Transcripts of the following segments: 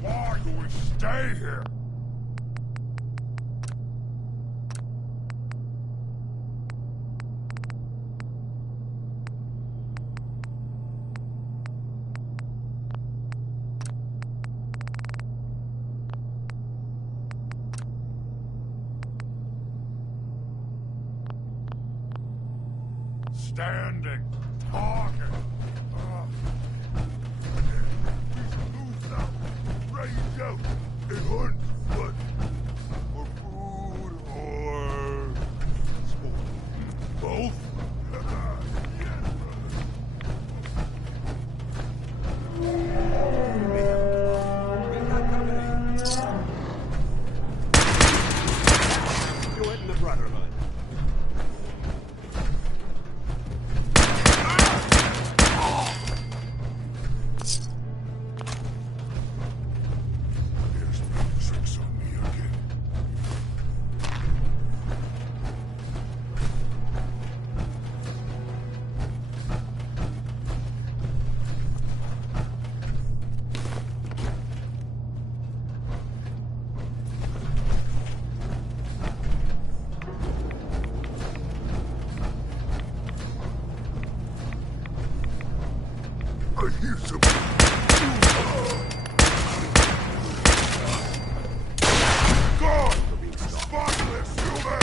Why do we stay here? Standing, talking. We should move now. Ready to go. And hunt, but for food or sport. Both? You went in the Brotherhood. I hear some. God! Spotless human!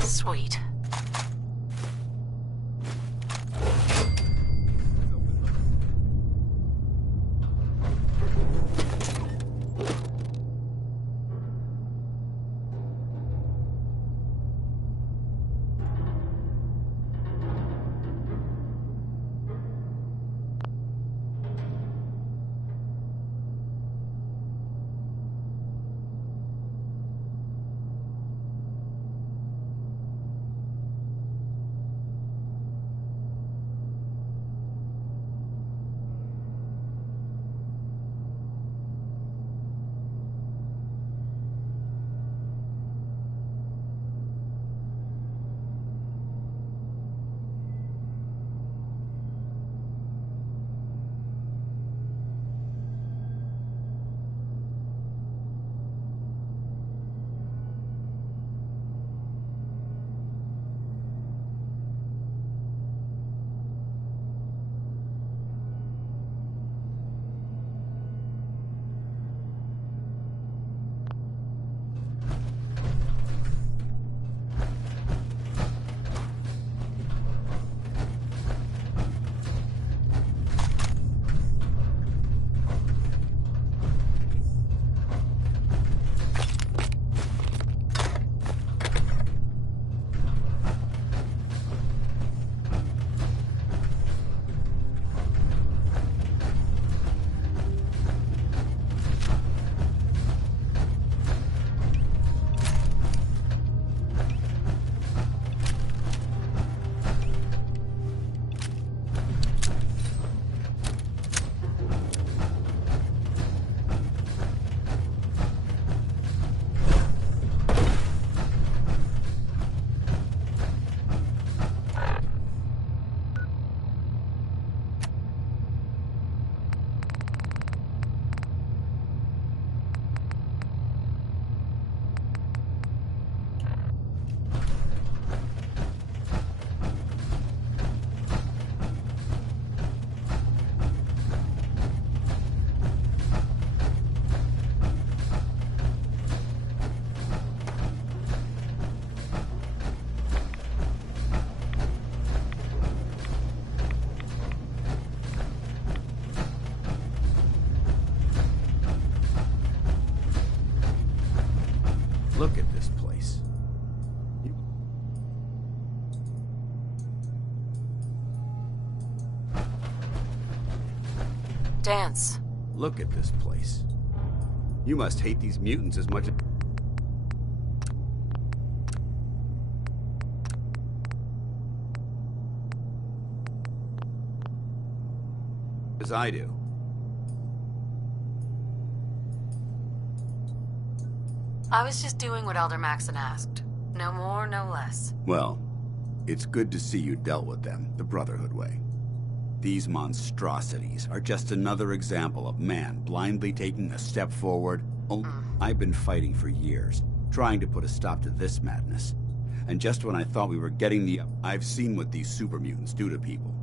Sweet. Look at this place. Dance. Look at this place. You must hate these mutants as much as I do. I was just doing what Elder Maxon asked. No more, no less. Well, it's good to see you dealt with them the Brotherhood way. These monstrosities are just another example of man blindly taking a step forward. I've been fighting for years, trying to put a stop to this madness. And just when I thought we were getting I've seen what these super mutants do to people.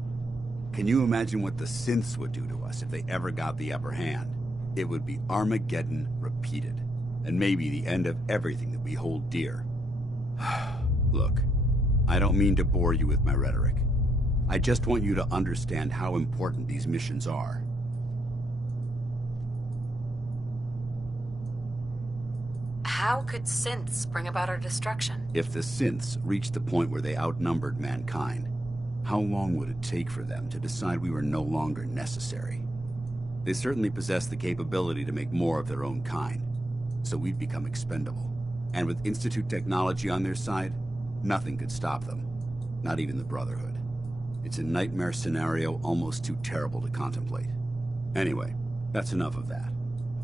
Can you imagine what the synths would do to us if they ever got the upper hand? It would be Armageddon repeated, and maybe the end of everything that we hold dear. Look, I don't mean to bore you with my rhetoric. I just want you to understand how important these missions are. How could synths bring about our destruction? If the synths reached the point where they outnumbered mankind, how long would it take for them to decide we were no longer necessary? They certainly possess the capability to make more of their own kind, so we'd become expendable. And with Institute technology on their side, nothing could stop them, not even the Brotherhood. It's a nightmare scenario almost too terrible to contemplate. Anyway, that's enough of that.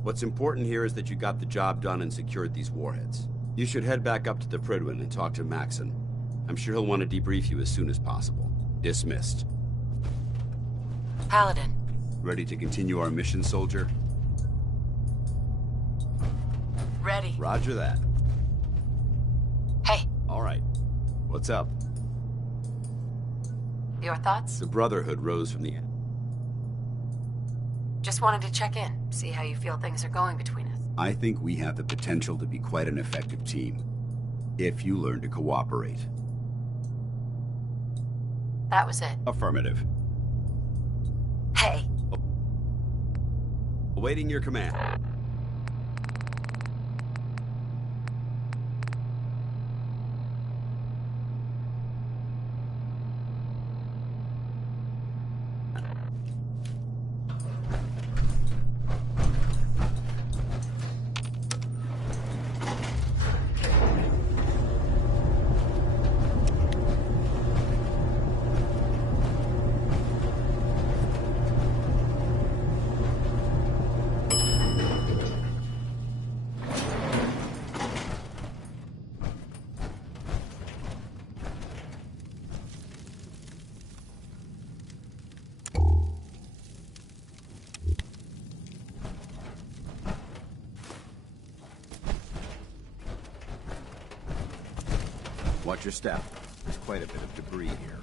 What's important here is that you got the job done and secured these warheads. You should head back up to the Prydwen and talk to Maxon. I'm sure he'll want to debrief you as soon as possible. Dismissed. Paladin. Ready to continue our mission, soldier? Ready. Roger that. Hey. All right. What's up? Your thoughts? The Brotherhood rose from the end. Just wanted to check in, see how you feel things are going between us. I think we have the potential to be quite an effective team, if you learn to cooperate. That was it. Affirmative. Hey. Awaiting your command. Watch your step. There's quite a bit of debris here.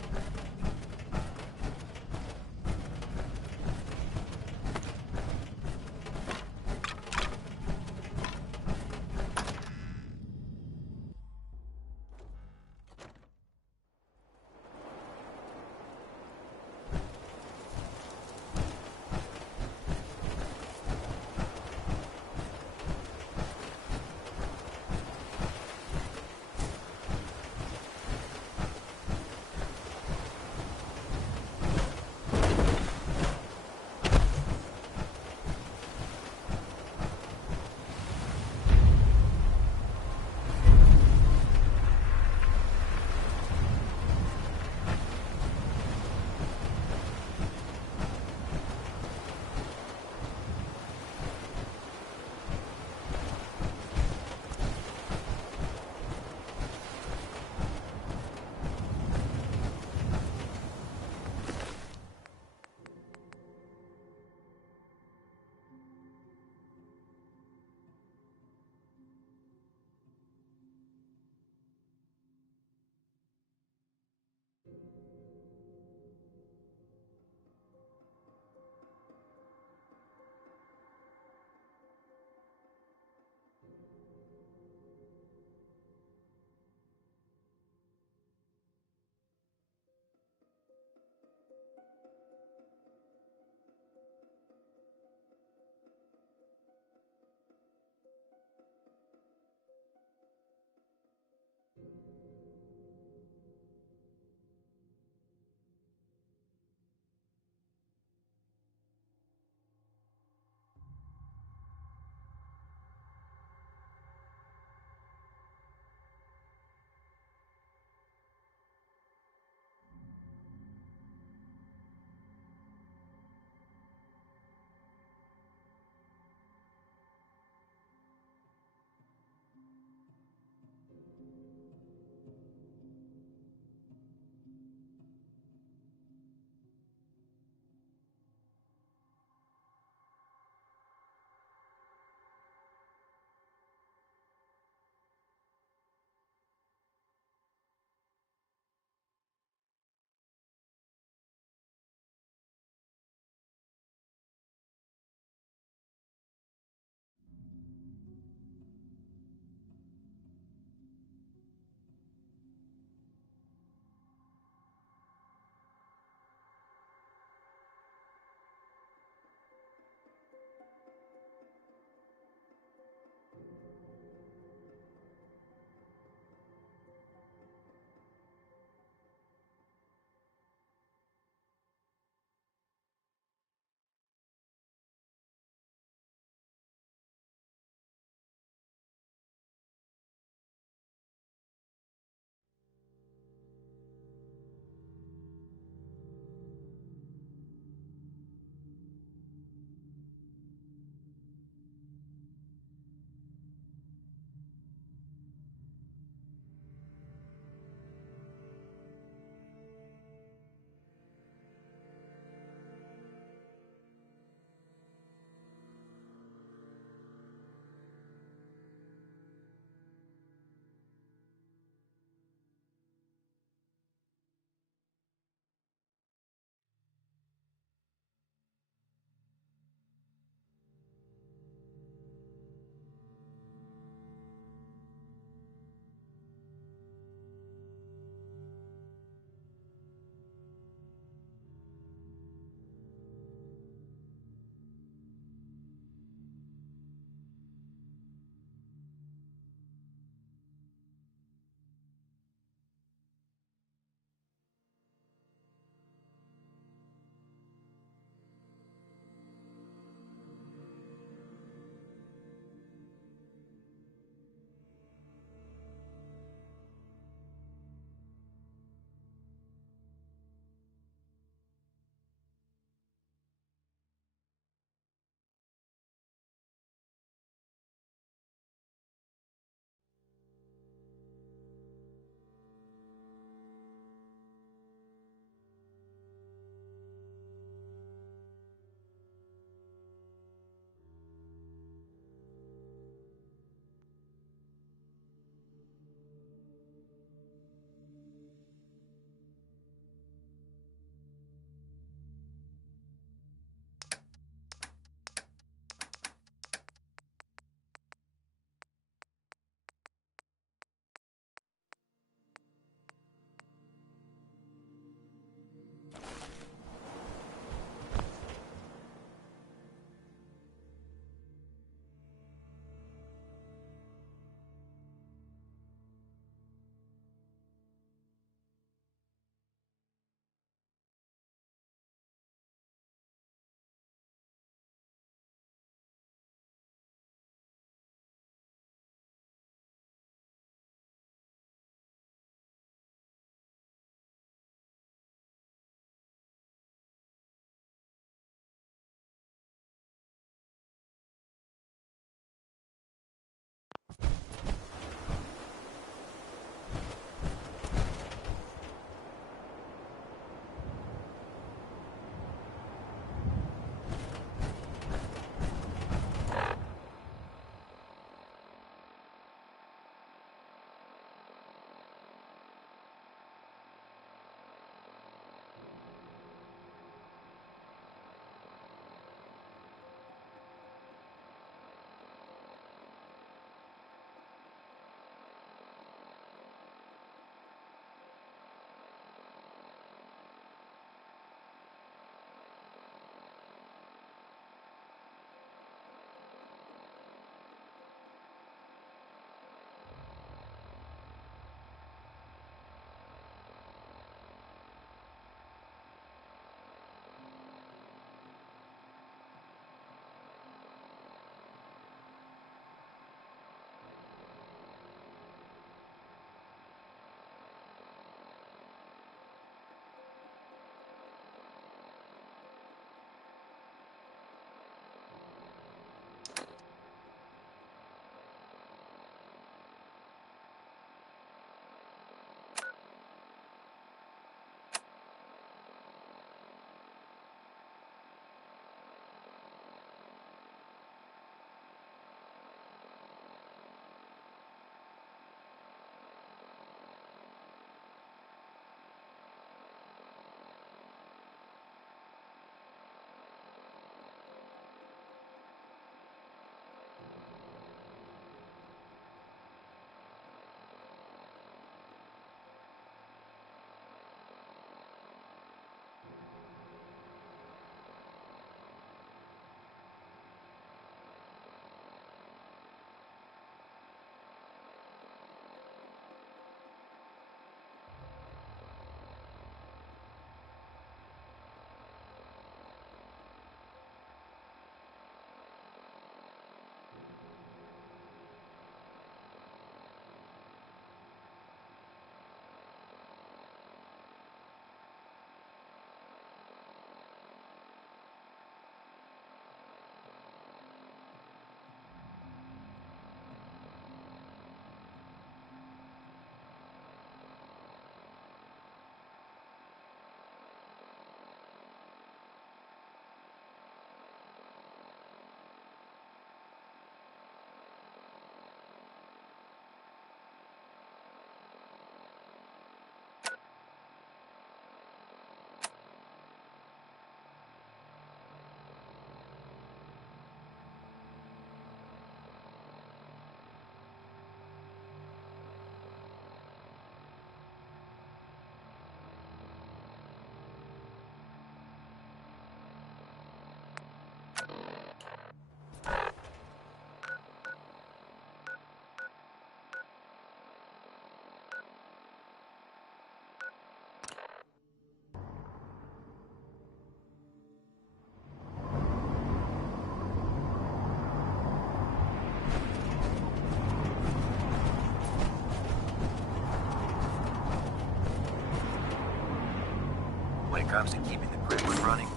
backups and keeping the grid running.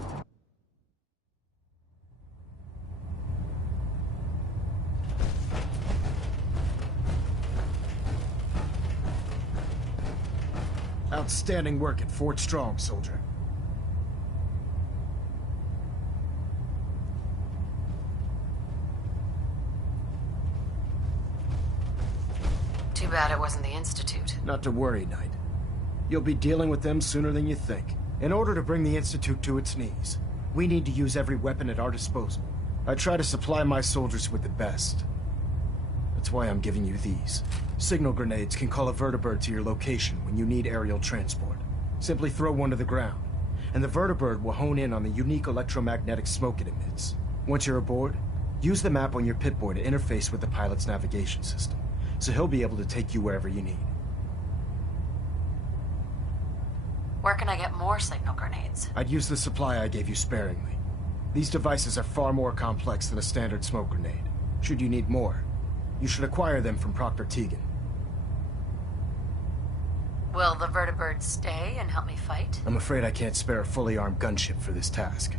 Outstanding work at Fort Strong, soldier. Too bad it wasn't the Institute. Not to worry, Knight. You'll be dealing with them sooner than you think. In order to bring the Institute to its knees, we need to use every weapon at our disposal. I try to supply my soldiers with the best. That's why I'm giving you these. Signal grenades can call a vertibird to your location when you need aerial transport. Simply throw one to the ground, and the vertibird will hone in on the unique electromagnetic smoke it emits. Once you're aboard, use the map on your Pip-Boy to interface with the pilot's navigation system, so he'll be able to take you wherever you need. Where can I get more signal grenades? I'd use the supply I gave you sparingly. These devices are far more complex than a standard smoke grenade. Should you need more, you should acquire them from Proctor Tegan. Will the vertibird stay and help me fight? I'm afraid I can't spare a fully armed gunship for this task.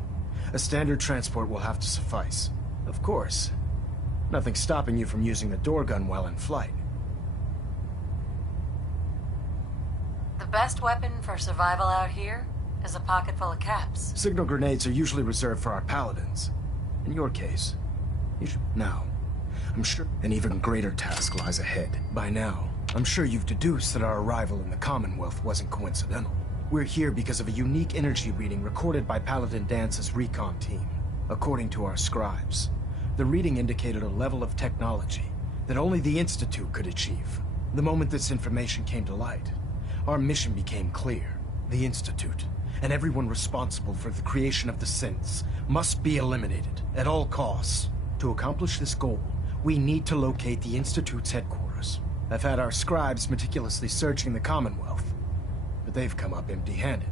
A standard transport will have to suffice. Of course, nothing's stopping you from using the door gun while in flight. The best weapon for survival out here is a pocket full of caps. Signal grenades are usually reserved for our paladins. In your case, you should... Now, I'm sure an even greater task lies ahead. By now, I'm sure you've deduced that our arrival in the Commonwealth wasn't coincidental. We're here because of a unique energy reading recorded by Paladin Dance's recon team. According to our scribes, the reading indicated a level of technology that only the Institute could achieve. The moment this information came to light, our mission became clear. The Institute, and everyone responsible for the creation of the synths, must be eliminated at all costs. To accomplish this goal, we need to locate the Institute's headquarters. I've had our scribes meticulously searching the Commonwealth, but they've come up empty-handed.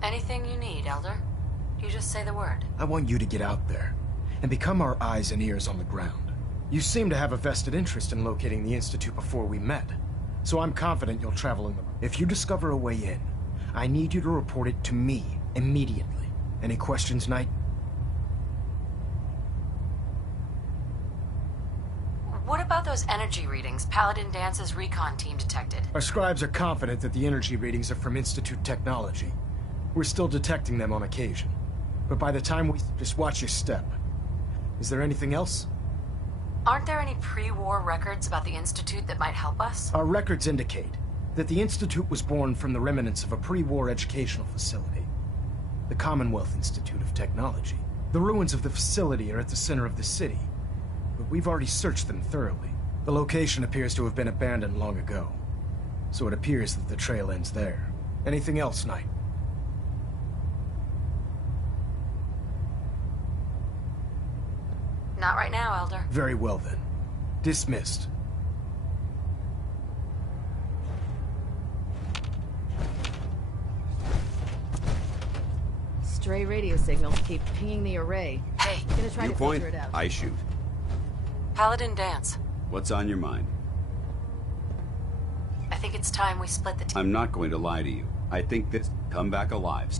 Anything you need, Elder. You just say the word. I want you to get out there and become our eyes and ears on the ground. You seem to have a vested interest in locating the Institute before we met, so I'm confident you'll travel in the... If you discover a way in, I need you to report it to me immediately. Any questions, Knight? What about those energy readings Paladin Dance's recon team detected? Our scribes are confident that the energy readings are from Institute technology. We're still detecting them on occasion. But by the time we... Just watch your step. Is there anything else? Aren't there any pre-war records about the Institute that might help us? Our records indicate that the Institute was born from the remnants of a pre-war educational facility. The Commonwealth Institute of Technology. The ruins of the facility are at the center of the city, but we've already searched them thoroughly. The location appears to have been abandoned long ago, so it appears that the trail ends there. Anything else, Knight? Not right now, Elder. Very well then. Dismissed. Stray radio signals keep pinging the array. Hey, Gonna try to Viewpoint, filter it out. I shoot. Paladin Dance. What's on your mind? I think it's time we split the team. I'm not going to lie to you. I think this come back alive.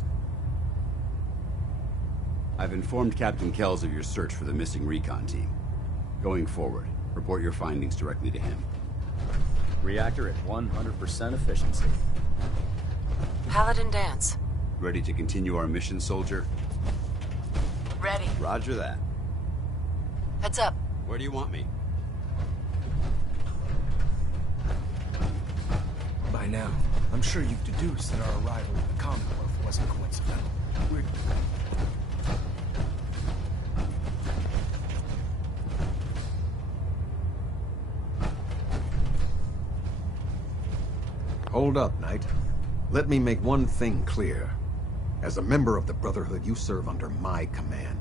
I've informed Captain Kells of your search for the missing recon team. Going forward, report your findings directly to him. Reactor at 100% efficiency. Paladin Dance. Ready to continue our mission, soldier? Ready. Roger that. Heads up. Where do you want me? By now, I'm sure you've deduced that our arrival in the Commonwealth wasn't coincidental. We're... Hold up, Knight. Let me make one thing clear. As a member of the Brotherhood, you serve under my command.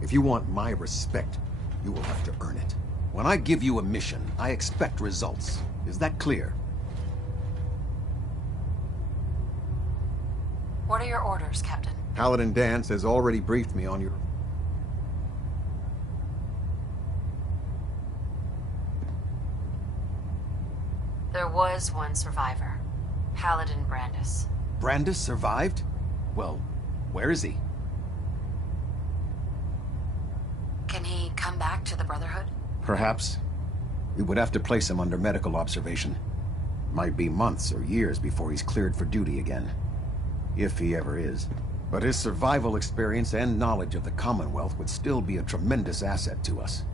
If you want my respect, you will have to earn it. When I give you a mission, I expect results. Is that clear? What are your orders, Captain? Paladin Dance has already briefed me on your... There was one survivor. Paladin Brandis. Brandis survived? Well, where is he? Can he come back to the Brotherhood? Perhaps. We would have to place him under medical observation. Might be months or years before he's cleared for duty again. If he ever is. But his survival experience and knowledge of the Commonwealth would still be a tremendous asset to us.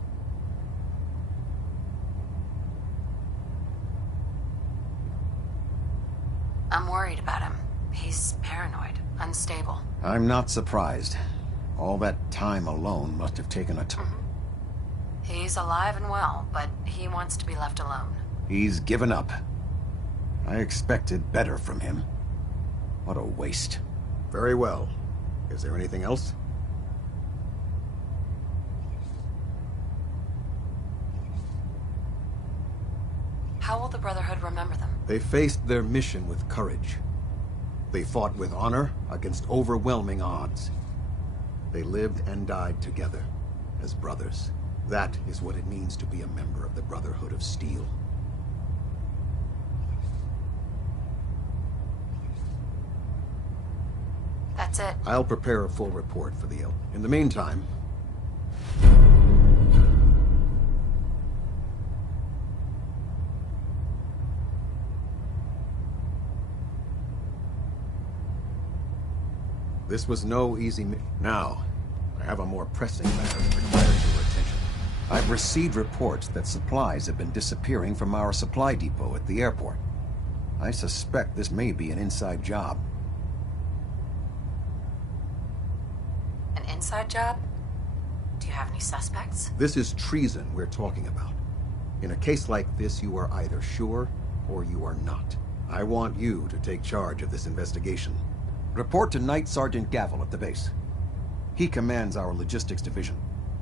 I'm worried about him. He's paranoid, unstable. I'm not surprised. All that time alone must have taken a toll. He's alive and well, but he wants to be left alone. He's given up. I expected better from him. What a waste. Very well. Is there anything else? How will the Brotherhood remember them? They faced their mission with courage. They fought with honor against overwhelming odds. They lived and died together as brothers. That is what it means to be a member of the Brotherhood of Steel. That's it. I'll prepare a full report for the Elk. In the meantime... This was no easy mission. Now, I have a more pressing matter that requires your attention. I've received reports that supplies have been disappearing from our supply depot at the airport. I suspect this may be an inside job. An inside job? Do you have any suspects? This is treason we're talking about. In a case like this, you are either sure or you are not. I want you to take charge of this investigation. Report to Night Sergeant Gavel at the base. He commands our logistics division.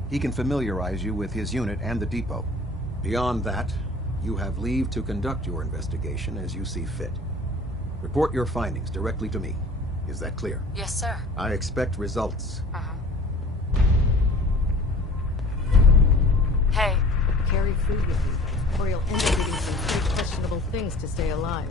He can familiarize you with his unit and the depot. Beyond that, you have leave to conduct your investigation as you see fit. Report your findings directly to me. Is that clear? Yes, sir. I expect results. Hey, Carry food with you, or you'll end up eating some pretty questionable things to stay alive.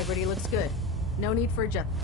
integrity looks good. No need for adjustment.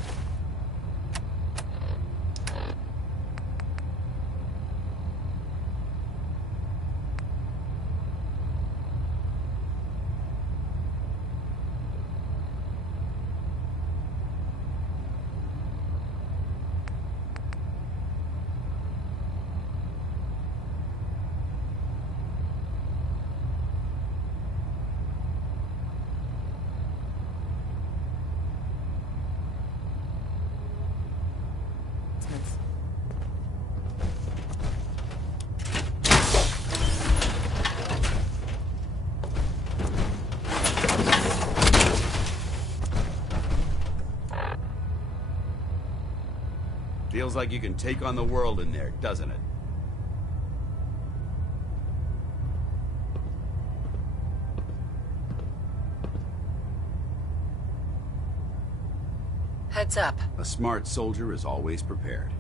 Feels like you can take on the world in there, doesn't it? Heads up. A smart soldier is always prepared.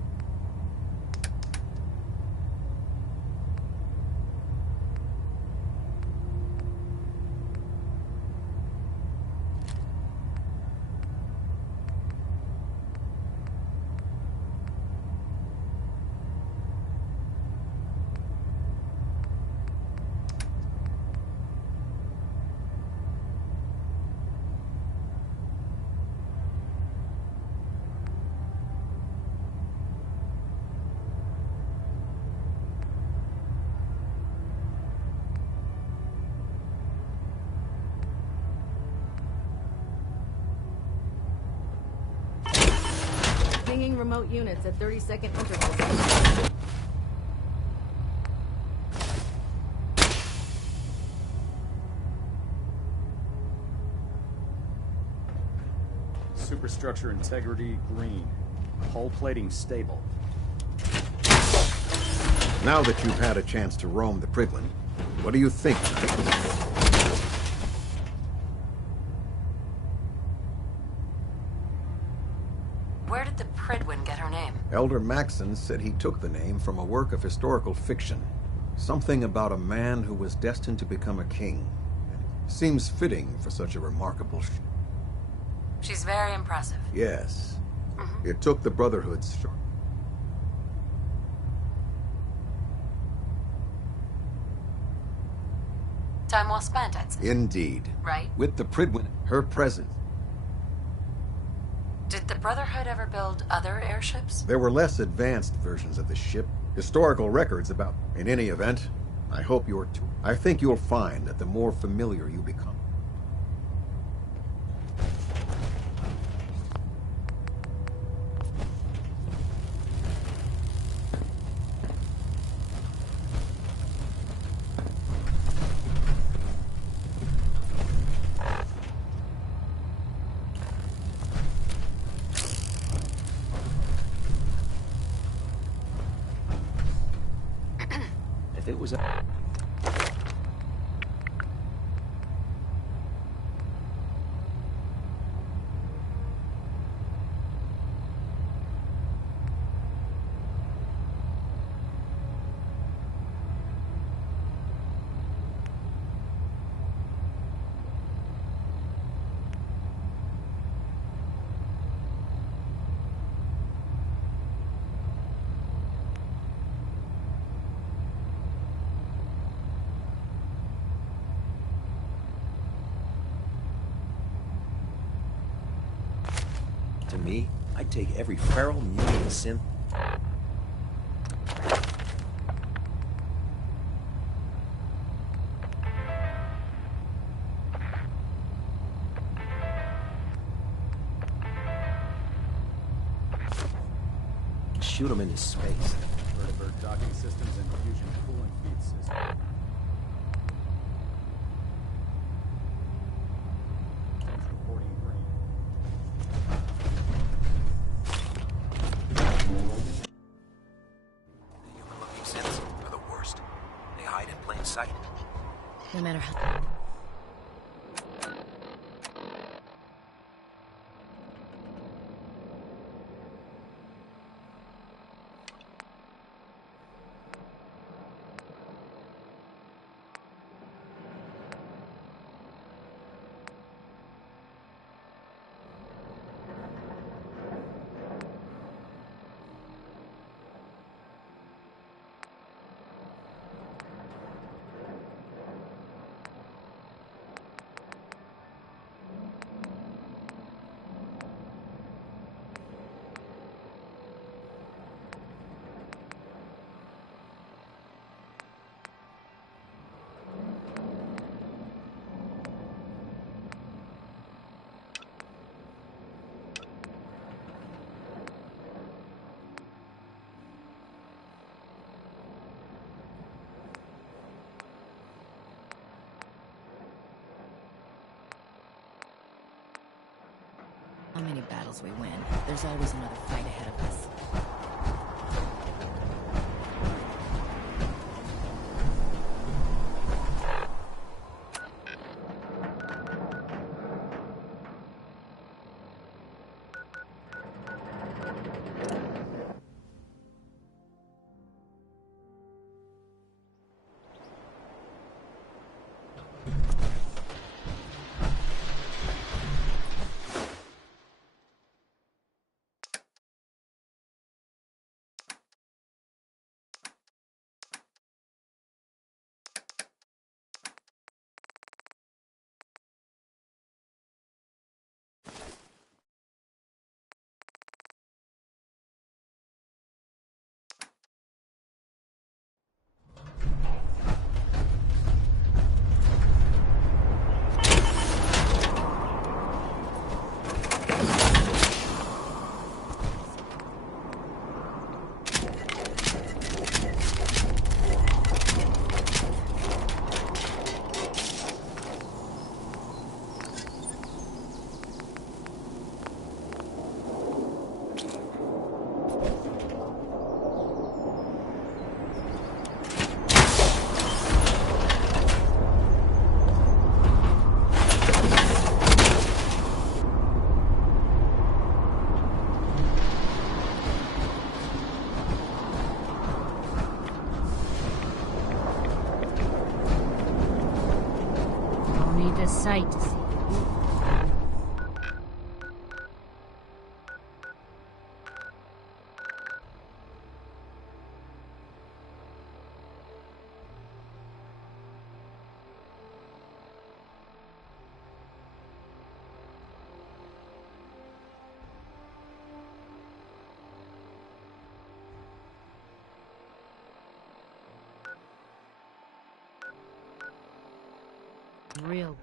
Pinging remote units at 30-second intervals. Superstructure integrity green. Hull plating stable. Now that you've had a chance to roam the Privlin, what do you think? Where did the Pridwin get her name? Elder Maxon said he took the name from a work of historical fiction. Something about a man who was destined to become a king. Seems fitting for such a remarkable She's very impressive. Yes. It took the Brotherhood's... Time well spent, I'd say. Indeed. Right? With the Pridwin, her presence. Did the Brotherhood ever build other airships? There were less advanced versions of the ship. Historical records about... In any event, I hope you're... I think you'll find that the more familiar you become... If it was a... To me, I'd take every feral mutant synth. Shoot them into space. Vertibird docking systems and fusion cooling feed system. Reporting green. The human-looking synths are the worst. They hide in plain sight. No matter how... many battles we win, there's always another fight ahead of us. A sight to see. Real.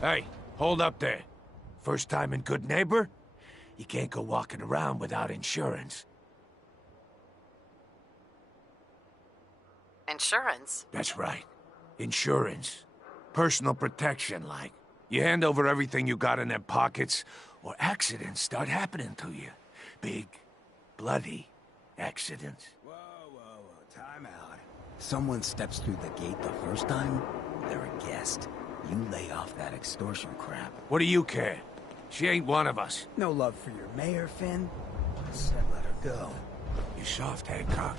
Hey, hold up there. First time in Good Neighbor? You can't go walking around without insurance. Insurance? That's right. Insurance. Personal protection, like. You hand over everything you got in them pockets, or accidents start happening to you. Big, bloody accidents. Whoa, whoa, whoa, time out. Someone steps through the gate the first time, they're a guest. You lay off that extortion crap. What do you care? She ain't one of us. No love for your mayor, Finn? I said let her go. You soft, Hancock.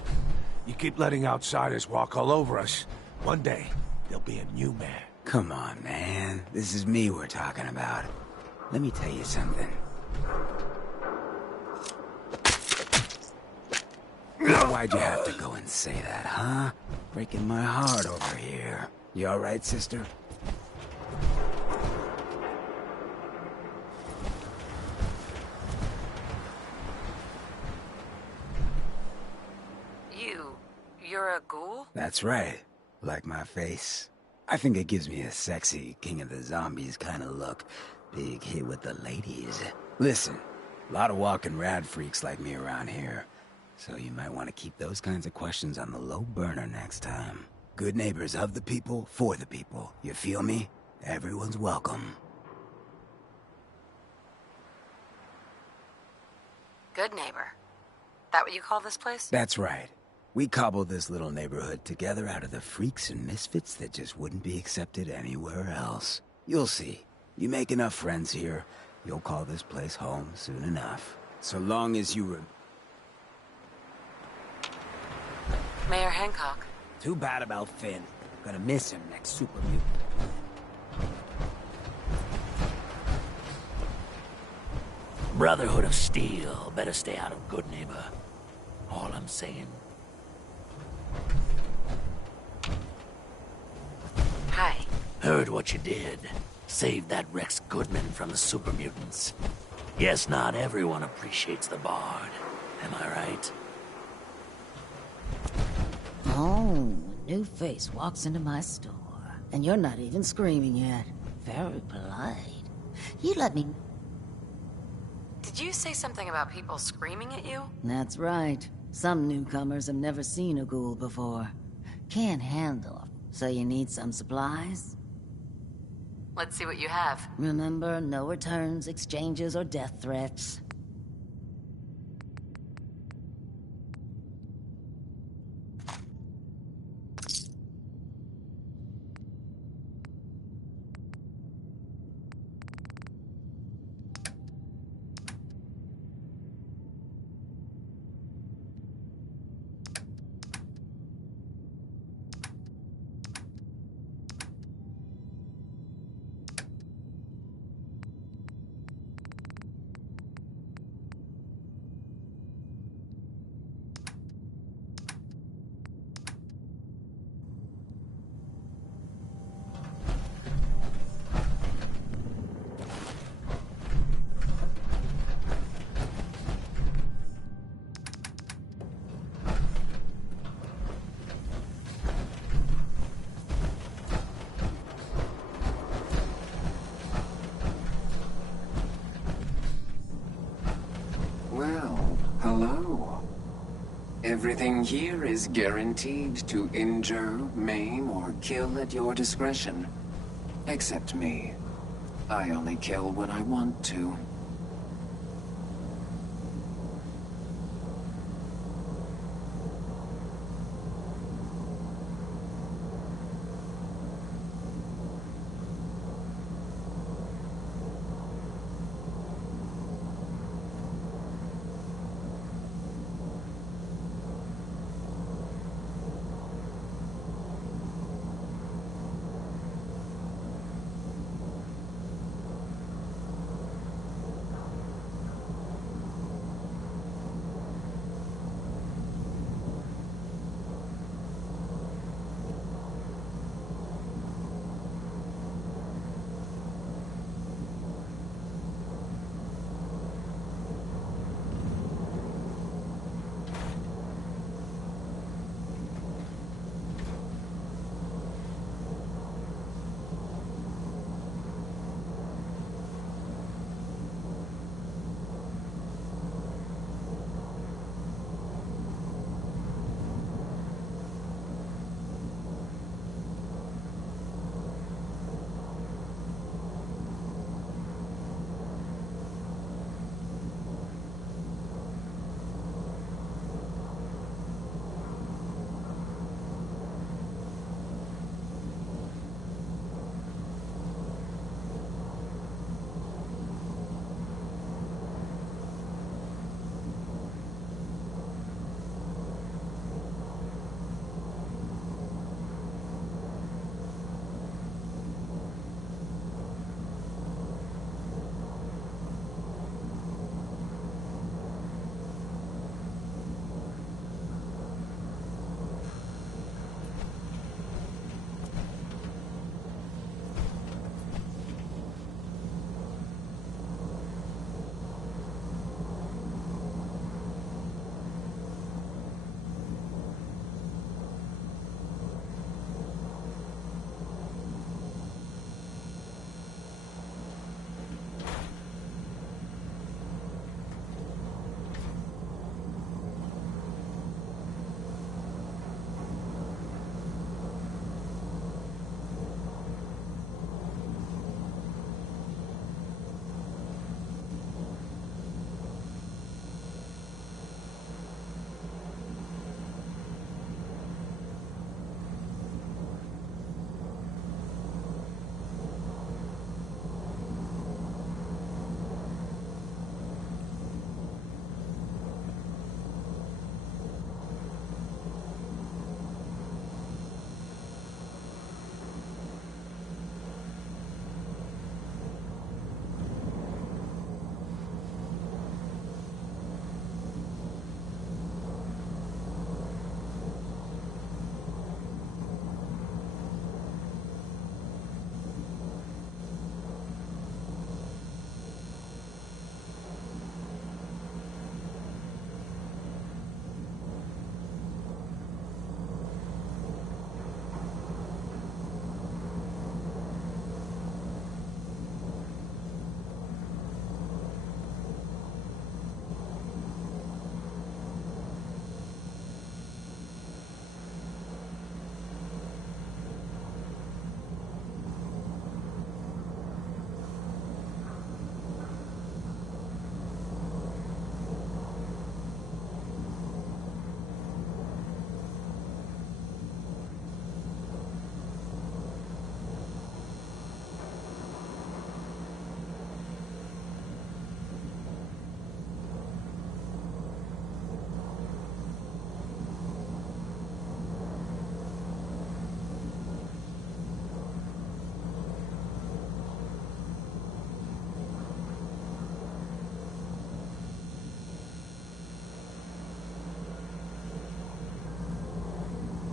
You keep letting outsiders walk all over us. One day, there'll be a new mayor. Come on, man. This is me we're talking about. Let me tell you something. Why'd you have to go and say that, huh? Breaking my heart over here. You alright, sister? You're a ghoul? That's right. Like my face. I think it gives me a sexy King of the Zombies kind of look. Big hit with the ladies. Listen, a lot of walking rad freaks like me around here. So you might want to keep those kinds of questions on the low burner next time. Good neighbors of the people, for the people. You feel me? Everyone's welcome. Good neighbor. That what you call this place? That's right. We cobbled this little neighborhood together out of the freaks and misfits that just wouldn't be accepted anywhere else. You'll see. You make enough friends here, you'll call this place home soon enough. So long as you Mayor Hancock. Too bad about Finn. Gonna miss him next super mutant. Brotherhood of Steel better stay out of Good Neighbor. All I'm saying. Hi. Heard what you did. Saved that Rex Goodman from the super mutants. Guess not everyone appreciates the Bard. Am I right? Oh, new face walks into my store. And you're not even screaming yet. Very polite. You let me... Did you say something about people screaming at you? That's right. Some newcomers have never seen a ghoul before. Can't handle them. So you need some supplies? Let's see what you have. Remember, no returns, exchanges, or death threats. Well, hello. Everything here is guaranteed to injure, maim, or kill at your discretion. Except me. I only kill when I want to.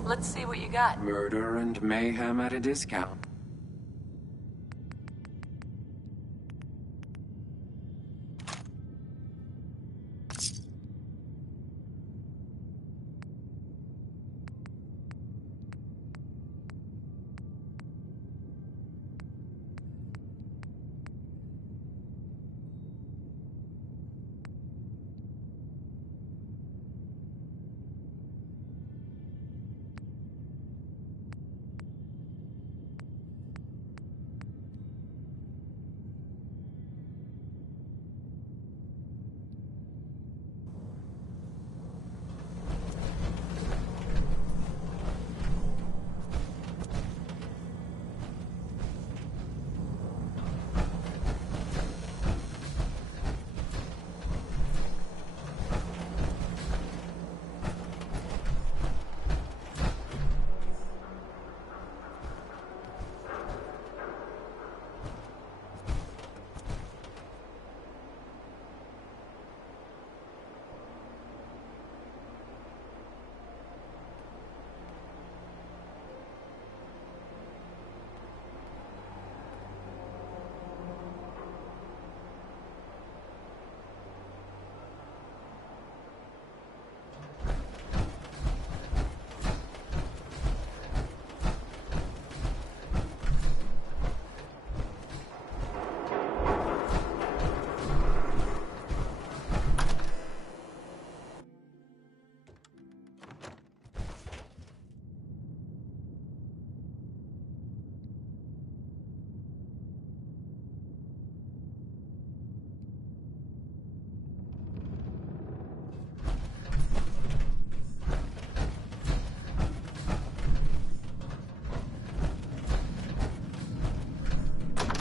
Let's see what you got. Murder and mayhem at a discount.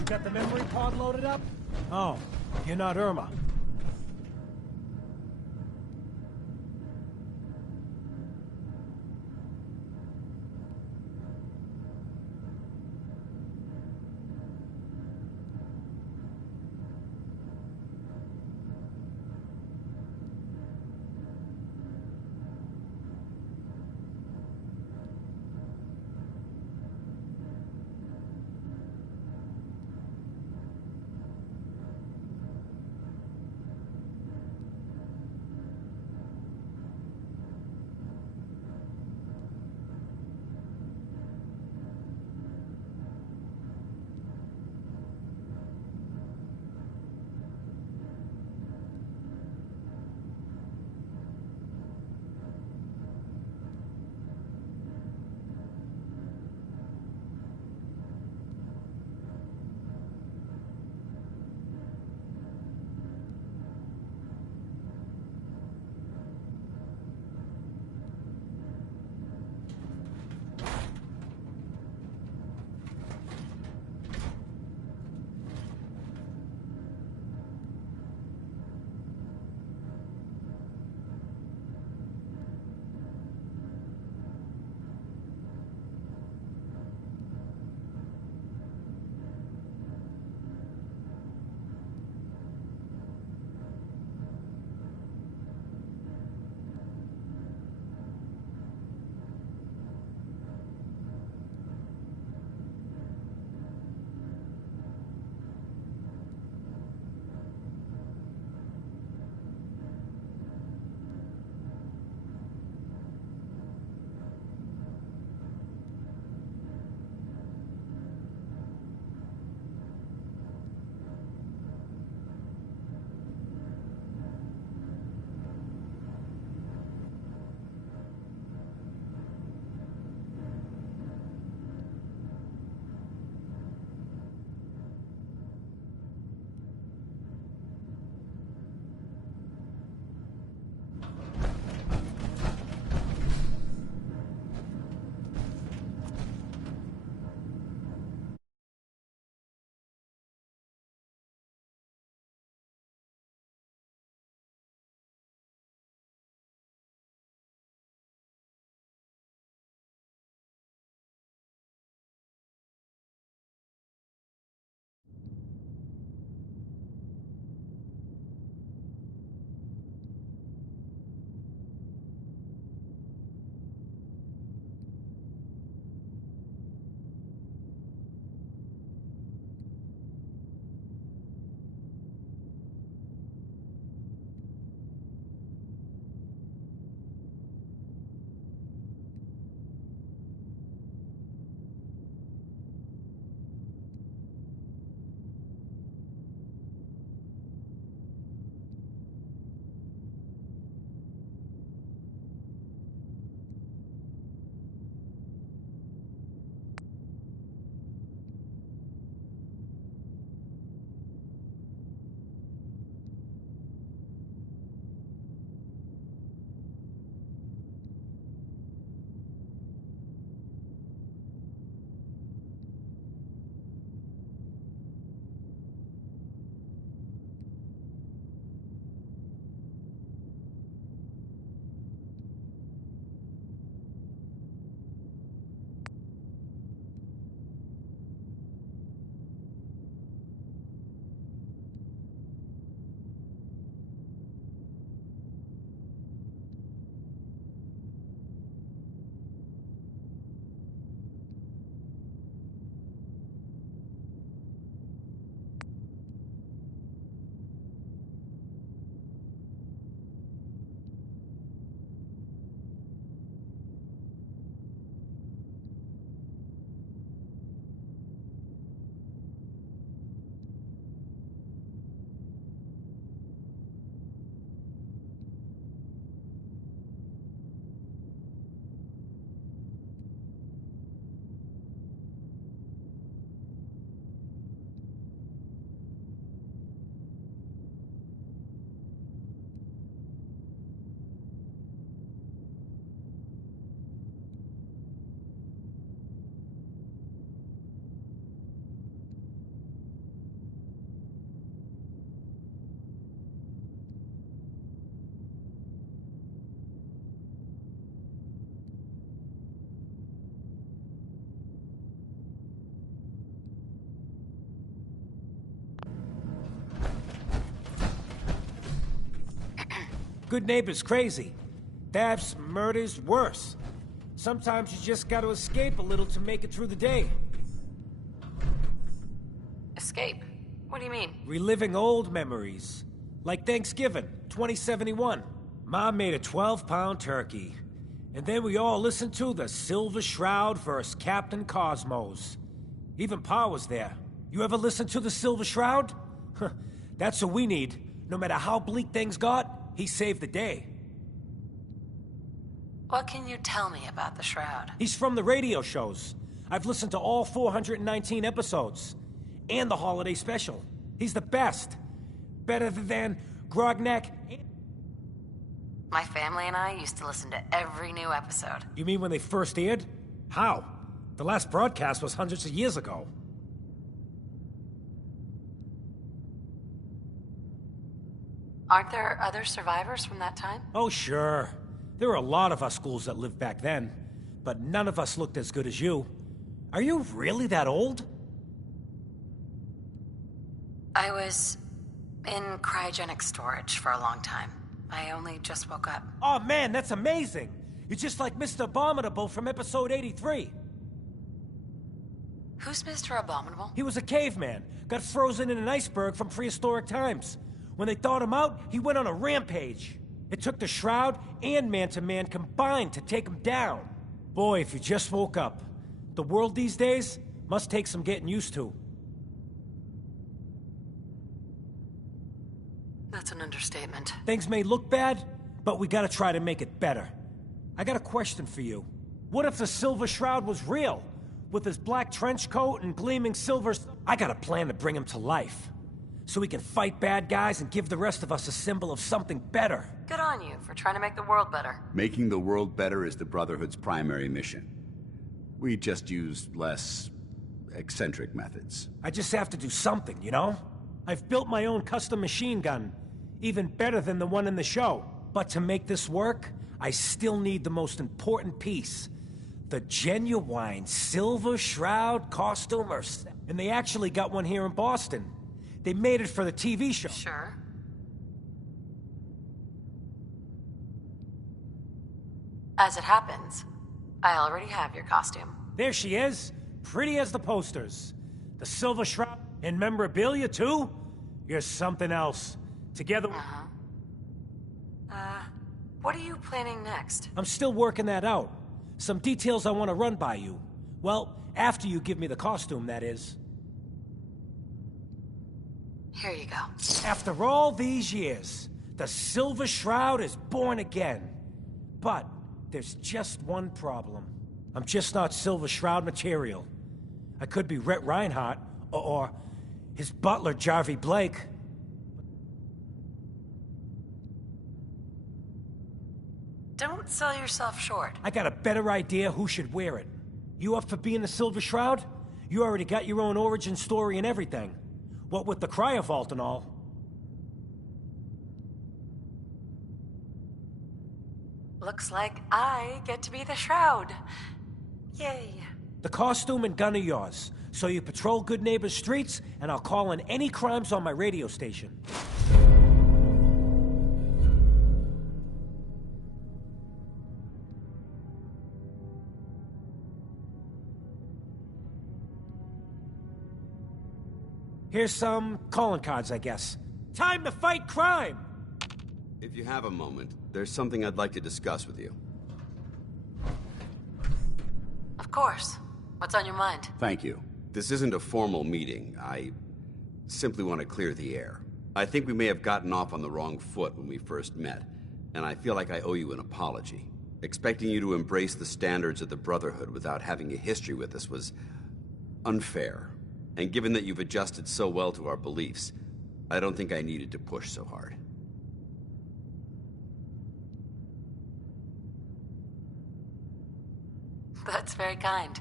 You got the memory pod loaded up? Oh, you're not Irma. good neighbor's crazy. Thefts, murders, worse. Sometimes you just gotta escape a little to make it through the day. Escape? What do you mean? Reliving old memories. Like Thanksgiving, 2071. Mom made a 12-pound turkey. And then we all listened to the Silver Shroud vs. Captain Cosmos. Even Pa was there. You ever listen to the Silver Shroud? That's what we need. No matter how bleak things got, he saved the day. What can you tell me about the Shroud? He's from the radio shows. I've listened to all 419 episodes. And the holiday special. He's the best. Better than Grognak. My family and I used to listen to every new episode. You mean when they first aired? How? The last broadcast was hundreds of years ago. Aren't there other survivors from that time? Oh, sure. There were a lot of us ghouls that lived back then. But none of us looked as good as you. Are you really that old? I was in cryogenic storage for a long time. I only just woke up. Oh man, that's amazing! You're just like Mr. Abominable from episode 83. Who's Mr. Abominable? He was a caveman, got frozen in an iceberg from prehistoric times. When they thawed him out, he went on a rampage. It took the Shroud and Man-to-Man combined to take him down. Boy, if you just woke up. The world these days must take some getting used to. That's an understatement. Things may look bad, but we gotta try to make it better. I got a question for you. What if the Silver Shroud was real? With his black trench coat and gleaming silvers? I got a plan to bring him to life. So we can fight bad guys and give the rest of us a symbol of something better. Good on you for trying to make the world better. Making the world better is the Brotherhood's primary mission. We just use less eccentric methods. I just have to do something, you know? I've built my own custom machine gun. Even better than the one in the show. But to make this work, I still need the most important piece. The genuine Silver Shroud costume. And they actually got one here in Boston. They made it for the TV show. Sure. As it happens, I already have your costume. There she is. Pretty as the posters. The Silver Shroud and memorabilia, too? You're something else. Together... What are you planning next? I'm still working that out. Some details I want to run by you. Well, after you give me the costume, that is. Here you go. After all these years, the Silver Shroud is born again. But there's just one problem. I'm just not Silver Shroud material. I could be Rhett Reinhardt, or his butler, Jarvie Blake. Don't sell yourself short. I got a better idea who should wear it. You up for being the Silver Shroud? You already got your own origin story and everything. What with the cryovault and all. Looks like I get to be the Shroud. Yay. The costume and gun are yours, so you patrol Good Neighbor's streets, and I'll call in any crimes on my radio station. Here's some calling cards, I guess. Time to fight crime! If you have a moment, there's something I'd like to discuss with you. Of course. What's on your mind? Thank you. This isn't a formal meeting. I simply want to clear the air. I think we may have gotten off on the wrong foot when we first met, and I feel like I owe you an apology. Expecting you to embrace the standards of the Brotherhood without having a history with us was unfair. And given that you've adjusted so well to our beliefs, I don't think I needed to push so hard. That's very kind.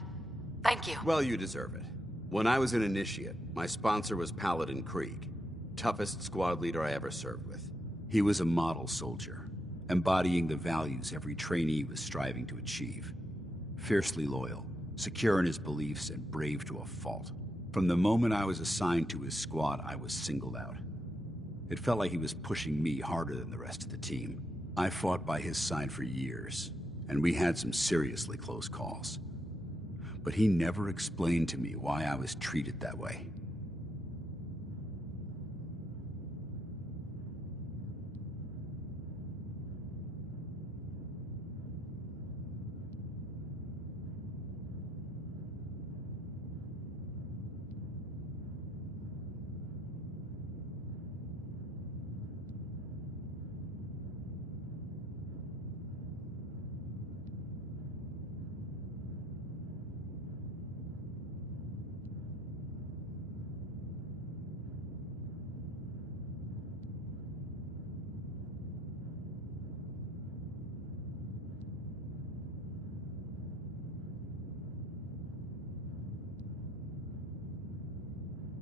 Thank you. Well, you deserve it. When I was an initiate, my sponsor was Paladin Krieg, toughest squad leader I ever served with. He was a model soldier, embodying the values every trainee was striving to achieve. Fiercely loyal, secure in his beliefs, and brave to a fault. From the moment I was assigned to his squad, I was singled out. It felt like he was pushing me harder than the rest of the team. I fought by his side for years, and we had some seriously close calls. But he never explained to me why I was treated that way.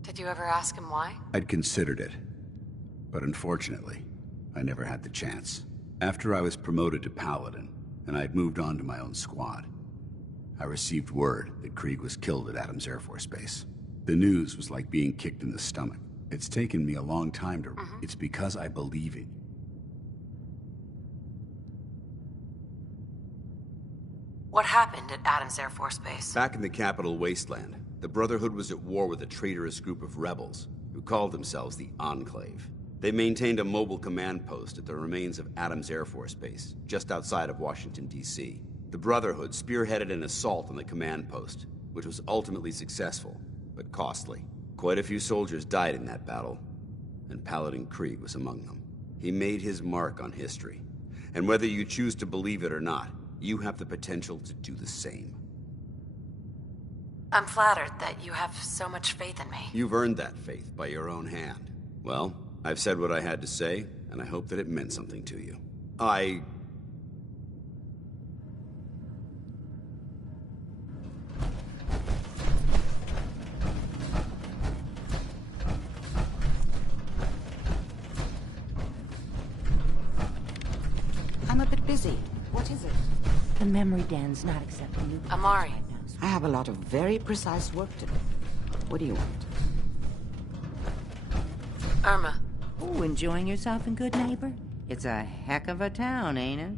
Did you ever ask him why? I'd considered it, but unfortunately, I never had the chance. After I was promoted to Paladin, and I'd moved on to my own squad, I received word that Krieg was killed at Adams Air Force Base. The news was like being kicked in the stomach. It's taken me a long time to... It's because I believe it. What happened at Adams Air Force Base? Back in the capital wasteland, the Brotherhood was at war with a traitorous group of rebels who called themselves the Enclave. They maintained a mobile command post at the remains of Adams Air Force Base, just outside of Washington, D.C. The Brotherhood spearheaded an assault on the command post, which was ultimately successful, but costly. Quite a few soldiers died in that battle, and Paladin Krieg was among them. He made his mark on history, and whether you choose to believe it or not, you have the potential to do the same. I'm flattered that you have so much faith in me. You've earned that faith by your own hand. Well, I've said what I had to say, and I hope that it meant something to you. I'm a bit busy. What is it? The memory den's not accepting new... Amari. I have a lot of very precise work to do. What do you want? Irma. Oh, enjoying yourself in Good Neighbor? It's a heck of a town, ain't it?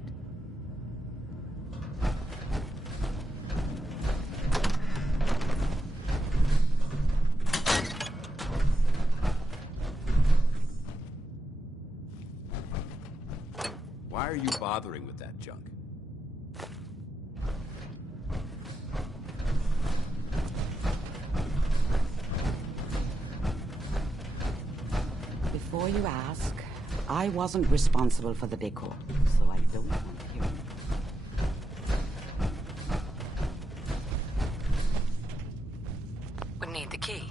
Why are you bothering with that junk? Before you ask, I wasn't responsible for the decor, so I don't want to hear it. We need the key.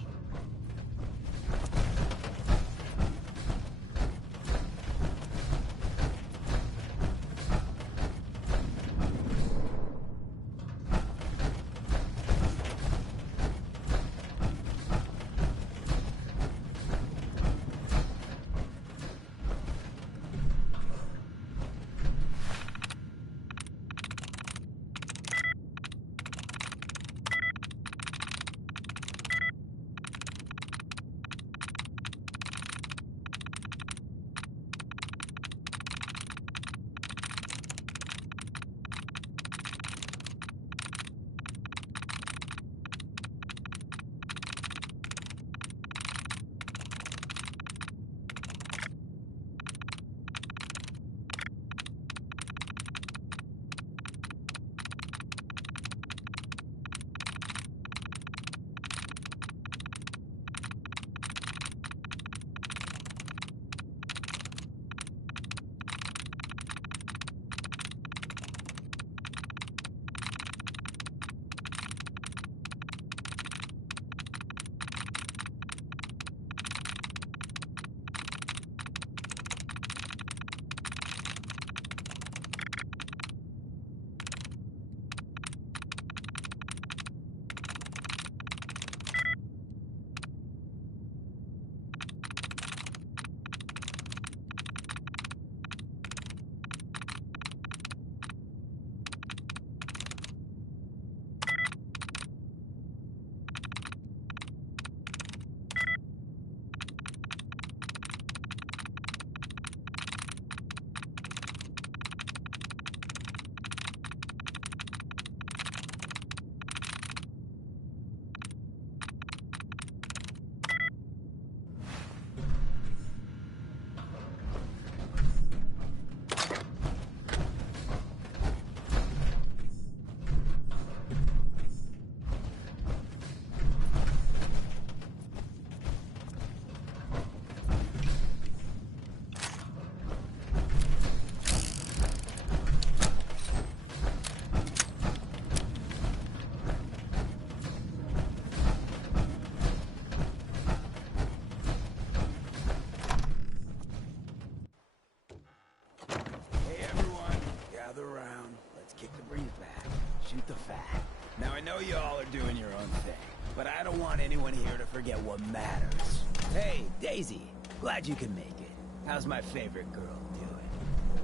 shoot the fat. Now, I know you all are doing your own thing, but I don't want anyone here to forget what matters. Hey, Daisy, glad you can make it. How's my favorite girl doing?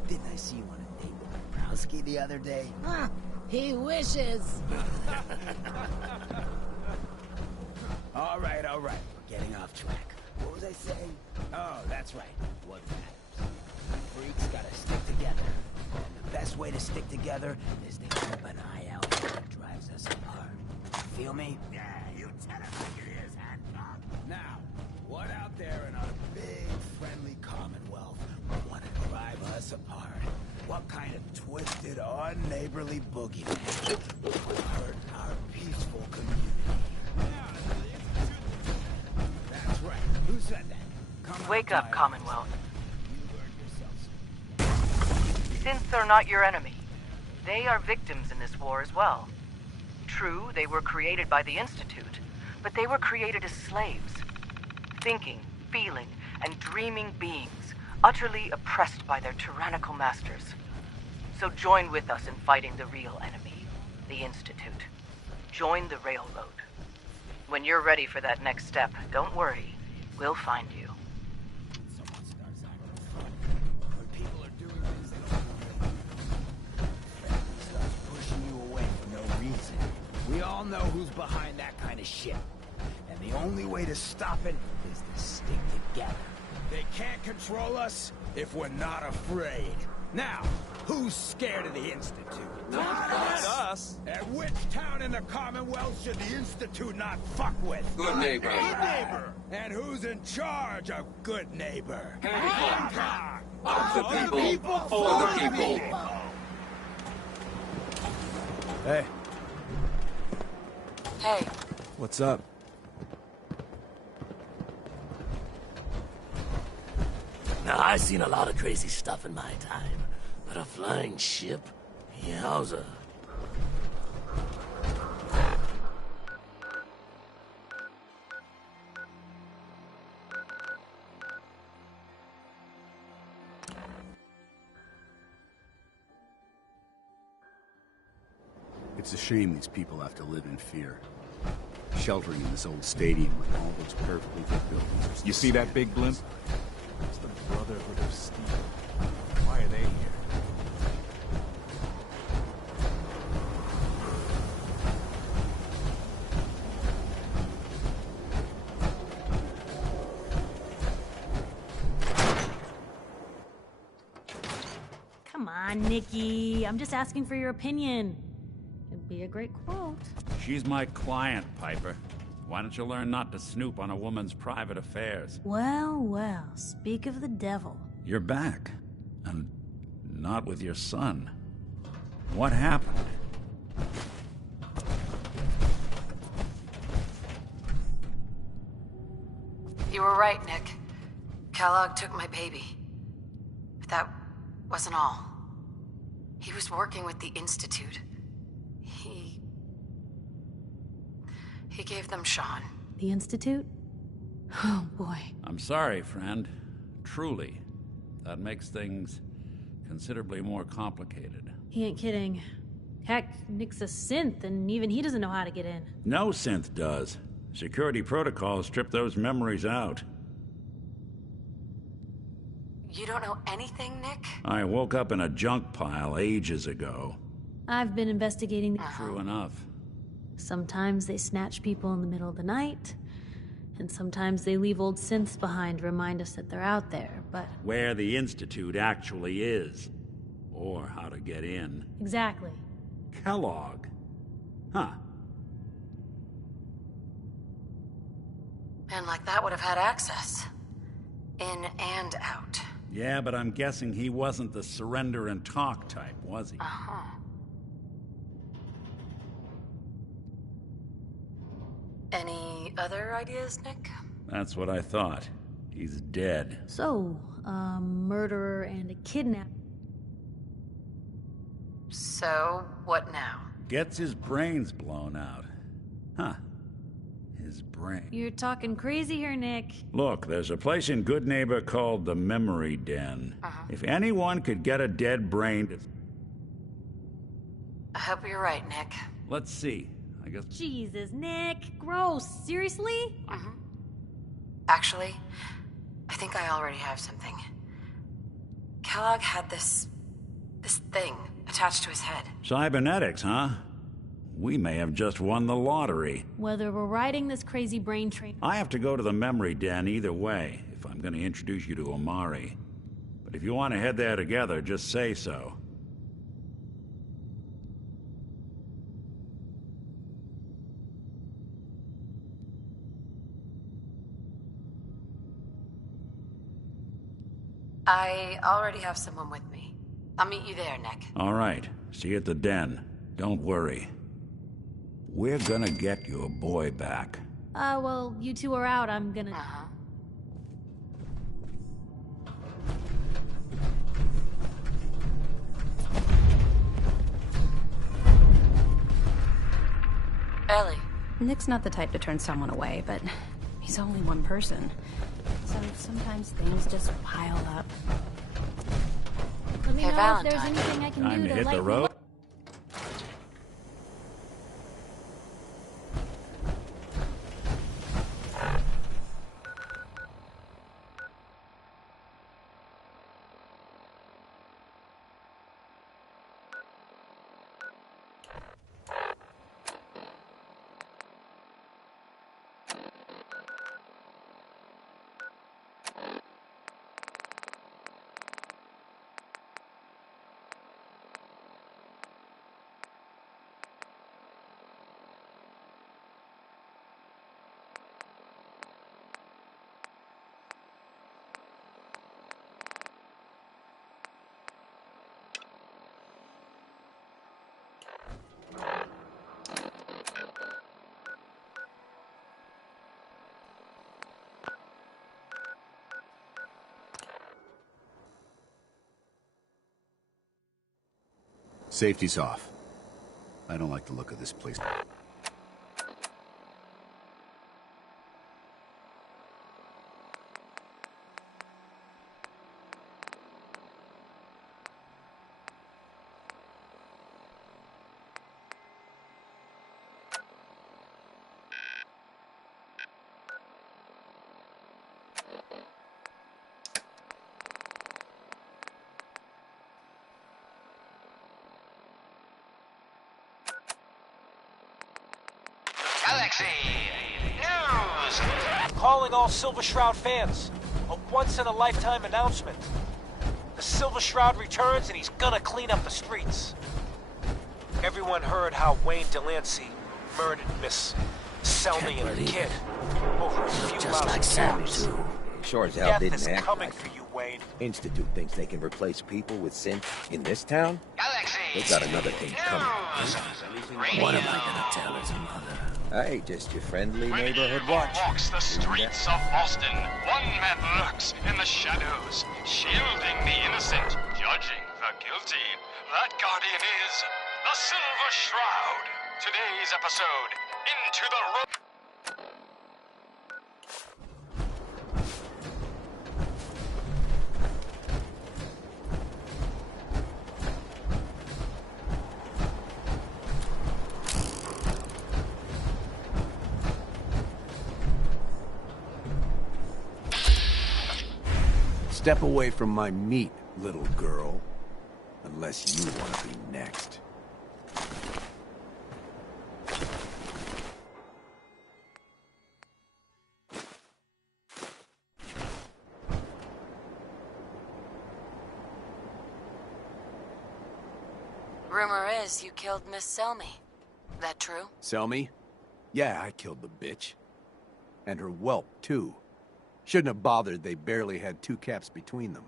Didn't I see you on a date with Browski the other day? Huh, he wishes. All right, we're getting off track. What was I saying? Oh, that's right, what matters. Freaks gotta stick together. And the best way to stick together is to keep an eye out for what drives us apart. Feel me? Yeah, you tell him like it is, Hancock. Now, what out there in our big, friendly Commonwealth would want to drive us apart? What kind of twisted, unneighborly boogeyman would hurt our peaceful community? That's right. Who said that? Wake up, Commonwealth. Synths are not your enemy. They are victims in this war as well. True, they were created by the Institute, but they were created as slaves. Thinking, feeling, and dreaming beings, utterly oppressed by their tyrannical masters. So join with us in fighting the real enemy, the Institute. Join the Railroad. When you're ready for that next step, don't worry. We'll find you. When people are doing things they don't want to do, starts pushing you away for no reason. We all know who's behind that kind of shit. And the only way to stop it is to stick together. They can't control us if we're not afraid. Now, who's scared of the Institute? Not us. At which town in the Commonwealth should the Institute not fuck with? Good neighbor. Good neighbor. And who's in charge of good neighbor? Hancock. Of the people, for the people. Hey. Hey. What's up? Now, I've seen a lot of crazy stuff in my time, but a flying ship? Yowza. It's a shame these people have to live in fear. Sheltering in this old stadium with all those perfectly good buildings. You see that big blimp? It's the Brotherhood of Steel. Why are they here? Come on, Nikki. I'm just asking for your opinion. It'd be a great quote. She's my client, Piper. Why don't you learn not to snoop on a woman's private affairs? Well, well, speak of the devil. You're back. And not with your son. What happened? You were right, Nick. Kellogg took my baby. But that wasn't all. He was working with the Institute. He gave them Sean. The Institute? Oh, boy. I'm sorry, friend. Truly. That makes things considerably more complicated. He ain't kidding. Heck, Nick's a synth, and even he doesn't know how to get in. No synth does. Security protocols strip those memories out. You don't know anything, Nick? I woke up in a junk pile ages ago. I've been investigating the... True enough. Sometimes they snatch people in the middle of the night, and sometimes they leave old synths behind to remind us that they're out there, but... Where the Institute actually is. Or how to get in. Exactly. Kellogg. Huh. Men like that would have had access. In and out. Yeah, but I'm guessing he wasn't the surrender and talk type, was he? Uh-huh. Any other ideas, Nick? That's what I thought. He's dead. So, a murderer and a kidnapper. So, what now? Gets his brains blown out. Huh. His brain. You're talking crazy here, Nick. Look, there's a place in Good Neighbor called the Memory Den. If anyone could get a dead brain... I hope you're right, Nick. Let's see. I guess... Jesus, Nick. Gross. Seriously? Mm-hmm. Actually, I think I already have something. Kellogg had this thing attached to his head. Cybernetics, huh? We may have just won the lottery. Whether we're riding this crazy brain train... I have to go to the memory den either way, if I'm going to introduce you to Omari. But if you want to head there together, just say so. I already have someone with me. I'll meet you there, Nick. All right. See you at the den. Don't worry. We're gonna get your boy back. Well, you two are out. I'm gonna... Ellie. Nick's not the type to turn someone away, but he's only one person. So sometimes things just pile up. Let me Hey, know Valentine. if there's anything I can Time do to to hit the lighten road. up. Safety's off. I don't like the look of this place. Galaxy News! Calling all Silver Shroud fans. A once-in-a-lifetime announcement. The Silver Shroud returns and he's gonna clean up the streets. Everyone heard how Wayne Delancey murdered Miss Selmy and her kid. Over a few Just like Sam, too. Sure as hell Death didn't is act coming like for you, Wayne. Institute thinks they can replace people with synth in this town? Galaxy They've got another thing coming. What am I gonna tell his mother? Hey, just your friendly When neighborhood evil watch. walks the streets of Boston, one man lurks in the shadows, shielding the innocent, judging the guilty. That guardian is the Silver Shroud. Today's episode, Into the Road. Step away from my meat, little girl. Unless you want to be next. Rumor is you killed Miss Selmy. That true? Selmy? Yeah, I killed the bitch. And her whelp, too. Shouldn't have bothered, they barely had 2 caps between them.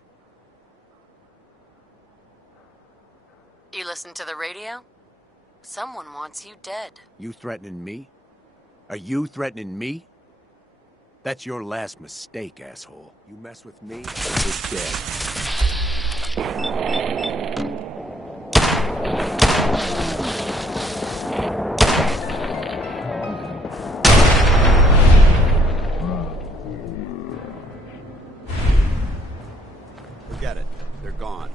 You listen to the radio? Someone wants you dead. You threatening me? Are you threatening me? That's your last mistake, asshole. You mess with me, you're dead. Forget it. They're gone.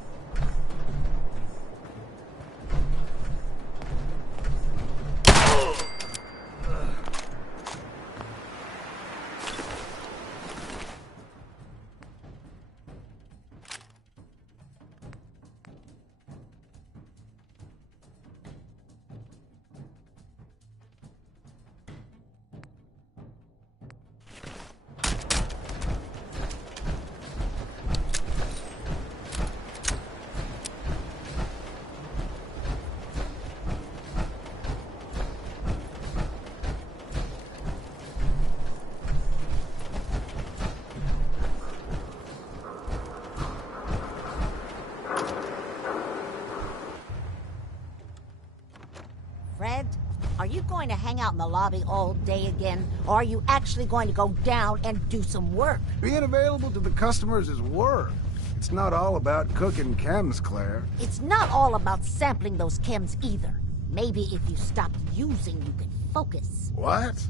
you going to hang out in the lobby all day again? Or are you actually going to go down and do some work? Being available to the customers is work. It's not all about cooking chems, Claire. It's not all about sampling those chems either. Maybe if you stopped using, you could focus. What?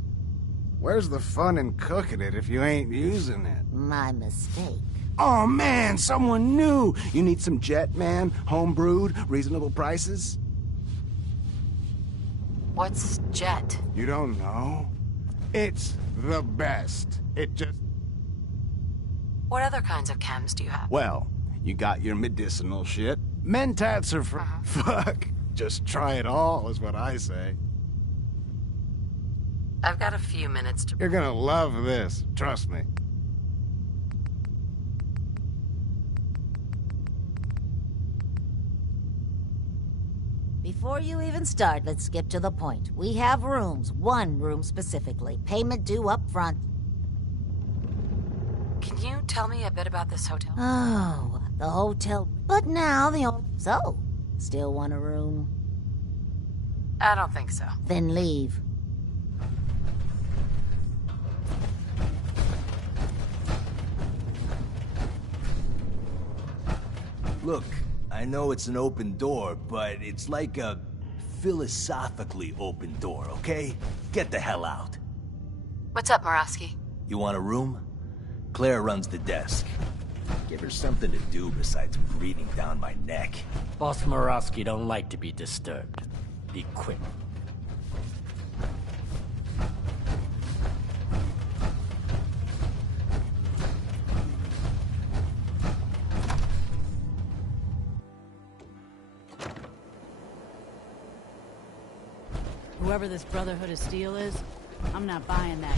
Where's the fun in cooking it if you ain't using it? My mistake. Oh man, someone new! You need some Jet, man? Homebrewed, reasonable prices? What's Jet? You don't know? It's the best. It just... What other kinds of chems do you have? Well, you got your medicinal shit. Mentats are for... Fuck. Just try it all, is what I say. I've got a few minutes to... You're gonna love this. Trust me. Before you even start, let's skip to the point. We have rooms, one room specifically. Payment due up front. Can you tell me a bit about this hotel? Oh, the hotel. But now the old... So, still want a room? I don't think so. Then leave. Look, I know it's an open door, but it's like a philosophically open door, okay? Get the hell out. What's up, Morosky? You want a room? Claire runs the desk. Give her something to do besides breathing down my neck. Boss Morosky don't like to be disturbed. Be quick. Whoever this Brotherhood of Steel is, I'm not buying that.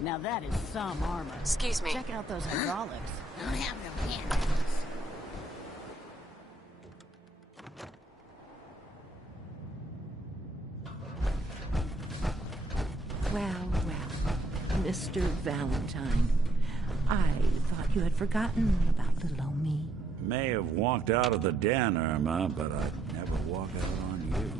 Now that is some armor. Excuse me. Check out those hydraulics. I don't have no hands. Well, Mr. Valentine. I thought you had forgotten about little old me. May have walked out of the den, Irma, but I'd never walk out on you.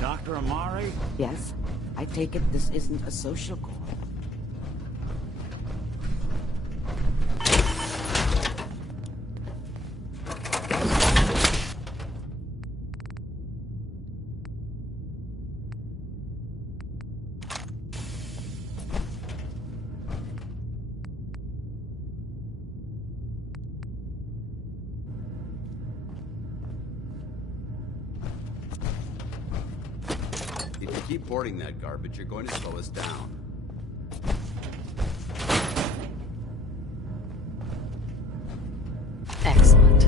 Dr. Amari? Yes? I take it this isn't a social call. If you keep hoarding that garbage, you're going to slow us down. Excellent.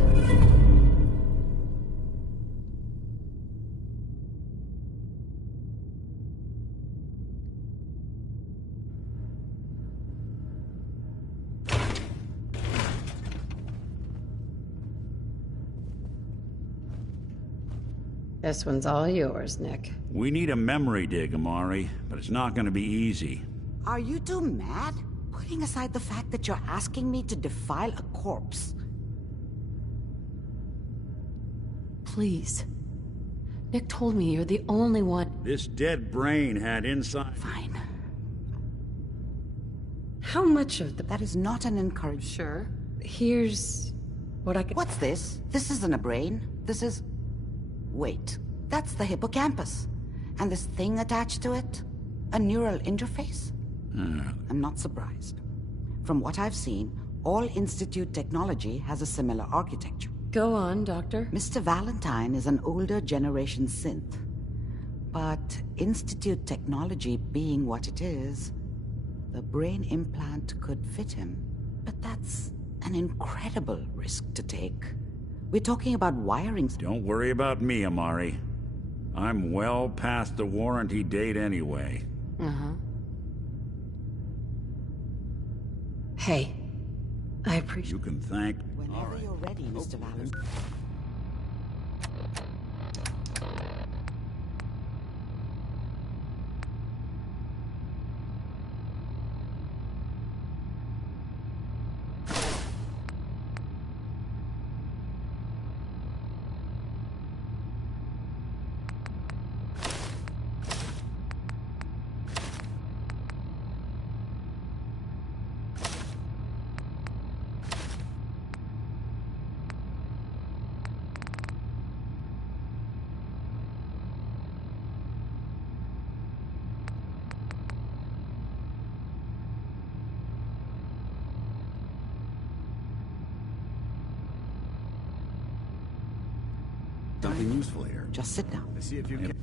This one's all yours, Nick. We need a memory dig, Amari, but it's not going to be easy. Are you two mad? Putting aside the fact that you're asking me to defile a corpse. Please. Nick told me you're the only one. This dead brain had inside... Fine. How much of the... That is not an encouragement. Sure. Here's what I can... What's this? This isn't a brain. This is... Wait. That's the hippocampus. And this thing attached to it? A neural interface? I'm not surprised. From what I've seen, all Institute technology has a similar architecture. Go on, Doctor. Mr. Valentine is an older generation synth. But Institute technology being what it is, the brain implant could fit him. But that's an incredible risk to take. We're talking about wirings. Don't worry about me, Amari. I'm well past the warranty date anyway. Uh-huh. Hey, I appreciate... You can thank... Whenever you're ready, Mr. Valentine. Something useful here. Just sit down. See if you can.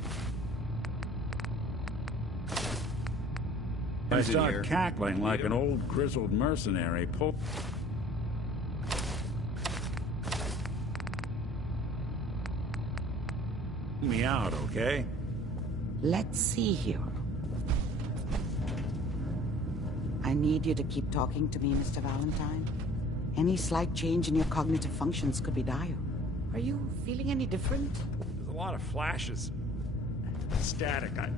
I start cackling like an old grizzled mercenary. Pull me out, okay? Let's see here. I need you to keep talking to me, Mr. Valentine. Any slight change in your cognitive functions could be dire. Are you feeling any different? There's a lot of flashes. Static. I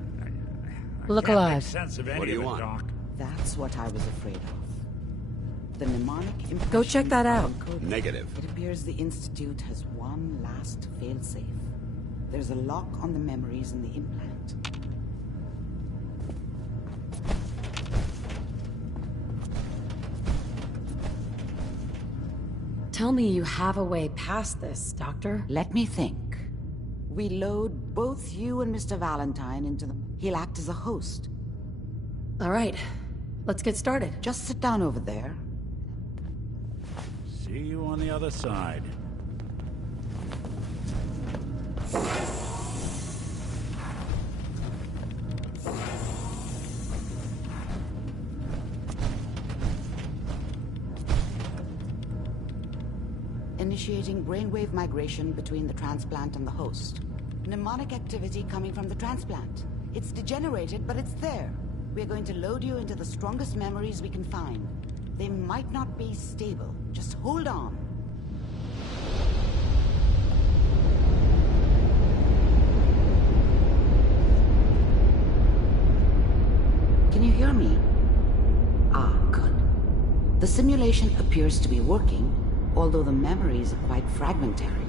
Look can't alive. Make sense of any What do you of it, want? Doc. That's what I was afraid of. The mnemonic impressions Go check that out. are encoded. Negative. It appears the Institute has one last failsafe. There's a lock on the memories in the implant. Tell me you have a way past this, Doctor. Let me think. We load both you and Mr. Valentine into the... He'll act as a host. All right, let's get started. Just sit down over there. See you on the other side. Initiating brainwave migration between the transplant and the host. Mnemonic activity coming from the transplant. It's degenerated, but it's there. We're going to load you into the strongest memories we can find. They might not be stable. Just hold on. Can you hear me? Ah, good. The simulation appears to be working, although the memories are quite fragmentary.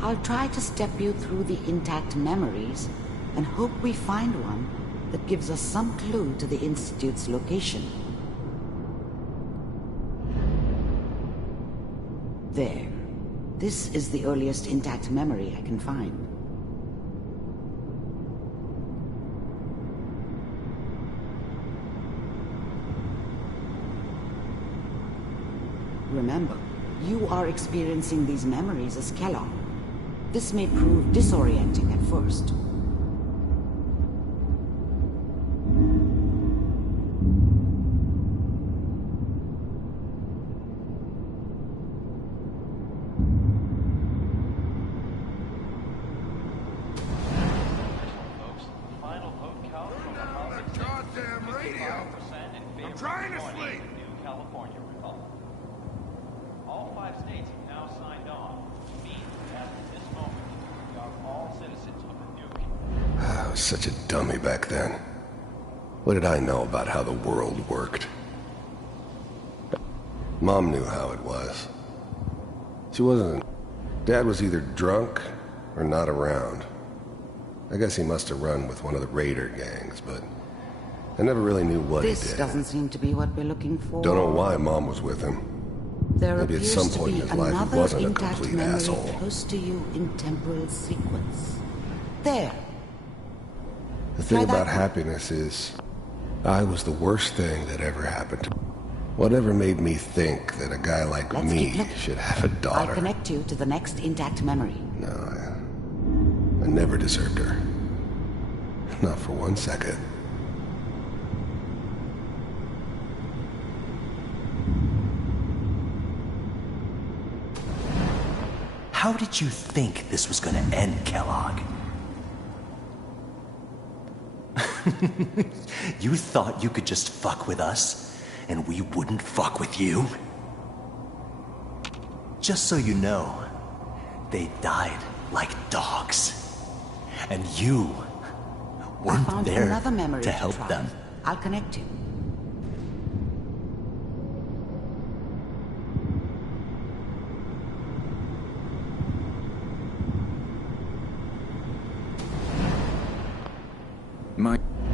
I'll try to step you through the intact memories and hope we find one that gives us some clue to the Institute's location. There. This is the earliest intact memory I can find. Remember, you are experiencing these memories as Kellogg. This may prove disorienting at first. Such a dummy back then. What did I know about how the world worked? Mom knew how it was. She wasn't... Dad was either drunk or not around. I guess he must have run with one of the raider gangs, but I never really knew what he did. This doesn't seem to be what we're looking for. Don't know why Mom was with him. There Maybe at appears some to point be in his life he another wasn't a intact complete memory asshole. close to you in temporal sequence. There. The thing Try that about one. happiness is, I was the worst thing that ever happened to me. Whatever made me think that a guy like Let's me keep looking. should have a daughter? I'll connect you to the next intact memory. No, I never deserved her. Not for 1 second. How did you think this was gonna end, Kellogg? You thought you could just fuck with us, and we wouldn't fuck with you? Just so you know, they died like dogs. And you I weren't found there another memory to help try. them. I'll connect you.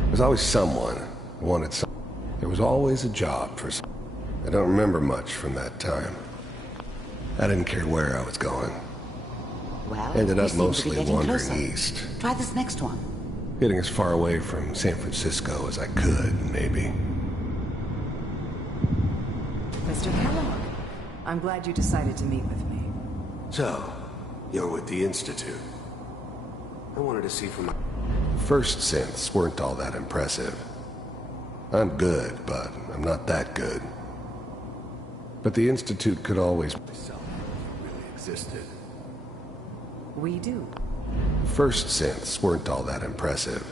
There's always someone who wanted some. There was always a job for some. I don't remember much from that time. I didn't care where I was going. Well, Ended you up seem to be mostly getting wandering closer. east. Try this next one. Getting as far away from San Francisco as I could, maybe. Mr. Kellogg, I'm glad you decided to meet with me. So, you're with the Institute. I wanted to see from my... First synths weren't all that impressive. I'm good, but I'm not that good. But the Institute could always... myself really existed. We do. First synths weren't all that impressive.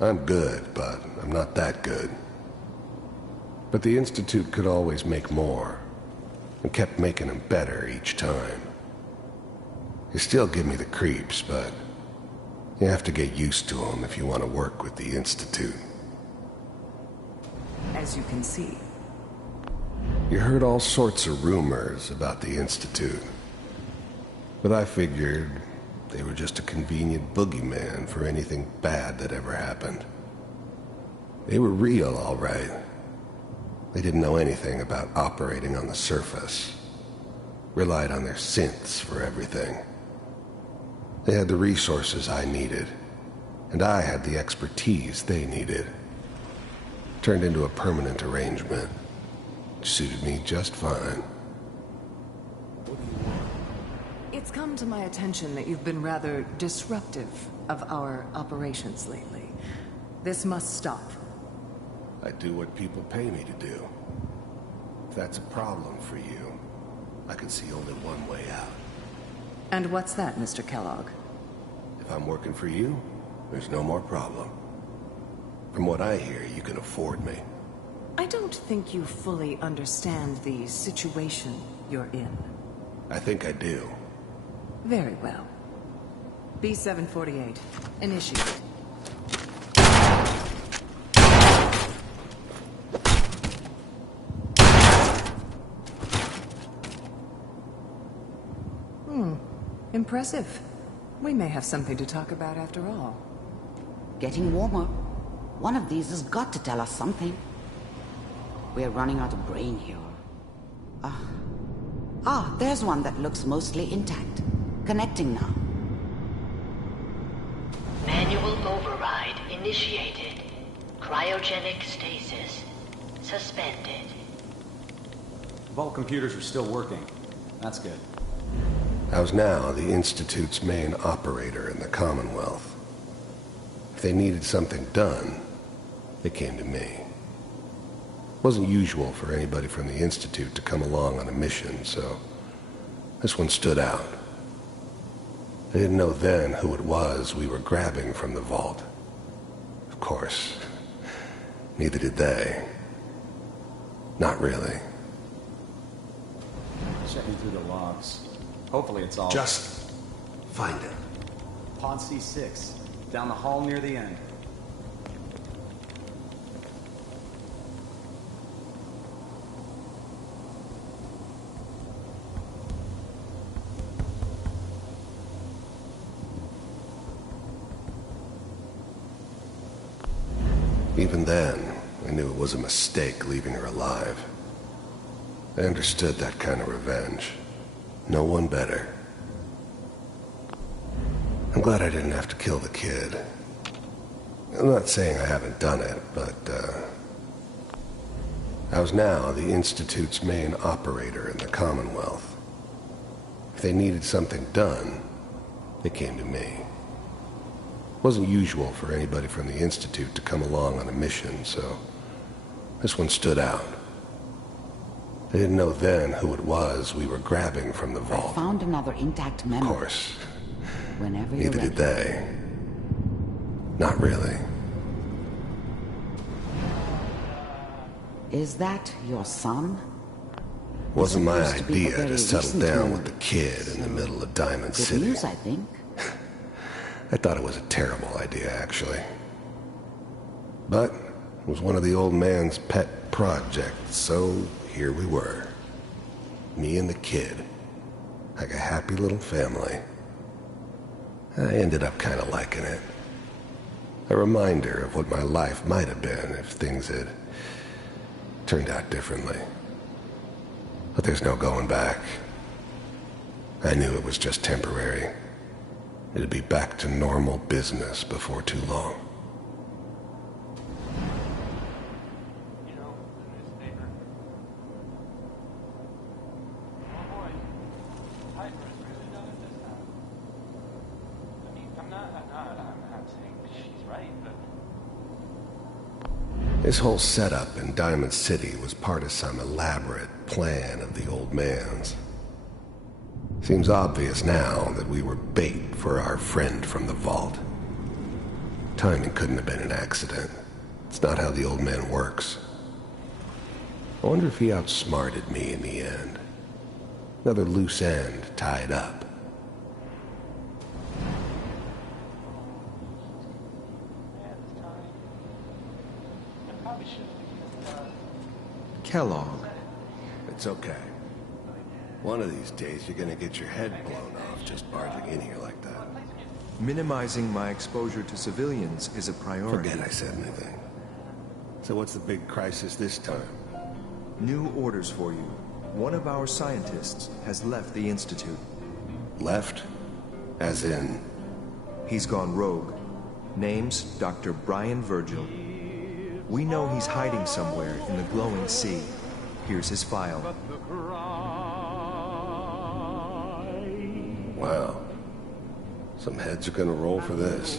I'm good, but I'm not that good. But the Institute could always make more, and kept making them better each time. They still give me the creeps, but you have to get used to them if you want to work with the Institute. As you can see. You heard all sorts of rumors about the Institute, but I figured they were just a convenient boogeyman for anything bad that ever happened. They were real, all right. They didn't know anything about operating on the surface. Relied on their synths for everything. They had the resources I needed, and I had the expertise they needed. Turned into a permanent arrangement. Suited me just fine. It's come to my attention that you've been rather disruptive of our operations lately. This must stop. I do what people pay me to do. If that's a problem for you, I can see only one way out. And what's that, Mr. Kellogg? If I'm working for you, there's no more problem. From what I hear, you can afford me. I don't think you fully understand the situation you're in. I think I do. Very well. B-748, initiate. Impressive. We may have something to talk about after all. Getting warmer. One of these has got to tell us something. We're running out of brain here. There's one that looks mostly intact. Connecting now. Manual override initiated. Cryogenic stasis suspended. Vault computers are still working. That's good. I was now the Institute's main operator in the Commonwealth. If they needed something done, they came to me. It wasn't usual for anybody from the Institute to come along on a mission, so this one stood out. I didn't know then who it was we were grabbing from the vault. Of course, neither did they. Not really. Checking through the logs. Hopefully it's all... Just find it. Pod C6. Down the hall near the end. Even then, I knew it was a mistake leaving her alive. I understood that kind of revenge. No one better. I'm glad I didn't have to kill the kid. I'm not saying I haven't done it, but, I was now the Institute's main operator in the Commonwealth. If they needed something done, they came to me. It wasn't usual for anybody from the Institute to come along on a mission, so this one stood out. They didn't know then who it was we were grabbing from the vault. I found another intact memory. Of course. Whenever you're Neither ready. did they. Not really. Is that your son? Wasn't my Supposed to be a idea very to settle recent down one. with the kid in the middle of Diamond Good City. news, I think. I thought it was a terrible idea, actually. But it was one of the old man's pet projects, so here we were. Me and the kid. Like a happy little family. I ended up kind of liking it. A reminder of what my life might have been if things had turned out differently. But there's no going back. I knew it was just temporary. It'd be back to normal business before too long. This whole setup in Diamond City was part of some elaborate plan of the old man's. Seems obvious now that we were bait for our friend from the vault. Timing couldn't have been an accident. It's not how the old man works. I wonder if he outsmarted me in the end. Another loose end tied up. Kellogg. It's okay. One of these days you're gonna get your head blown off just barging in here like that. Minimizing my exposure to civilians is a priority. Forget I said anything. So what's the big crisis this time? New orders for you. One of our scientists has left the Institute. Left? As in? He's gone rogue. Name's Dr. Brian Virgil. We know he's hiding somewhere in the glowing sea. Here's his file. Wow. Some heads are gonna roll for this.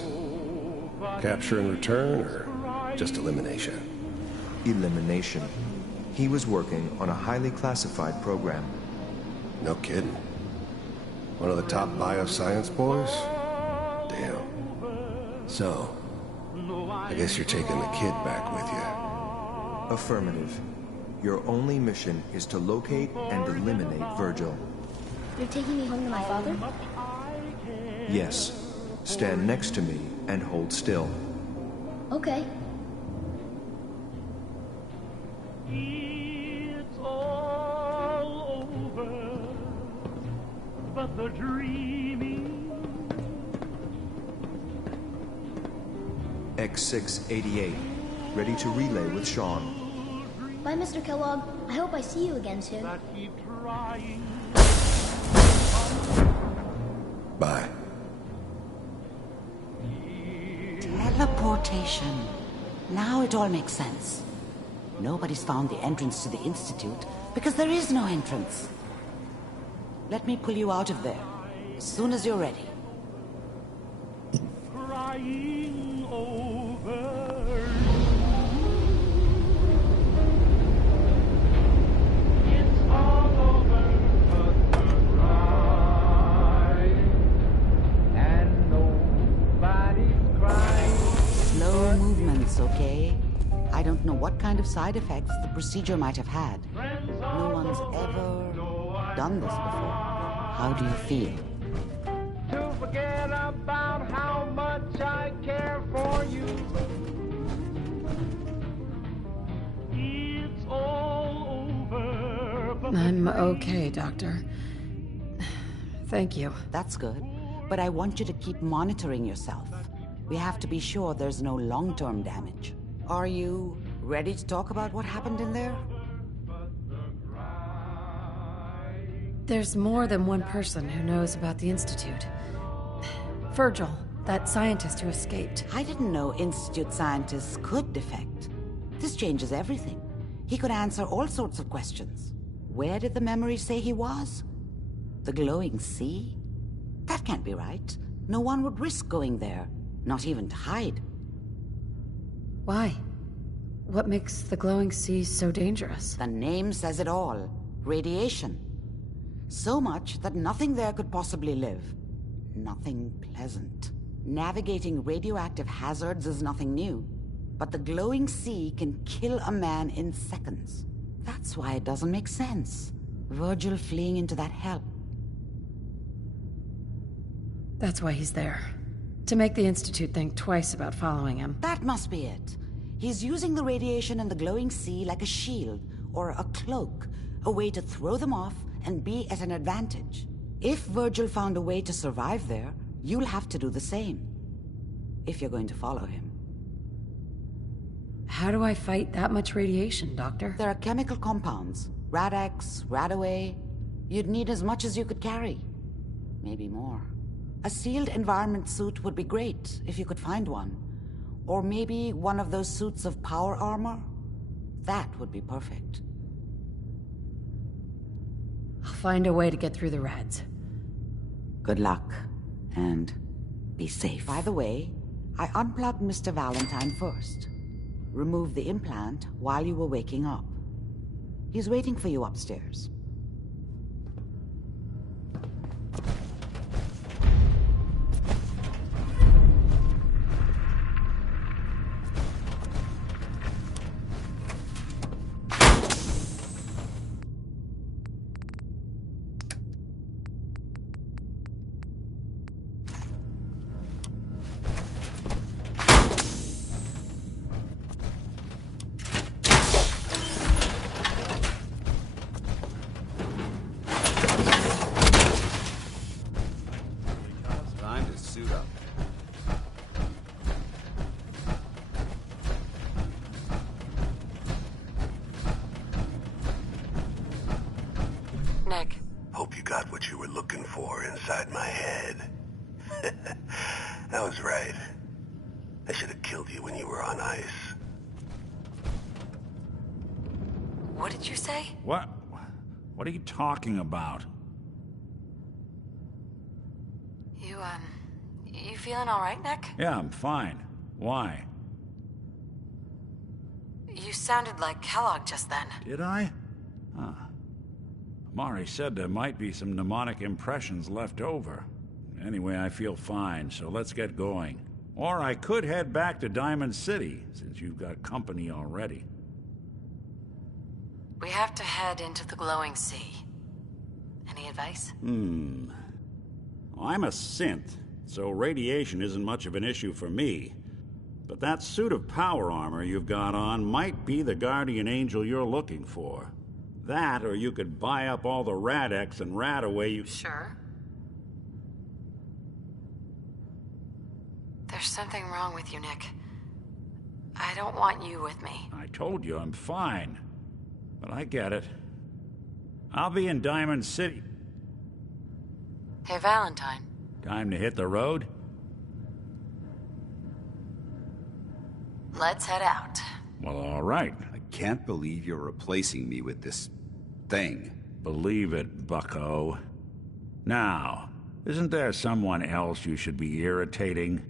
Capture and return, or just elimination? Elimination. He was working on a highly classified program. No kidding. One of the top bioscience boys? Damn. So, I guess you're taking the kid back with you. Affirmative. Your only mission is to locate and eliminate Virgil. You're taking me home to my father? Yes. Stand next to me and hold still. Okay. It's all over, but the dreaming. X688. Ready to relay with Sean. Bye, Mr. Kellogg. I hope I see you again soon. Bye. Teleportation. Now it all makes sense. Nobody's found the entrance to the Institute because there is no entrance. Let me pull you out of there as soon as you're ready. Crying over. It's all over but the cry, and nobody's crying. Slow movements, okay? I don't know what kind of side effects the procedure might have had. No one's ever done this before. How do you feel? To forget about how much I care for you. It's all over. But I'm okay, Doctor. Thank you. That's good. But I want you to keep monitoring yourself. We have to be sure there's no long-term damage. Are you ready to talk about what happened in there? There's more than one person who knows about the Institute. Virgil, that scientist who escaped. I didn't know Institute scientists could defect. This changes everything. He could answer all sorts of questions. Where did the memory say he was? The glowing sea? That can't be right. No one would risk going there, not even to hide. Why? What makes the glowing sea so dangerous? The name says it all. Radiation. So much that nothing there could possibly live. Nothing pleasant. Navigating radioactive hazards is nothing new. But the glowing sea can kill a man in seconds. That's why it doesn't make sense. Virgil fleeing into that hell. That's why he's there. To make the Institute think twice about following him. That must be it. He's using the radiation in the glowing sea like a shield, or a cloak, a way to throw them off and be at an advantage. If Virgil found a way to survive there, you'll have to do the same. If you're going to follow him. How do I fight that much radiation, Doctor? There are chemical compounds. Rad-X, Radaway. You'd need as much as you could carry. Maybe more. A sealed environment suit would be great, if you could find one. Or maybe one of those suits of power armor? That would be perfect. I'll find a way to get through the rads. Good luck. And be safe. By the way, I unplugged Mr. Valentine first. Removed the implant while you were waking up. He's waiting for you upstairs. Nick. Hope you got what you were looking for inside my head. That was right. I should have killed you when you were on ice. What did you say? What? What are you talking about? You feeling all right, Nick? Yeah, I'm fine. Why? You sounded like Kellogg just then. Did I? Huh. Mari said there might be some mnemonic impressions left over. Anyway, I feel fine, so let's get going. Or I could head back to Diamond City, since you've got company already. We have to head into the glowing sea. Any advice? I'm a synth, so radiation isn't much of an issue for me. But that suit of power armor you've got on might be the guardian angel you're looking for. That, or you could buy up all the Rad-X and Radaway you... Sure. There's something wrong with you, Nick. I don't want you with me. I told you I'm fine. But I get it. I'll be in Diamond City. Hey, Valentine. Time to hit the road? Let's head out. Well, all right. I can't believe you're replacing me with this thing. Believe it, bucko. Now, isn't there someone else you should be irritating?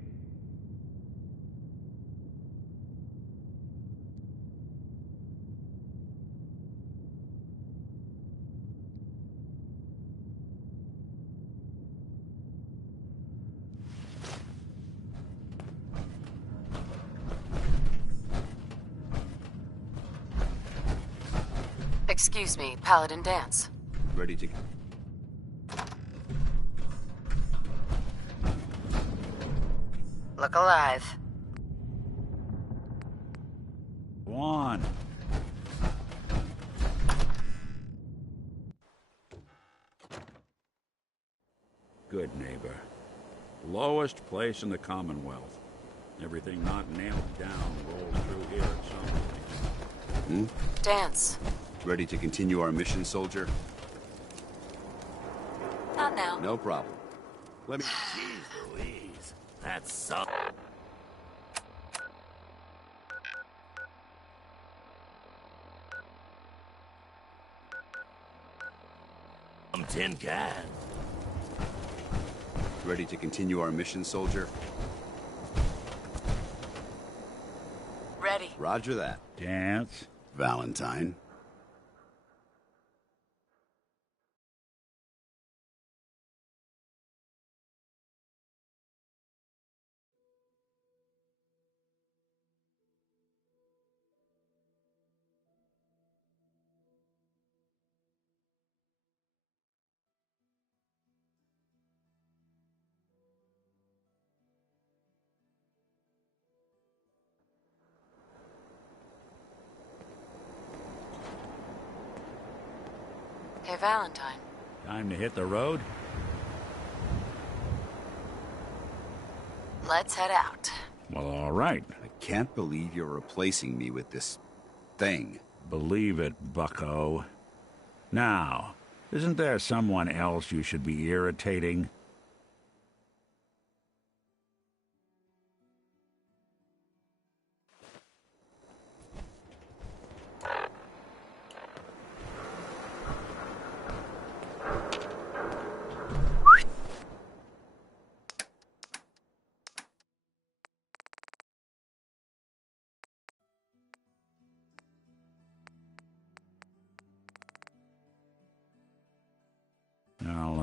Excuse me, Paladin Dance. Ready to... Look alive. Go on. Good neighbor. Lowest place in the Commonwealth. Everything not nailed down rolls through here at some point. Dance. Ready to continue our mission, soldier? Not now. No problem. Let me... Jeez Louise. That's so... Tin can. Ready to continue our mission, soldier? Ready. Roger that. Dance. Valentine. Hey, Valentine. Time to hit the road? Let's head out. Well, all right. I can't believe you're replacing me with this thing. Believe it, bucko. Now, isn't there someone else you should be irritating?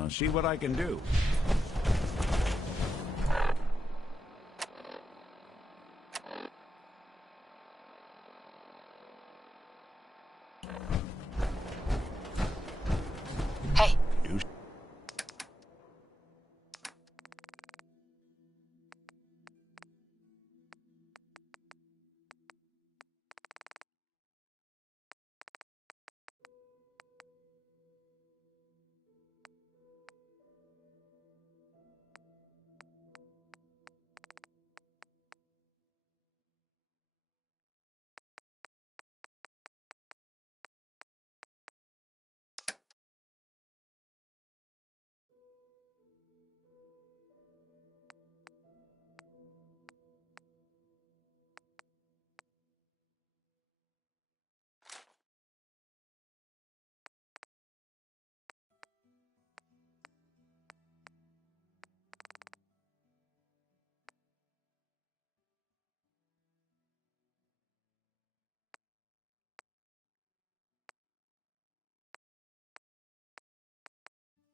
I'll see what I can do. Hey. You...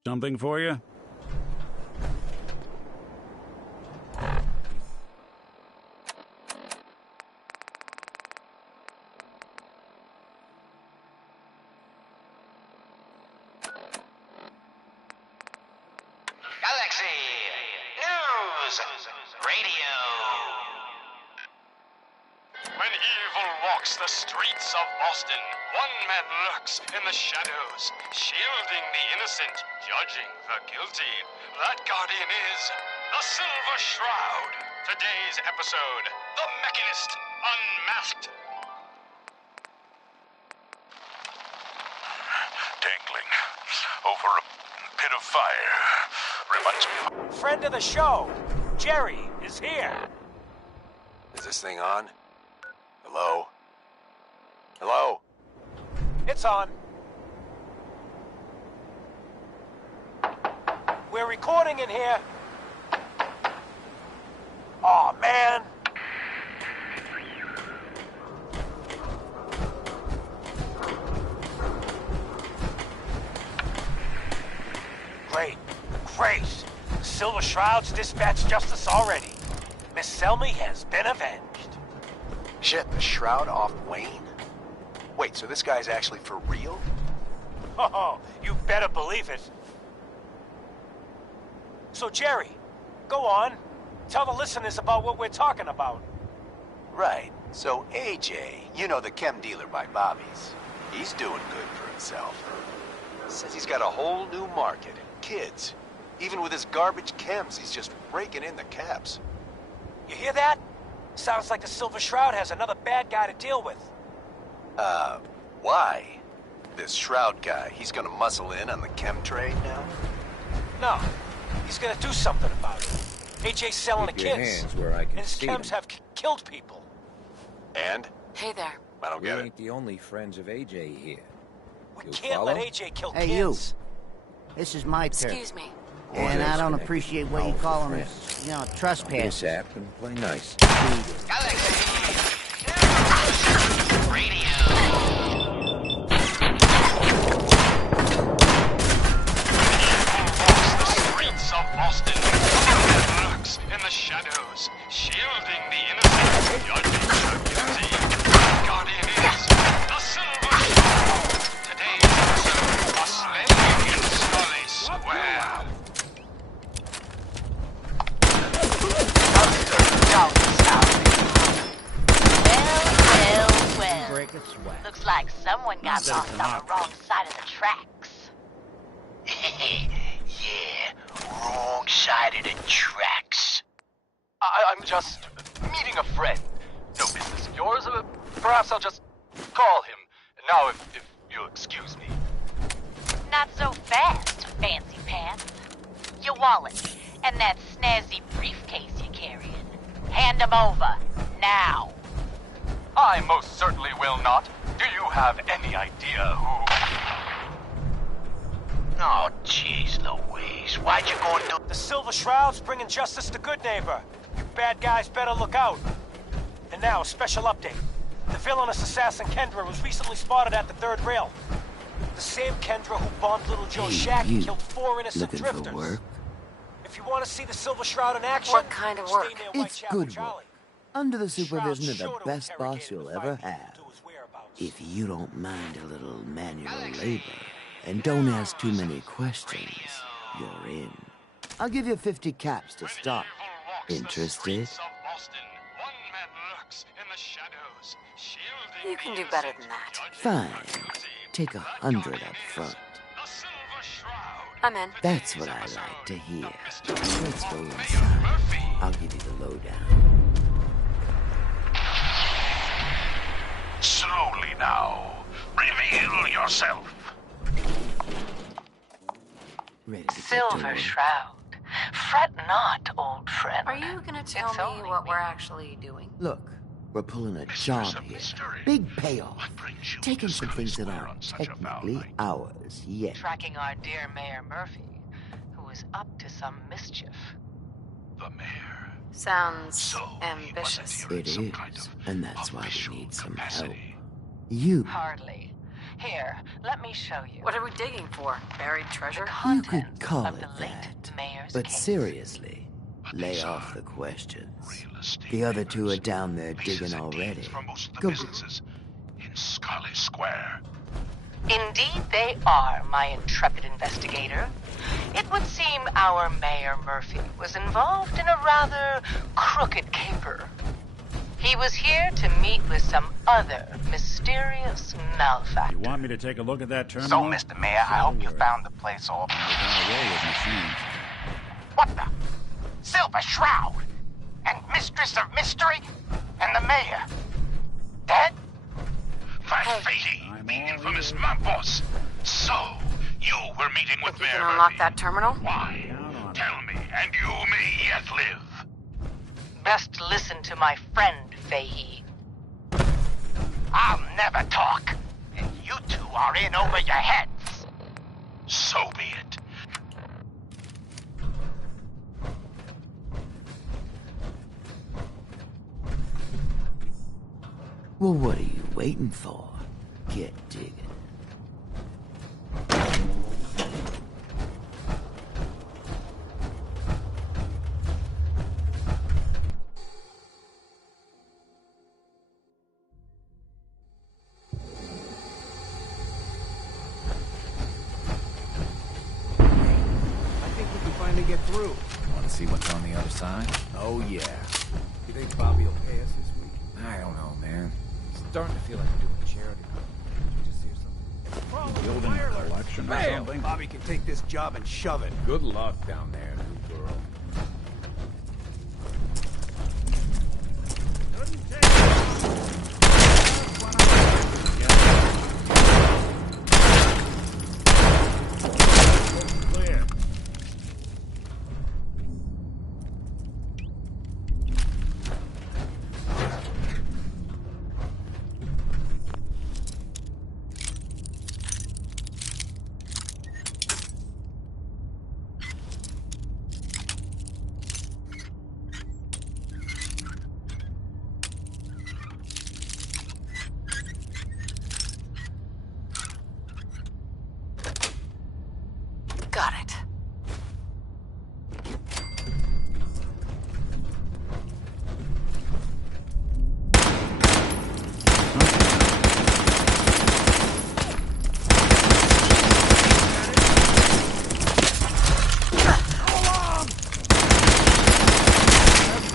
Something for you? Galaxy News Radio. When evil walks the streets of Boston, one man lurks in the shadows, shielding the innocent, judging the guilty. That guardian is the Silver Shroud. Today's episode, The Mechanist Unmasked. Dangling over a pit of fire. Reminds me of... Friend of the show, Jerry, is here. Is this thing on? Hello? Hello? It's on. We're recording in here. Aw, man. Great. Great. Silver Shroud's dispatched justice already. Miss Selmy has been avenged. Shit, the Shroud off Wayne? Wait, so this guy's actually for real? Oh, you better believe it. So, Jerry, go on. Tell the listeners about what we're talking about. Right. So AJ, you know, the chem dealer by Bobby's, he's doing good for himself. Says he's got a whole new market. Kids. Even with his garbage chems, he's just raking in the caps. You hear that? Sounds like the Silver Shroud has another bad guy to deal with. Why? This Shroud guy, he's gonna muscle in on the chem trade now? No. He's gonna do something about it. AJ's selling Keep the your kids. hands where I can And his see chems them. have killed people. And? Hey there. I don't get it. We ain't the only friends of AJ here. We can't let AJ kill Hey, kids. you. This is my turn. Excuse me. And I don't Disconnect. appreciate what you Powerful call them, friends. you know, trespassers. This app and play nice. Streets of Boston. Lurks in the shadows, shielding the innocent, judging the guilty. That guardian is the Silver Shroud. Today's episode, a slaying in Scully Square. Well. Break a sweat. Looks like someone got lost on the wrong side of the tracks. Yeah, wrong side of the tracks. I'm just meeting a friend. No business of yours. Perhaps I'll just call him. Now, if you'll excuse me. Not so fast, fancy pants. Your wallet and that snazzy briefcase you're carrying. Hand them over, now. I most certainly will not. Do you have any idea who... Oh, jeez Louise. Why'd you go and do... The Silver Shroud's bringing justice to Good Neighbor. You bad guys better look out. And now, a special update. The villainous assassin Kendra was recently spotted at the third rail. The same Kendra who bombed Little Joe's shack and killed 4 innocent drifters. For work? If you want to see the Silver Shroud in action, What kind of work? stay near It's Whitechapel good Charlie. work. Under the supervision of the best boss you'll ever have. If you don't mind a little manual labor, and don't ask too many questions, you're in. I'll give you 50 caps to start. Interested? You can do better than that. Fine. Take 100 up front. I'm in. That's what I like to hear. Let's go inside. I'll give you the lowdown. Slowly now. Reveal yourself. Ready to Silver Shroud. Fret not, old friend. Are you gonna tell me what we're actually doing? Look, we're pulling a job here. Big payoff. Taking some things that aren't technically ours yet. Tracking our dear Mayor Murphy, who is up to some mischief. The mayor. Sounds ambitious. It is, and that's why we need some help. You. Hardly. Here, let me show you. What are we digging for? Buried treasure? You could call it that. But seriously, lay off the questions. The other two are down there digging already. Go. In Scully Square. Indeed they are, my intrepid investigator. It would seem our Mayor Murphy was involved in a rather crooked caper. He was here to meet with some other mysterious malefactor. You want me to take a look at that So, terminal? Mr. Mayor, I hope you found the place all... What the? Silver Shroud? And Mistress of Mystery? And the Mayor? Dead? 580, the infamous mob boss. So, you were meeting with You Mayor can unlock Murphy. that terminal? Why? Tell me, and you may yet live. Best listen to my friend, Fahey. I'll never talk. And you two are in over your heads. So be it. Well, what are you waiting for? Get digging. Get through. Want to see what's on the other side? Oh, yeah. You think Bobby will pay us this week? I don't know, man. Starting to feel like I'm doing charity. Did you just hear something? Building a collection or Fail. something? Bobby can take this job and shove it. Good luck down there, new girl.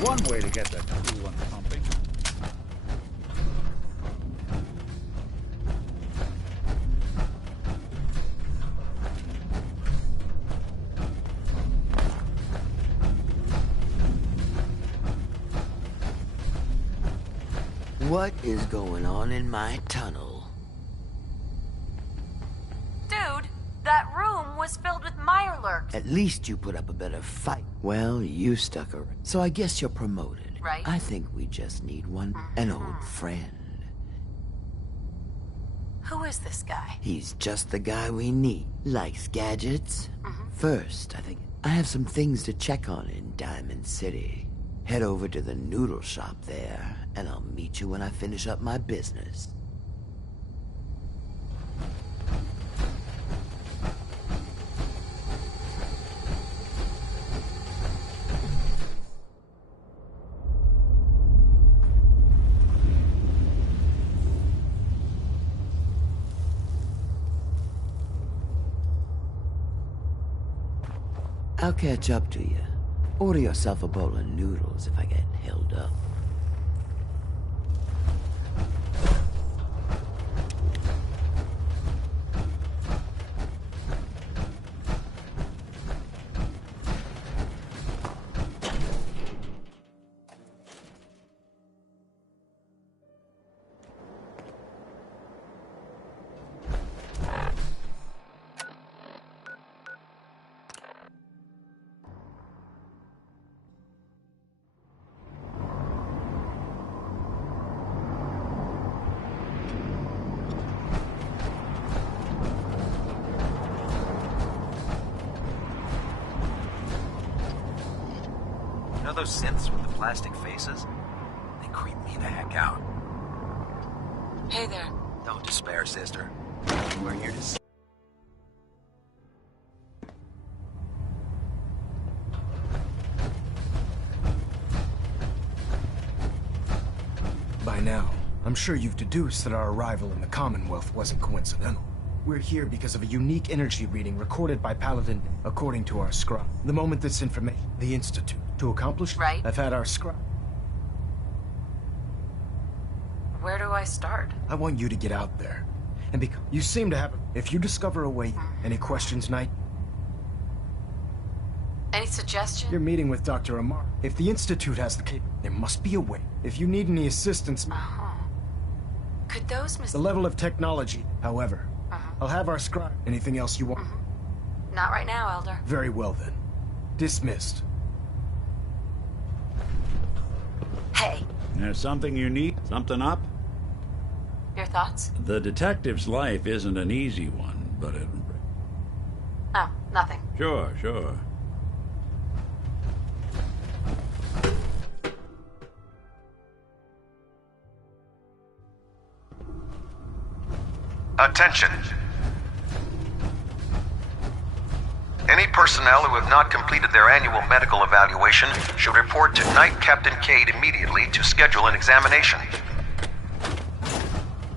one way to get that coolant pumping. What is going on in my tunnel? Dude, that room was filled with Mirelurks. At least you put up a better fight. Well, you stuck around. So I guess you're promoted. Right. I think we just need one. An old friend. Who is this guy? He's just the guy we need. Likes gadgets. First, I think I have some things to check on in Diamond City. Head over to the noodle shop there, and I'll meet you when I finish up my business. I'll catch up to you. Order yourself a bowl of noodles if I get held up. You know those synths with the plastic faces? They creep me the heck out. Hey there. Don't despair, sister. We're here to... By now, I'm sure you've deduced that our arrival in the Commonwealth wasn't coincidental. We're here because of a unique energy reading recorded by Paladin, according to our scribe. The moment this information, the Institute, to accomplish, Right. I've had our scribe. Where do I start? I want you to get out there. And because you seem to have, if you discover a way, any questions, Knight? Any suggestion? You're meeting with Dr. Amar. If the Institute has the capability, there must be a way. If you need any assistance, Could those the level of technology, however, I'll have our scribe. Anything else you want? Not right now, Elder. Very well then. Dismissed. Hey, There's something you need? Something up? your thoughts? The detective's life isn't an easy one, but it... Oh, nothing. Sure, sure. Attention. Any personnel who have not completed their annual medical evaluation should report to Knight Captain Cade immediately to schedule an examination.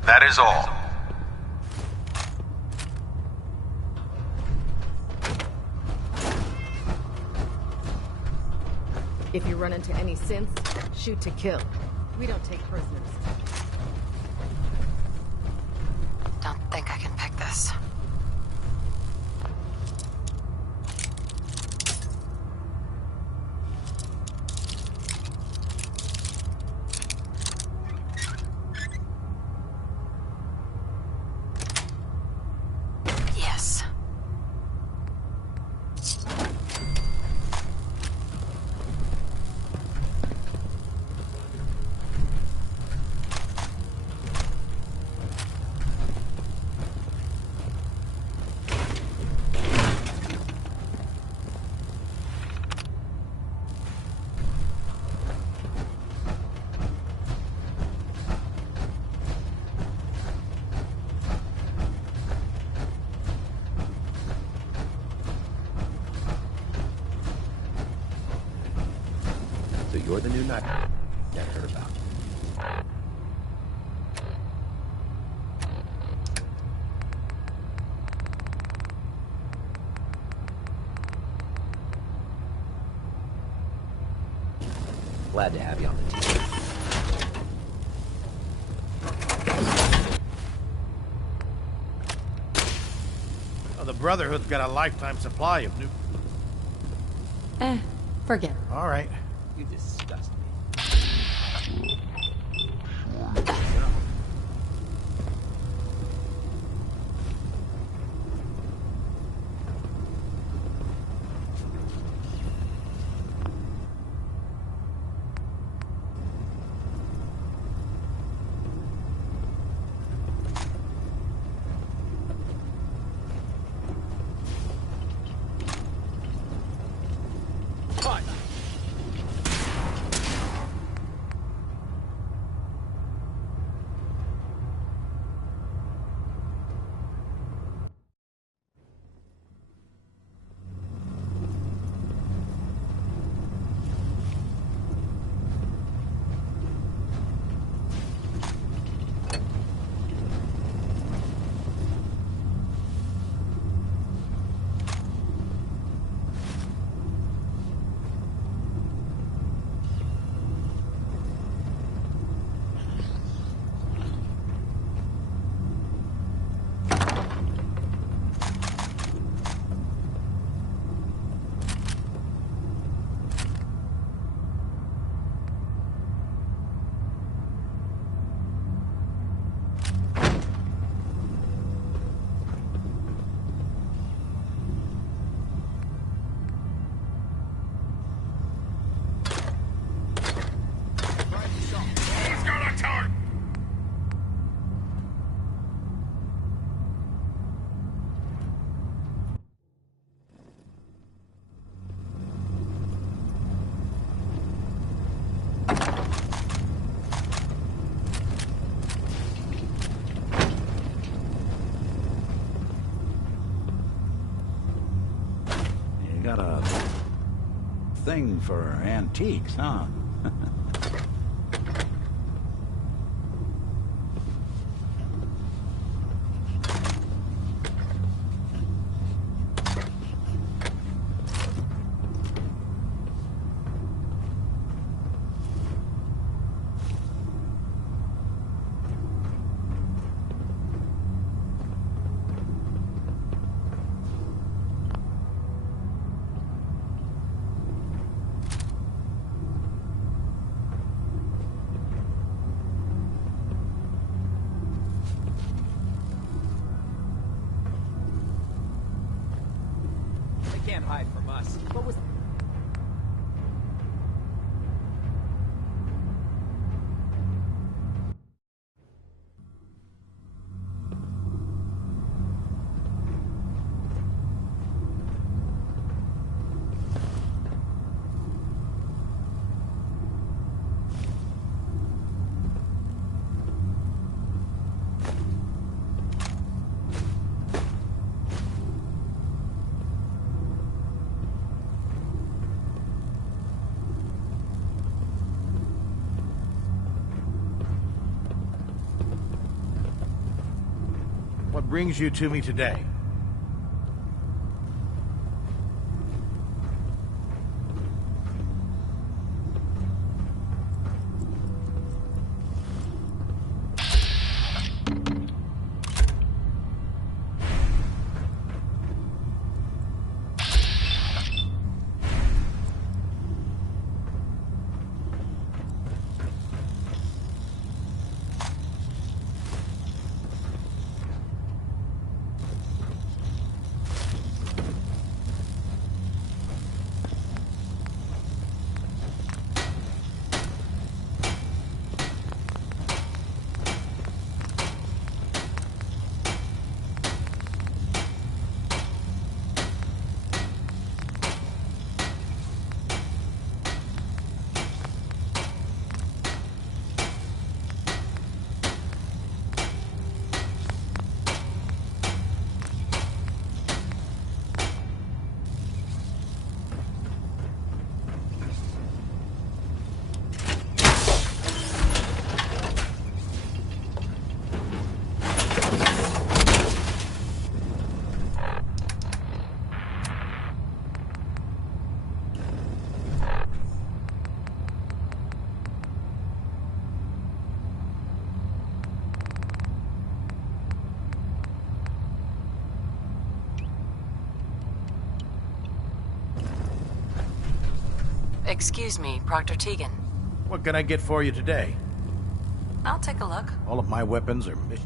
That is all. If you run into any synths, shoot to kill. We don't take prisoners. Don't think I can pick this. Yes. So you're the new Knight. Never heard about. Glad to have you on the team. Oh, the Brotherhood's got a lifetime supply of new... Forget it. All right. You disgust me. Got a thing for antiques, huh? Can't hide from us. What was... What brings you to me today? Excuse me, Proctor Tegan. What can I get for you today? I'll take a look. All of my weapons are mission.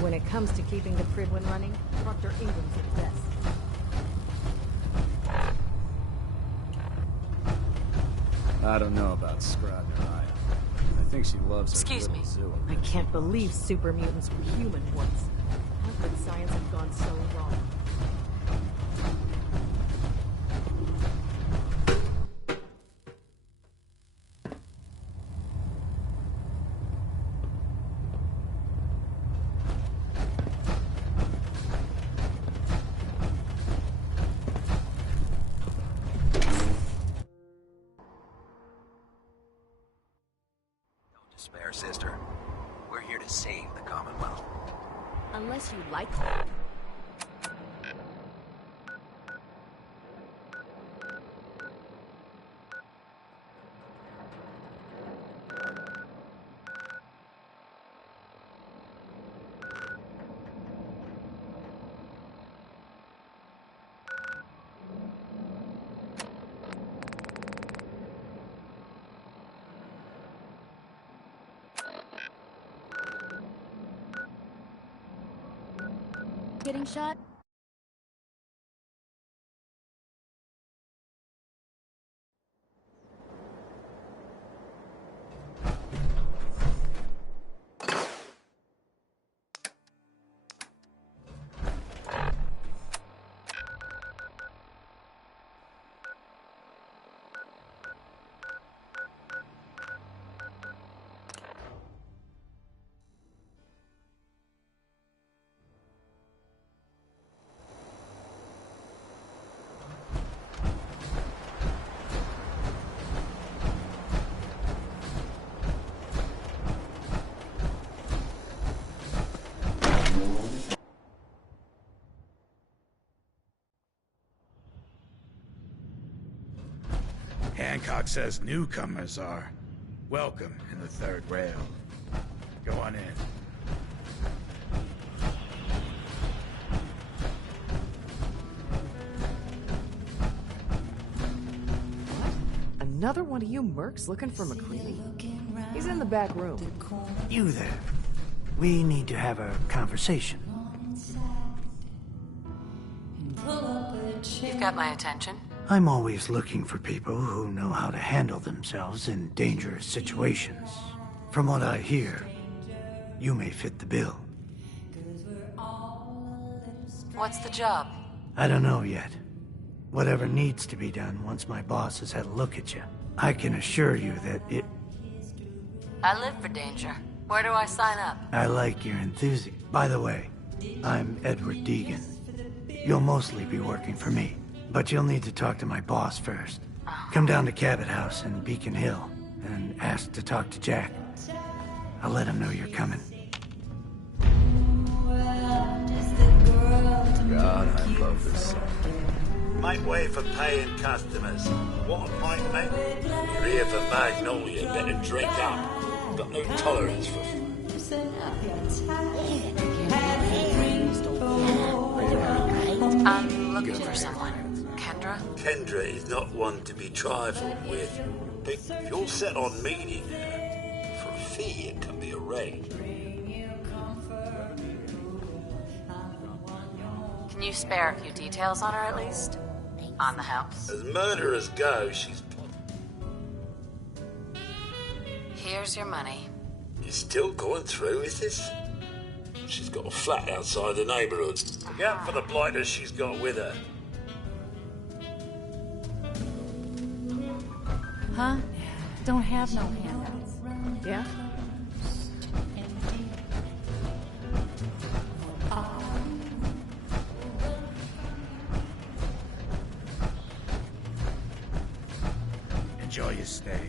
When it comes to keeping the Prydwen running, Proctor Ingram's the best. I don't know about Scrogner, I think she loves her Excuse me. zoo. I can't believe super mutants were human once. How could science have gone so wrong? Despair, sister. We're here to save the Commonwealth. Unless you like that. Getting shot? Hancock says newcomers are welcome in the third rail. Go on in. Another one of you mercs looking for McCready? He's in the back room. You there. We need to have a conversation. You've got my attention. I'm always looking for people who know how to handle themselves in dangerous situations. From what I hear, you may fit the bill. What's the job? I don't know yet. Whatever needs to be done once my boss has had a look at you. I can assure you that it... I live for danger. Where do I sign up? I like your enthusiasm. By the way, I'm Edward Deegan. You'll mostly be working for me, but you'll need to talk to my boss first. Come down to Cabot House in Beacon Hill and ask to talk to Jack. I'll let him know you're coming. God, I love this song. Make way for paying customers. What a pint, mate? You're here for Magnolia, better drink up. Got no tolerance for... I'm looking for someone. Kendra? Kendra is not one to be trifled with. But if you're set on meeting her, for a fee it can be arranged. Can you spare a few details on her at least? On the house? As murderers go, she's... Here's your money. You're still going through with this? She's got a flat outside the neighborhood. Look out for the blighters she's got with her. Huh? Don't have no handouts. Yeah? Enjoy your stay.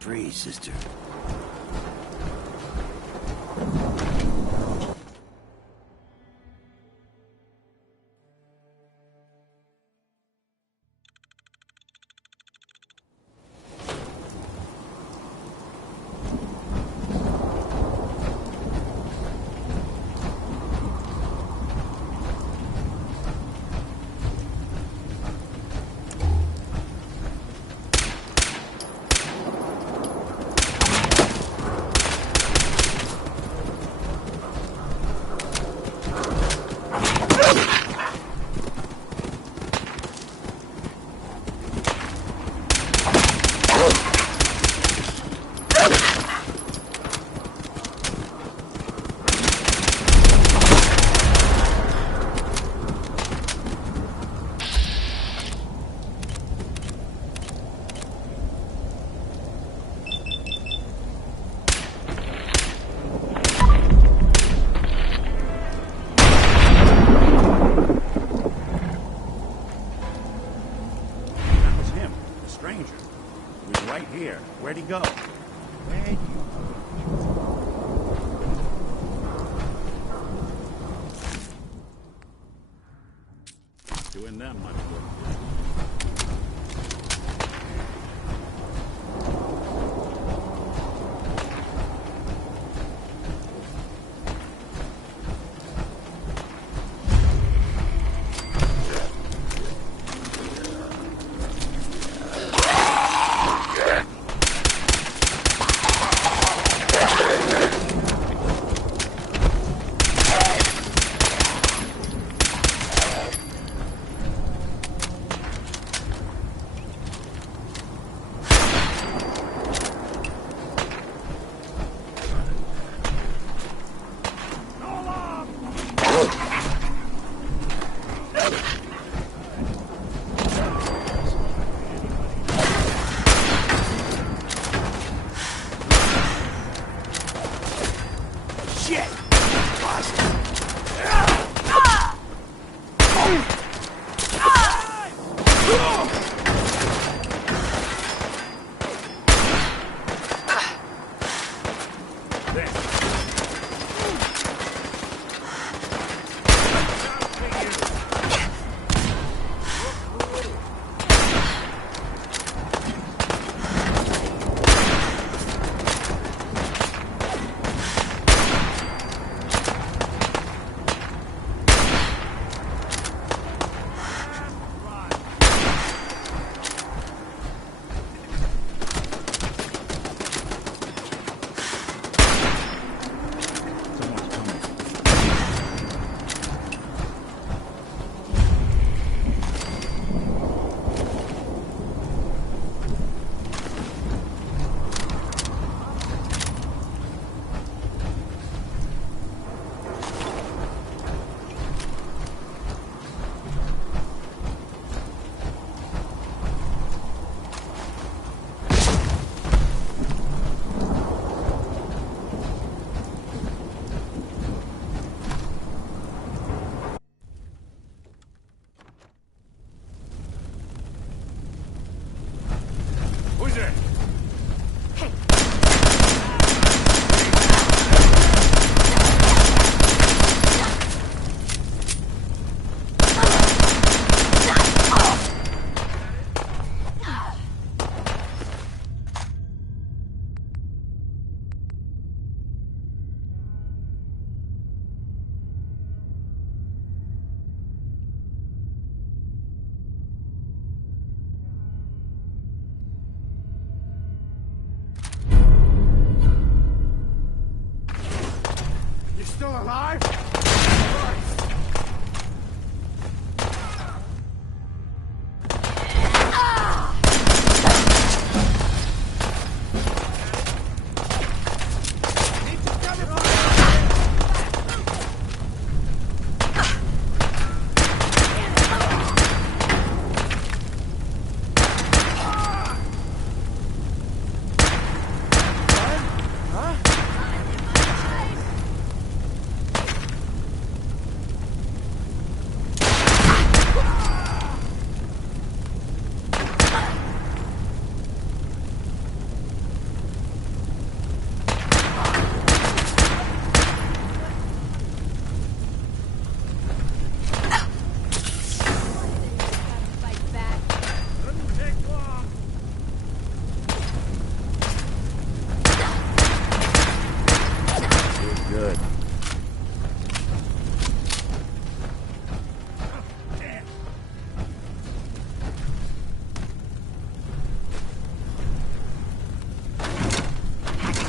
Free, sister. Where'd he go? Where'd you go? Doing them much good.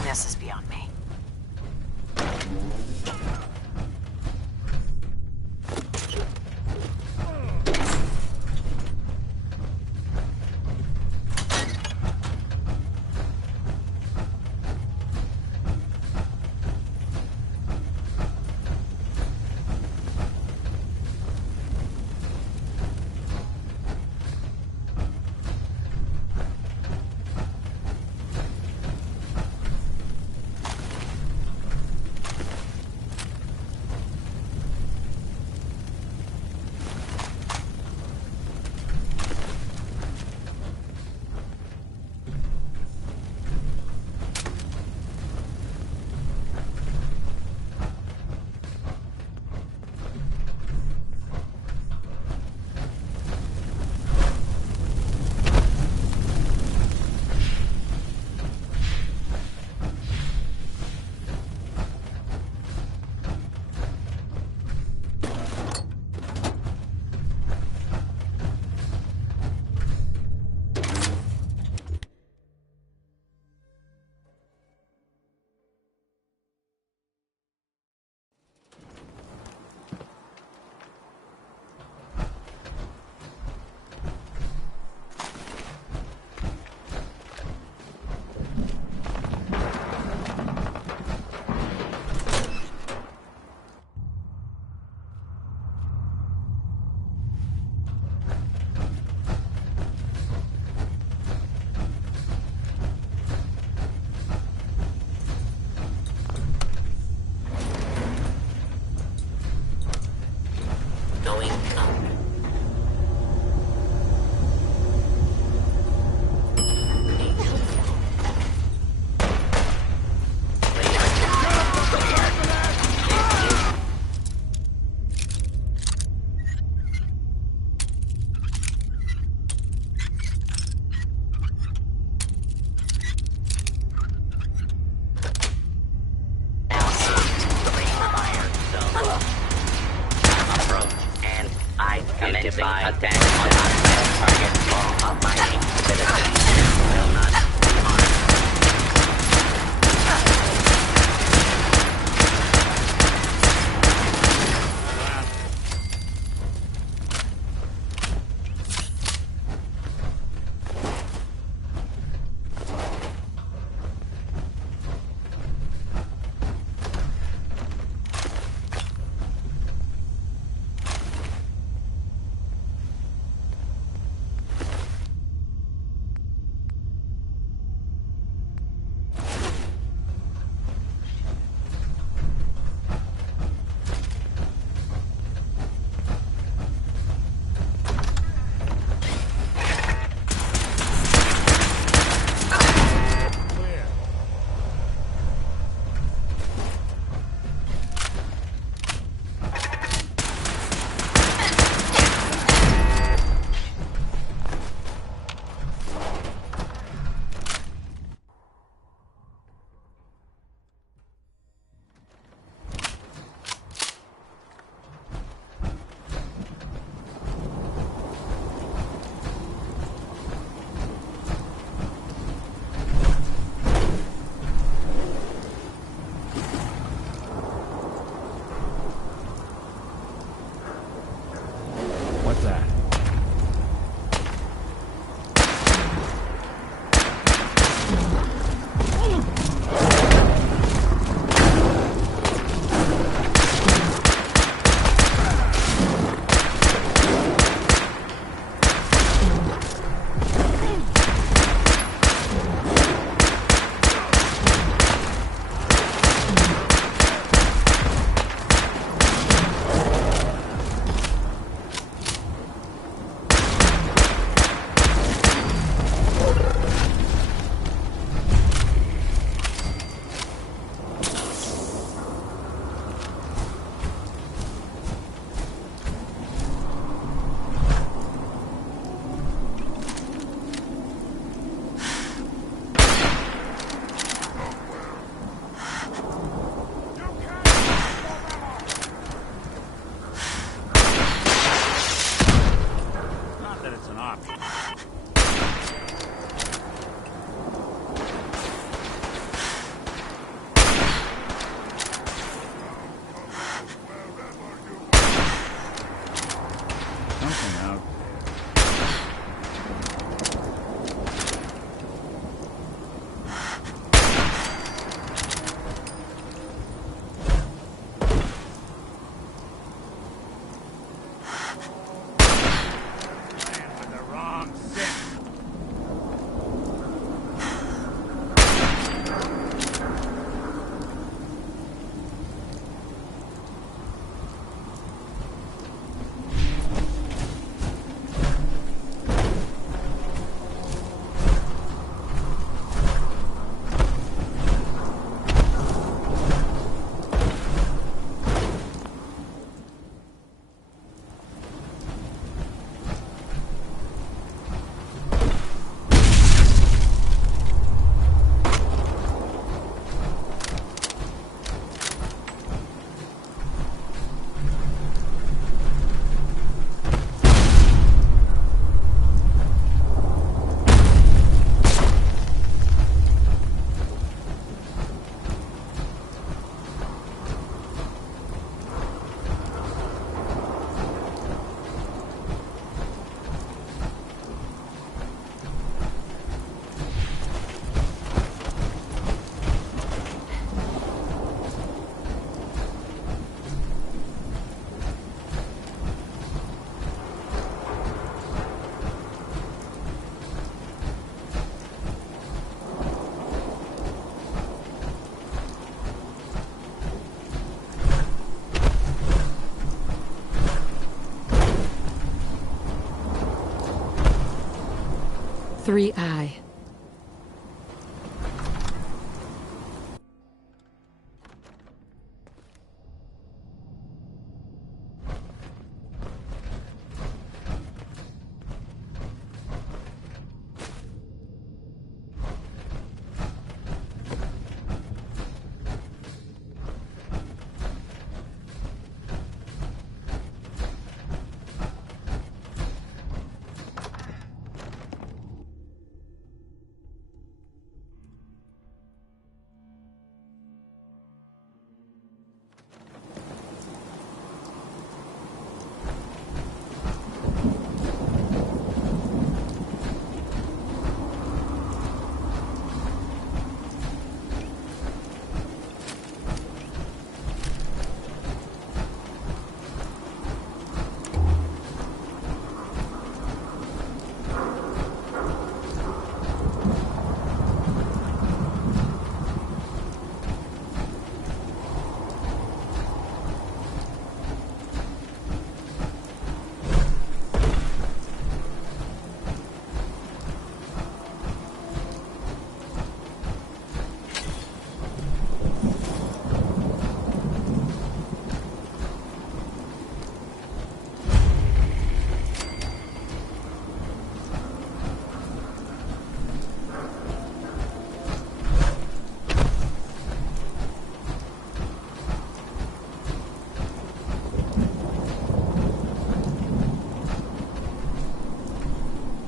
This is beyond me. Commencing attack on hostile target. All of my citizens will not be harmed. something out there. Three I.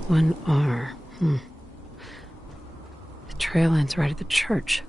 One R. The trail ends right at the church.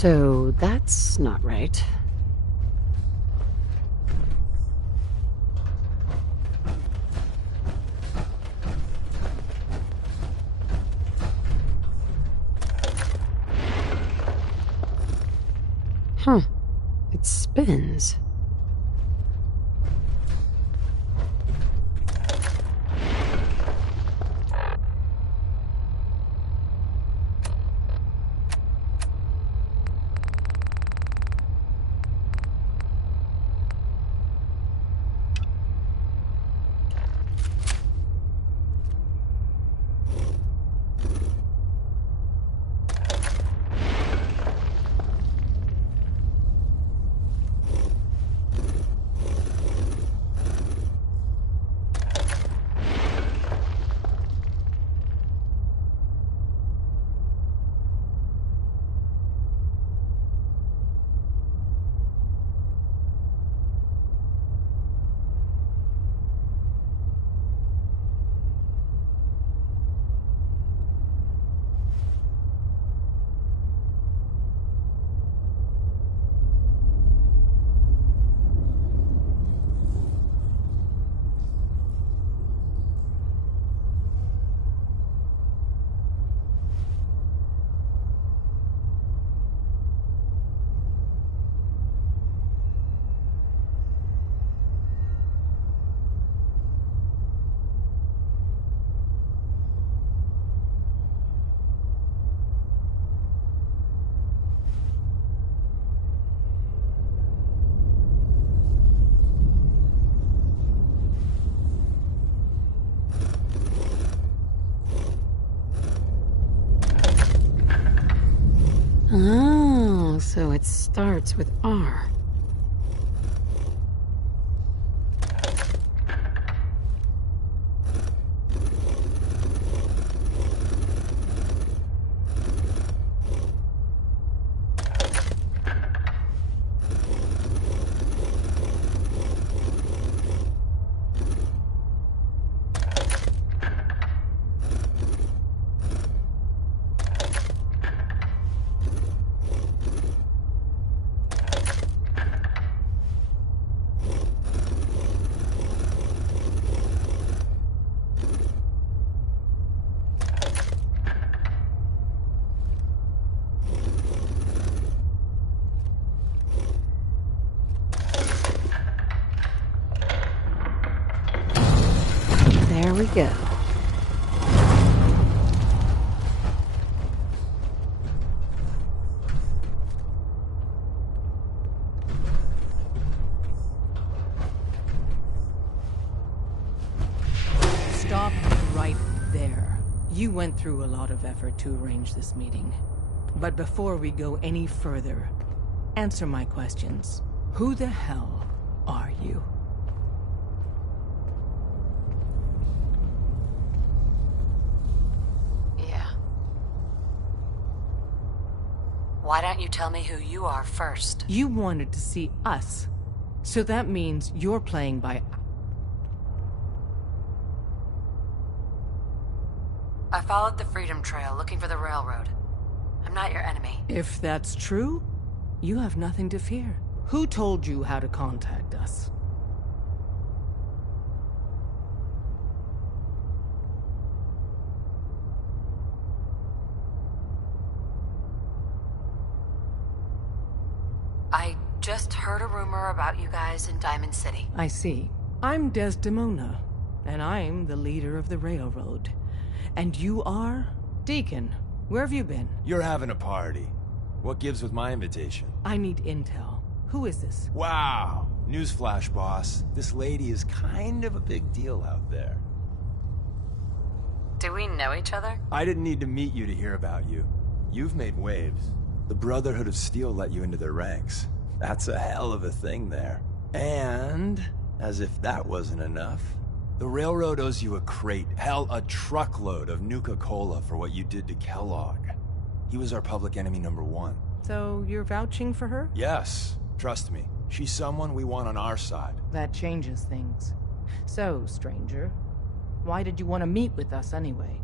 So that's not right. Huh. It spins. Oh, so it starts with R. There we go. Stop right there. You went through a lot of effort to arrange this meeting. But before we go any further, answer my questions. Who the hell are you? Yeah. Why don't you tell me who you are first? You wanted to see us. So that means you're playing by... I followed the Freedom Trail looking for the railroad. I'm not your enemy. If that's true, you have nothing to fear. Who told you how to contact us? I just heard a rumor about you guys in Diamond City. I see. I'm Desdemona, and I'm the leader of the railroad. And you are? Deacon, where have you been? You're having a party. What gives with my invitation? I need intel. Who is this? Wow. Newsflash, boss. This lady is kind of a big deal out there. Do we know each other? I didn't need to meet you to hear about you. You've made waves. The Brotherhood of Steel let you into their ranks. That's a hell of a thing there. And, as if that wasn't enough, the railroad owes you a crate, hell, a truckload of Nuka-Cola for what you did to Kellogg. He was our public enemy #1. So you're vouching for her? Yes. Trust me. She's someone we want on our side. That changes things. So, stranger, why did you want to meet with us anyway?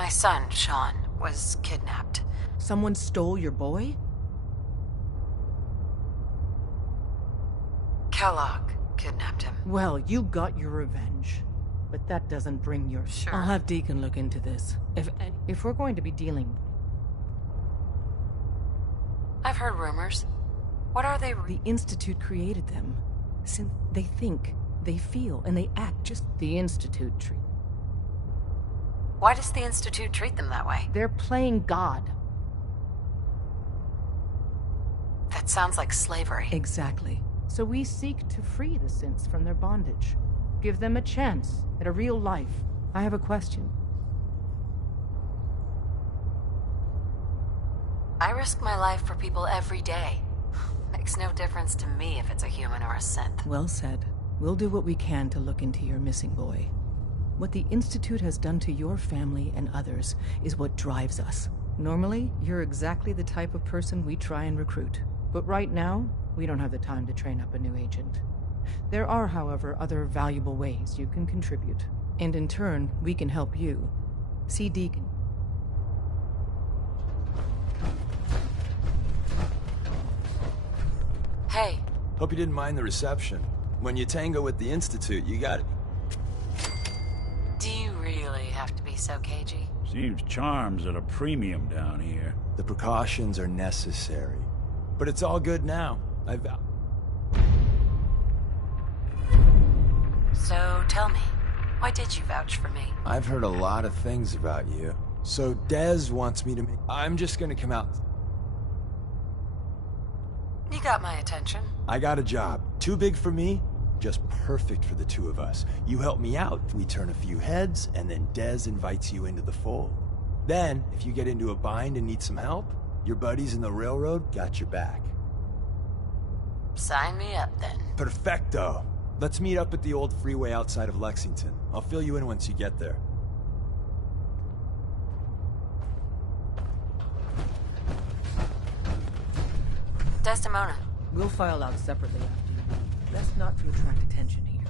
My son, Sean, was kidnapped. Someone stole your boy? Kellogg kidnapped him. Well, you got your revenge. But that doesn't bring your... Sure. I'll have Deacon look into this. If we're going to be dealing... I've heard rumors. What are they? The Institute created them. Since they think, they feel, and they act just... The Institute treat... Why does the Institute treat them that way? They're playing God. That sounds like slavery. Exactly. So we seek to free the synths from their bondage. Give them a chance at a real life. I have a question. I risk my life for people every day. Makes no difference to me if it's a human or a synth. Well said. We'll do what we can to look into your missing boy. What the Institute has done to your family and others is what drives us. Normally, you're exactly the type of person we try and recruit. But right now, we don't have the time to train up a new agent. There are, however, other valuable ways you can contribute. And in turn, we can help you. See Deacon. Hey. Hope you didn't mind the reception. When you tango with the Institute, you gotta... Do you really have to be so cagey? Seems charm's at a premium down here. The precautions are necessary. But it's all good now. So tell me, why did you vouch for me? I've heard a lot of things about you. So Dez wants me to make... I'm just gonna come out... You got my attention. I got a job. Too big for me, just perfect for the two of us. You help me out, we turn a few heads, and then Dez invites you into the fold. Then, if you get into a bind and need some help, your buddies in the railroad got your back. Sign me up, then. Perfecto. Let's meet up at the old freeway outside of Lexington. I'll fill you in once you get there. Desdemona. We'll file out separately after you leave. Best not to attract attention here.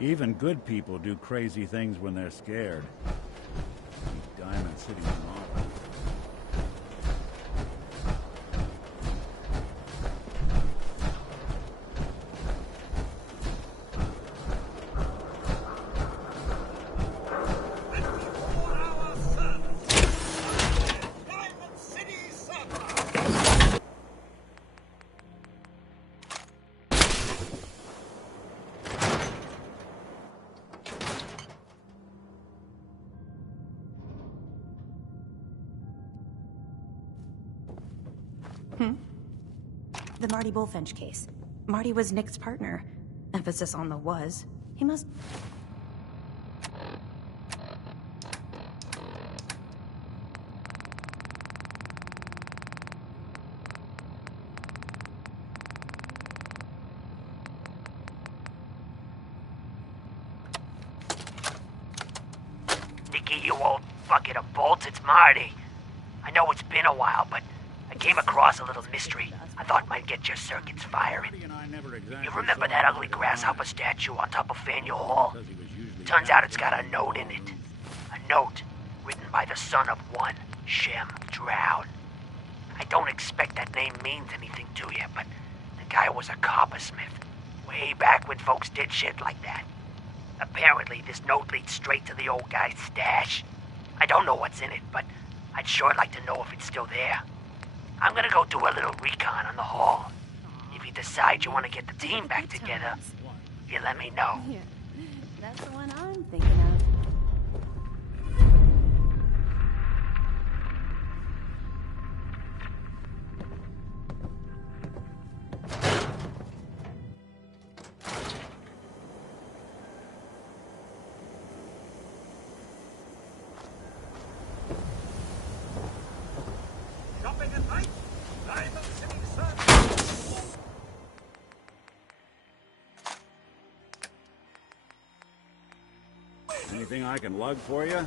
Even good people do crazy things when they're scared. Keep Diamond City tomorrow. The Marty Bullfinch case. Marty was Nick's partner. Emphasis on the was. He must... Nicky, you old bucket of bolts, it's Marty. I know it's been a while, but I came across a little mystery I thought might get your circuits firing. You remember that ugly grasshopper statue on top of Faneuil Hall? Turns out it's got a note in it. A note written by the son of one Shem Drown. I don't expect that name means anything to you, but the guy was a coppersmith. Way back when folks did shit like that. Apparently, this note leads straight to the old guy's stash. I don't know what's in it, but I'd sure like to know if it's still there. I'm gonna go do a little recon on the hall. If you decide you want to get the team back together, you let me know. Yeah, that's the one I'm thinking of. Anything I can lug for you?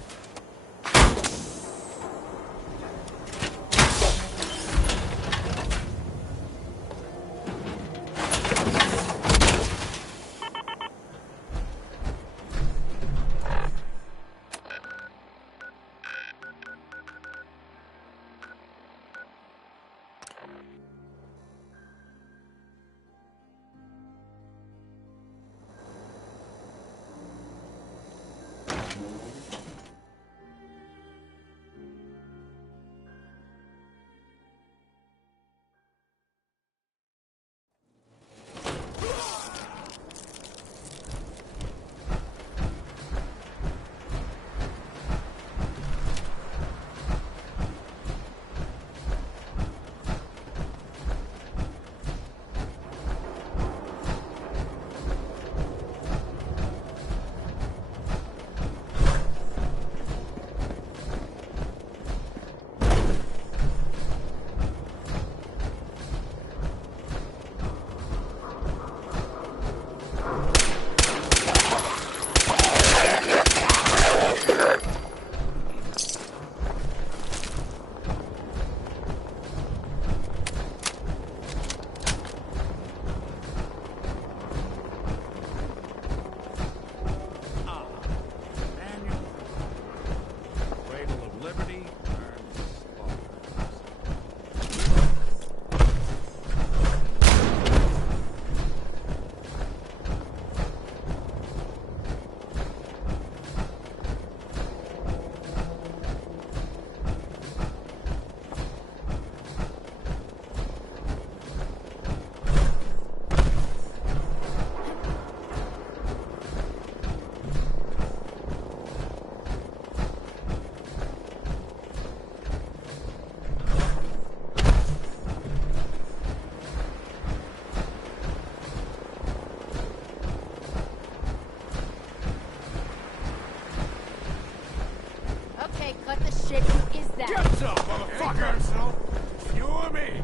Get up, motherfucker! You or me?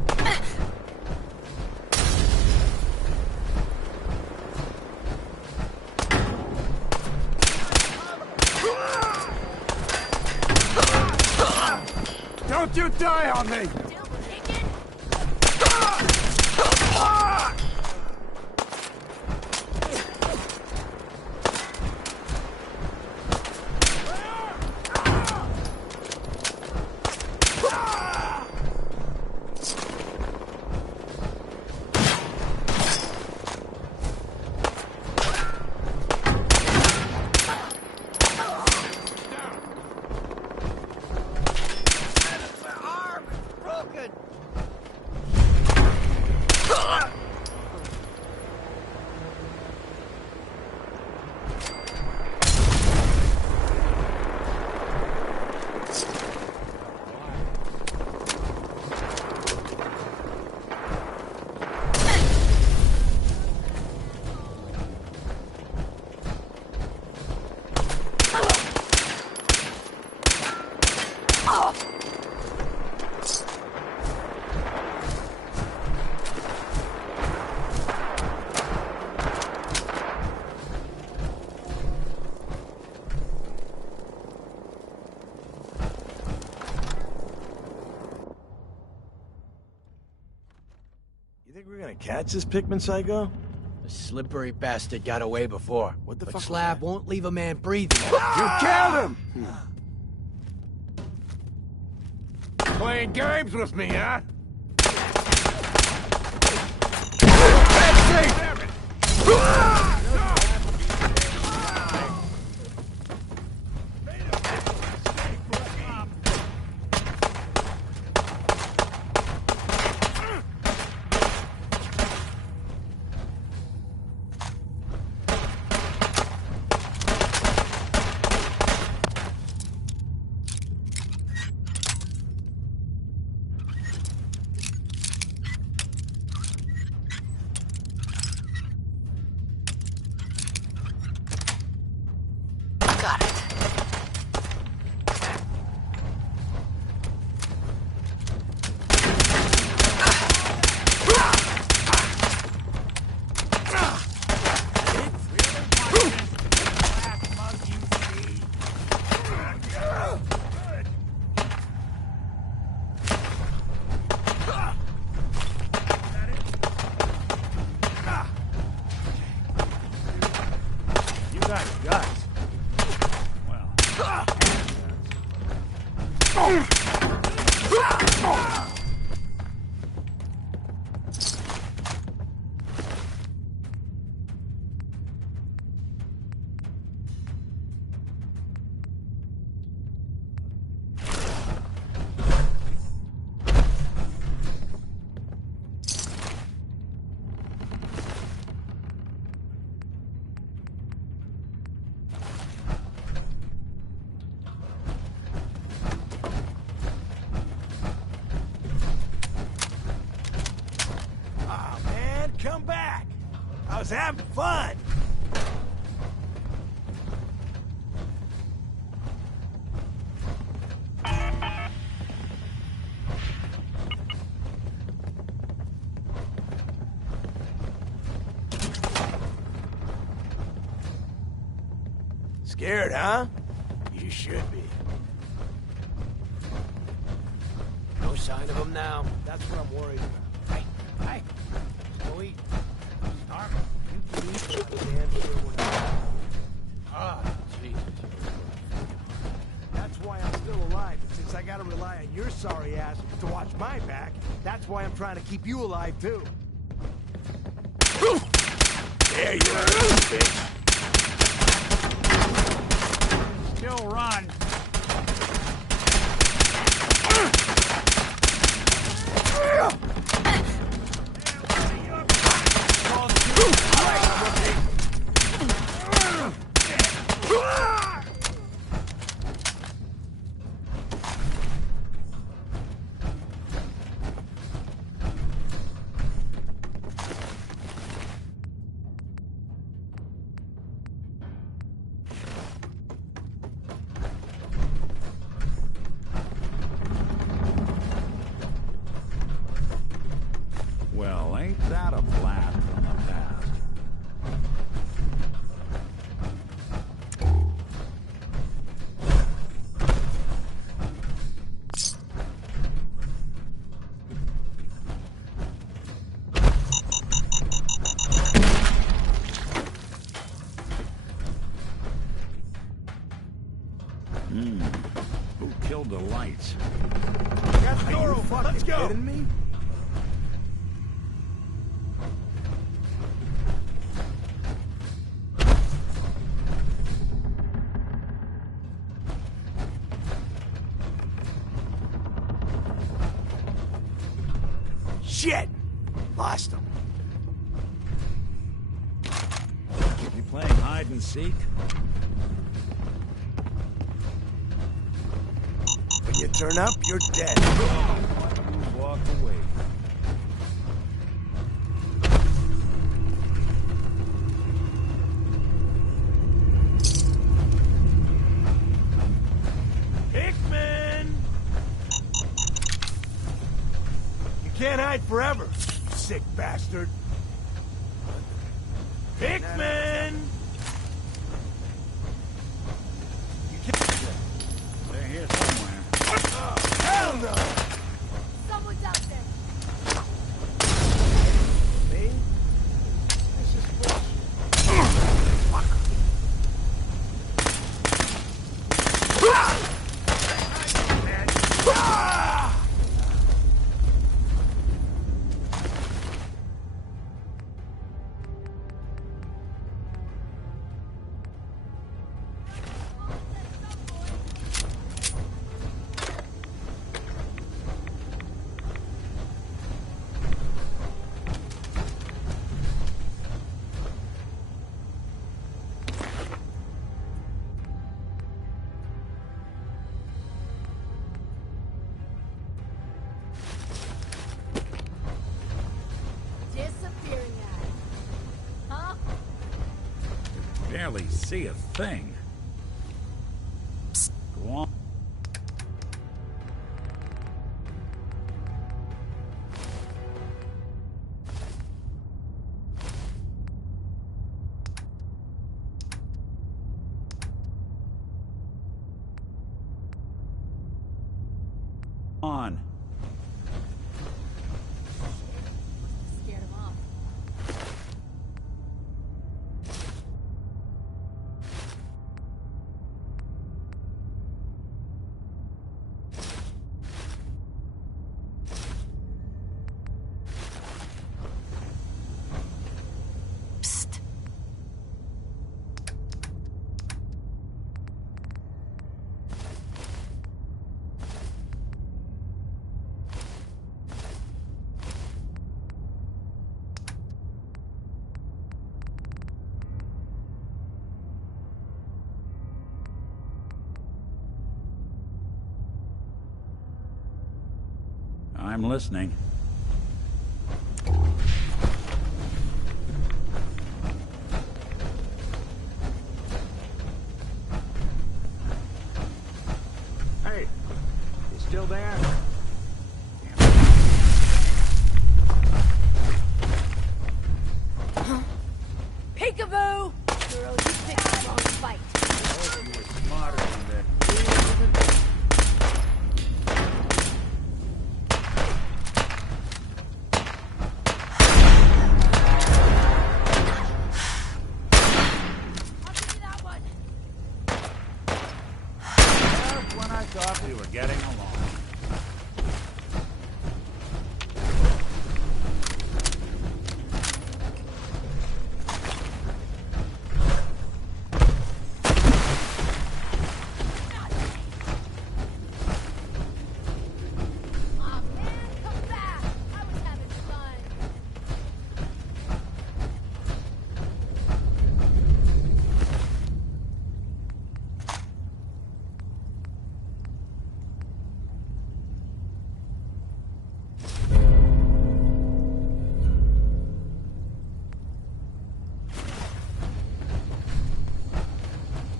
Don't you die on me! think we're gonna catch this Pikmin psycho? The slippery bastard got away before. What the but fuck? Slab won't leave a man breathing. You killed him! Playing games with me, huh? Come back! I was having fun! Scared, huh? You should be. No sign of him now. That's what I'm worried about. Hey! Go eat. Starving. You can eat the damn sure when Ah, Jesus. That's why I'm still alive. And since I gotta rely on your sorry ass to watch my back, that's why I'm trying to keep you alive, too. There you are, bitch. Still run. Well, ain't that a blast from the past? Who killed the lights? Got the door open. Let's go. Kidding me? Shit! Lost him. You playing hide and seek? When you turn up, you're dead. You walk away. Pikmin! You can't hide forever, sick bastard. Pikmin! You can't... They're here somewhere. Hell no! Someone's out there. barely see a thing. Psst. Go on. On. Scared him off. Psst. I'm listening. Hey, you still there? Peekaboo! Girl, you picked the wrong fight. Oh, you were smarter than that. When I thought we were getting along.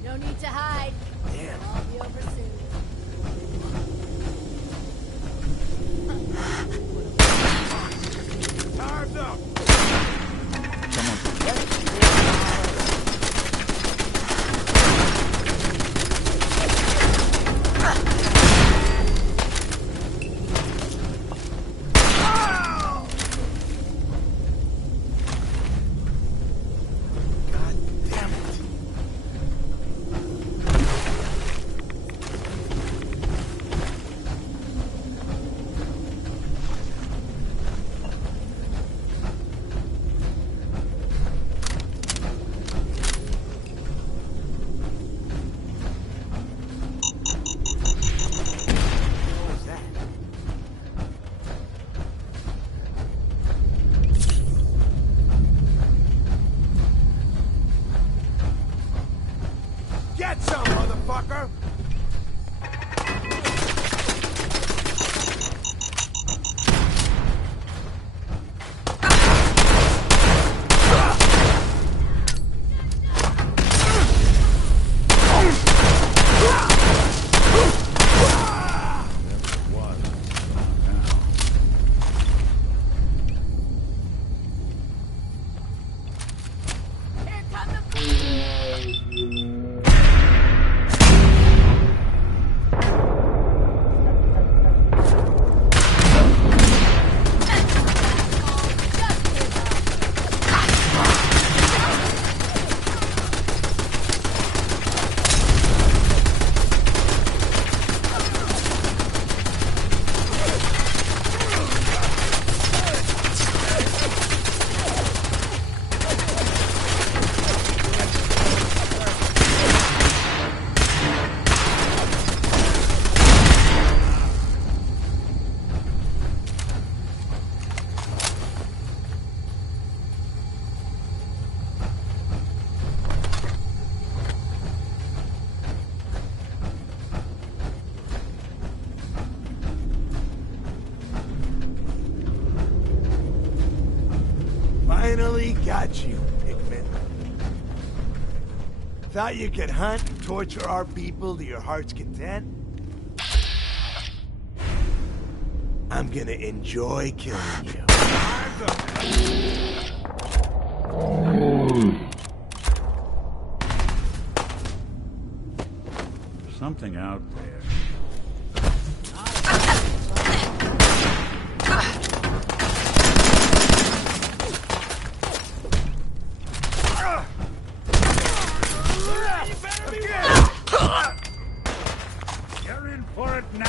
No need to hide. Damn. I'll be over soon. Time's up. Get some, motherfucker! Finally got you, Pigman. thought you could hunt and torture our people to your heart's content? I'm gonna enjoy killing you. There's something out there. You're in for it now.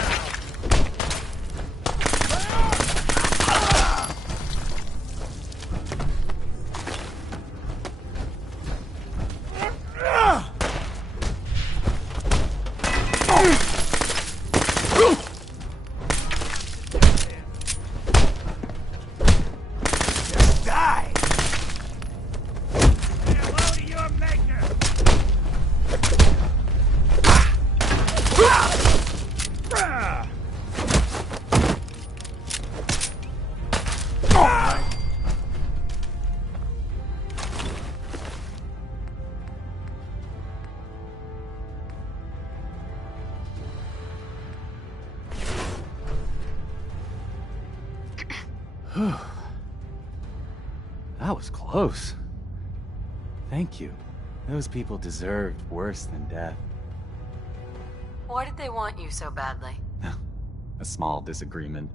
Just die! Hello to your maker. That was close. Thank you. Those people deserved worse than death. Why did they want you so badly? A small disagreement.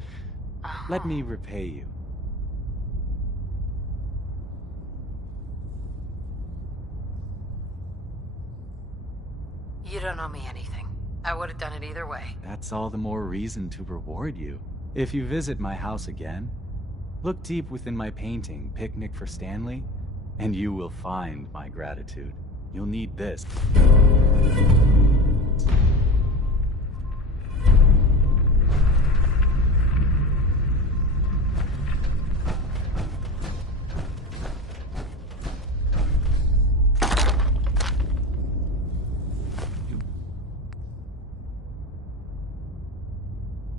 Let me repay you. You don't owe me anything. I would have done it either way. That's all the more reason to reward you. If you visit my house again, look deep within my painting, Picnic for Stanley, and you will find my gratitude. You'll need this.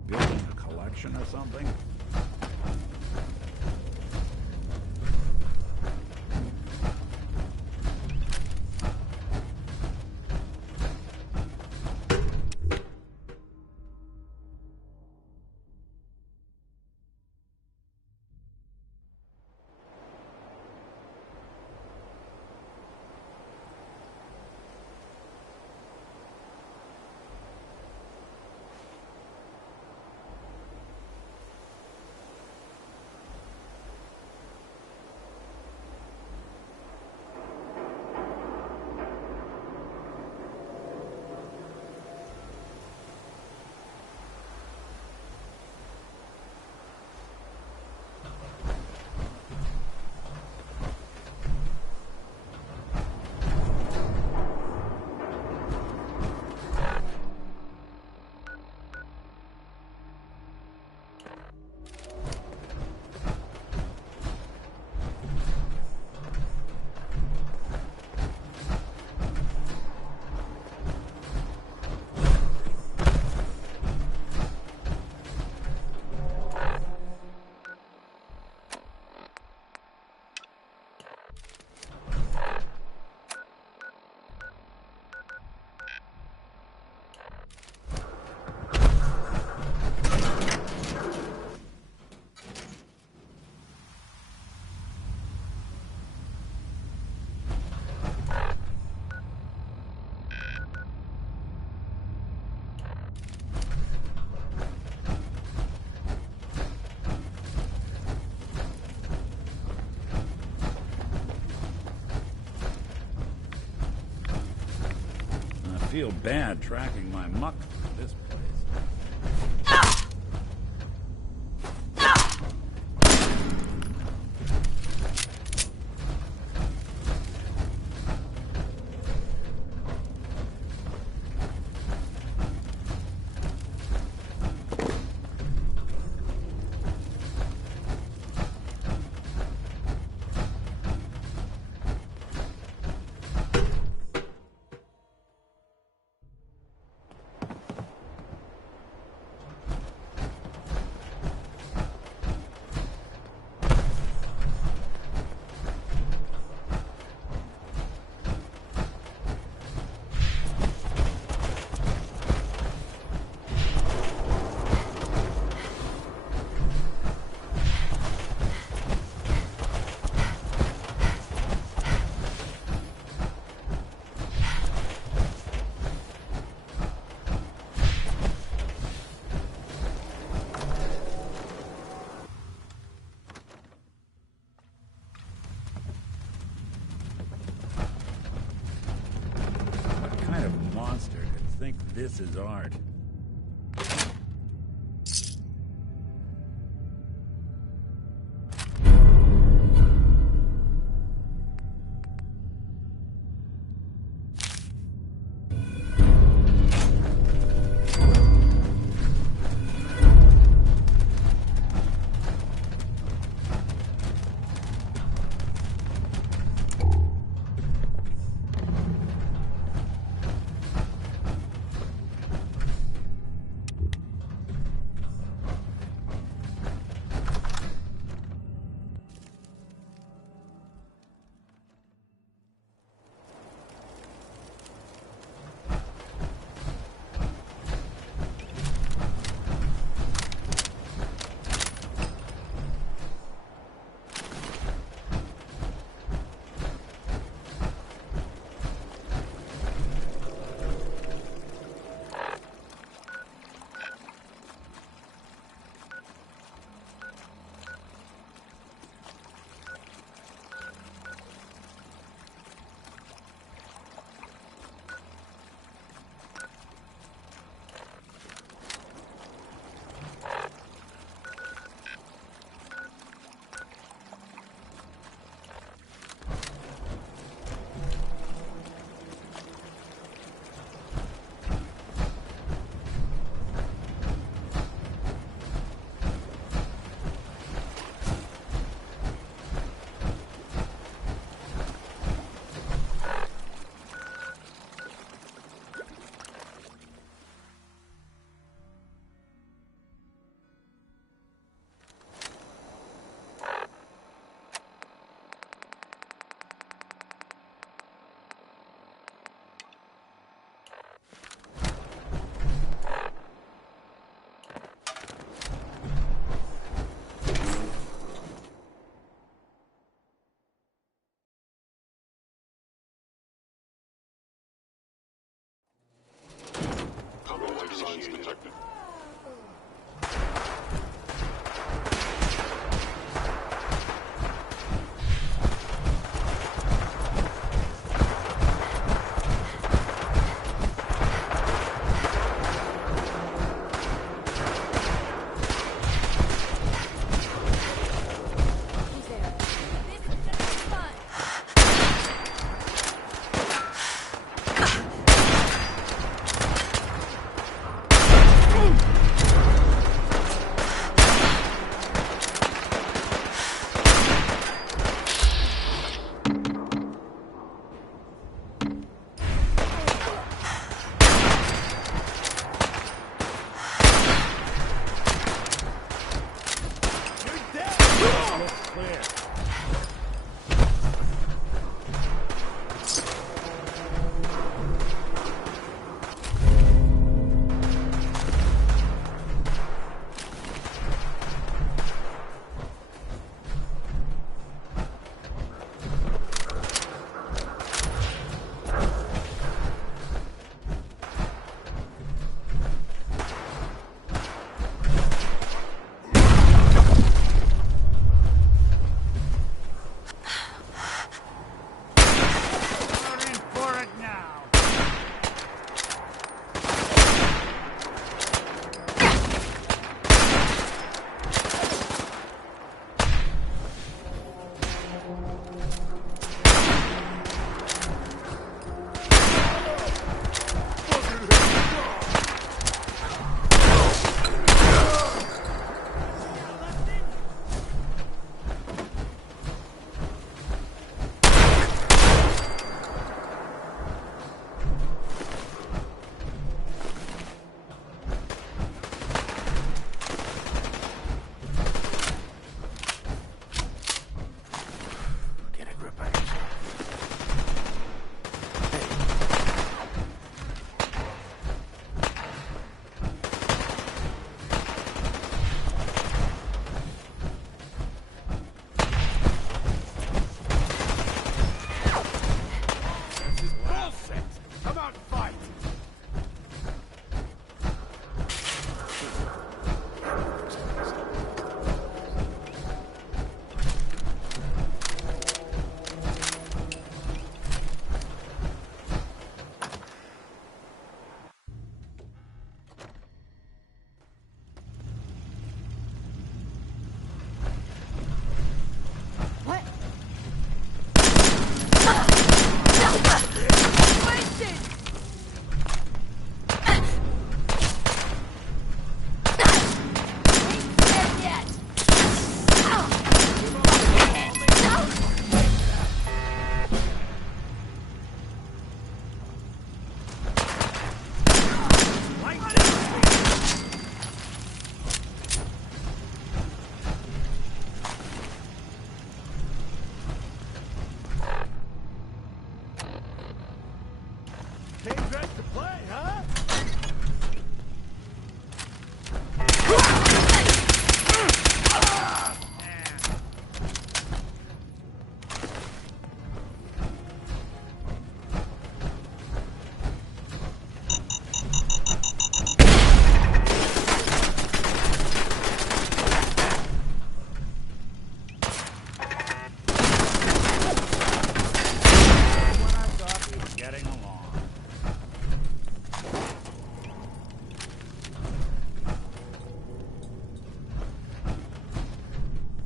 Building a collection or something? I feel bad tracking my muck through this place. This is art.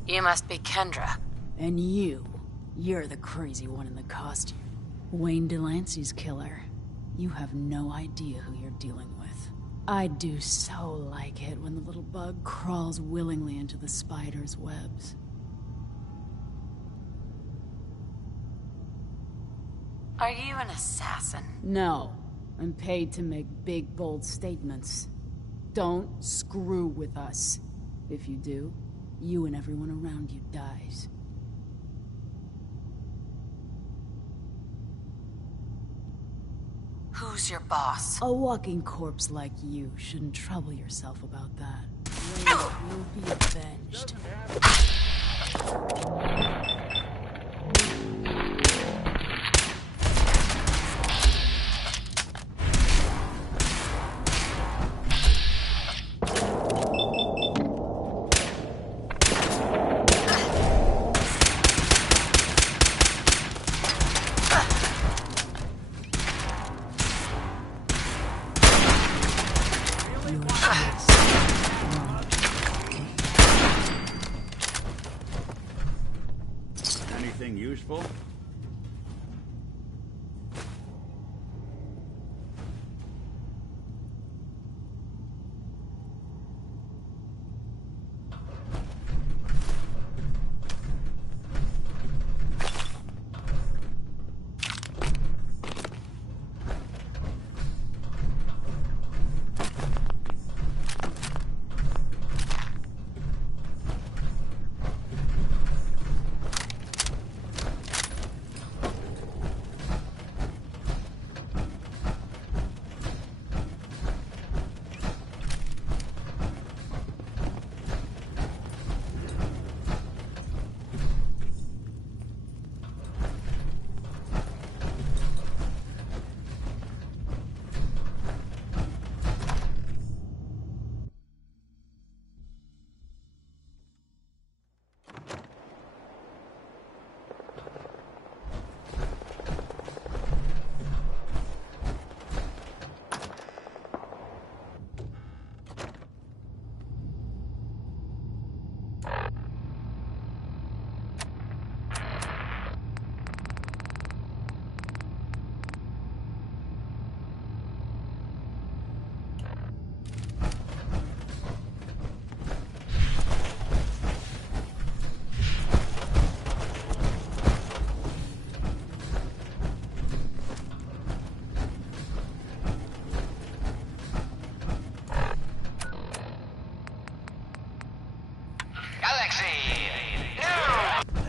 You must be Kendra. And you're the crazy one in the costume. Wayne Delancey's killer. You have no idea who you're dealing with. I do so like it when the little bug crawls willingly into the spider's webs. Are you an assassin? No. I'm paid to make big, bold statements. Don't screw with us. If you do, you and everyone around you dies. Who's your boss? A walking corpse like you shouldn't trouble yourself about that. Wayne will be avenged. Anything useful?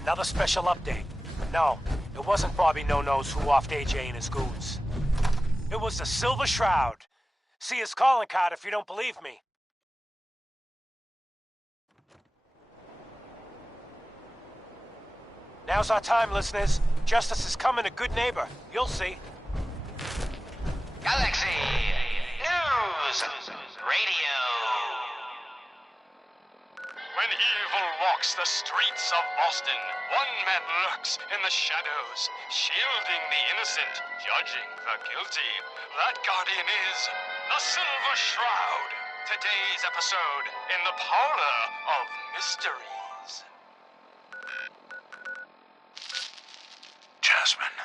Another special update. No, it wasn't Bobby No-Nos who offed AJ and his goons. It was the Silver Shroud. See his calling card if you don't believe me. Now's our time, listeners. Justice is coming to Good Neighbor. You'll see. Galaxy News Radio. When evil walks the streets of Boston, one man lurks in the shadows, shielding the innocent, judging the guilty. That guardian is the Silver Shroud. Today's episode in the Parlor of Mysteries. Jasmine,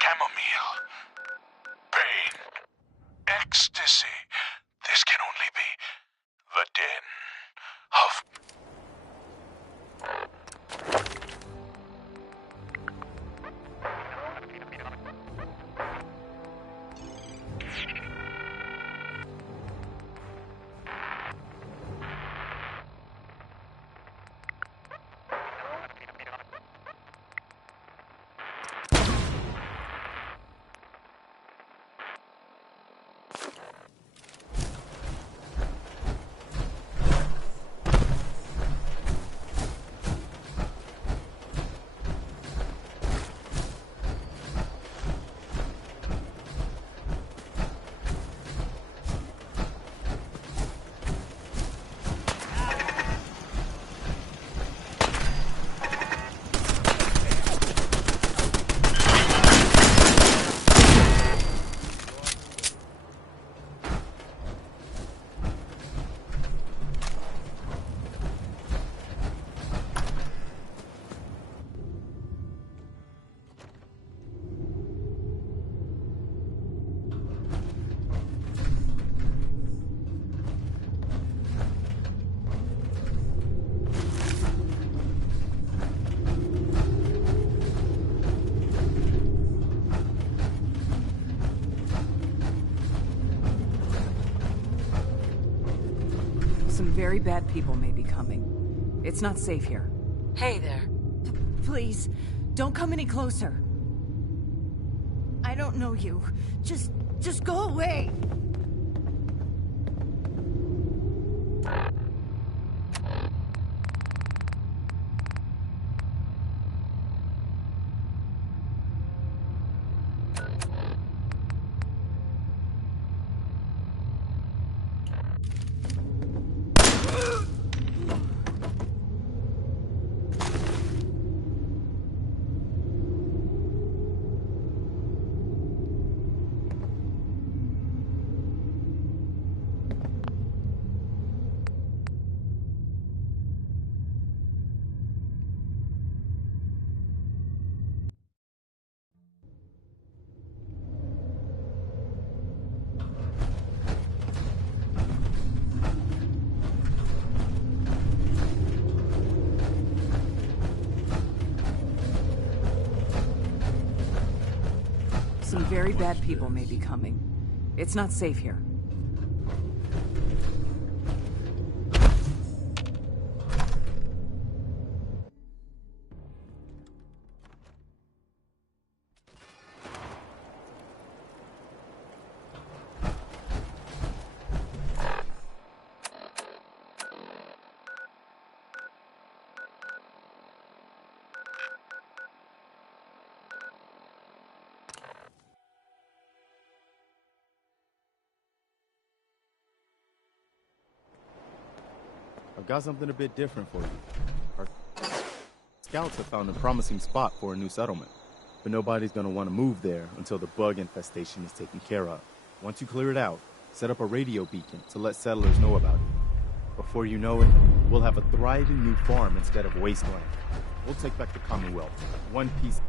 chamomile, pain, ecstasy. This can only be the den of... very bad people may be coming. It's not safe here. Hey there. Please, don't come any closer. I don't know you. Just go away. Some very bad people may be coming. It's not safe here. I've got something a bit different for you. Our scouts have found a promising spot for a new settlement, but nobody's going to want to move there until the bug infestation is taken care of. Once you clear it out, set up a radio beacon to let settlers know about it. Before you know it, we'll have a thriving new farm instead of wasteland. We'll take back the Commonwealth, one piece.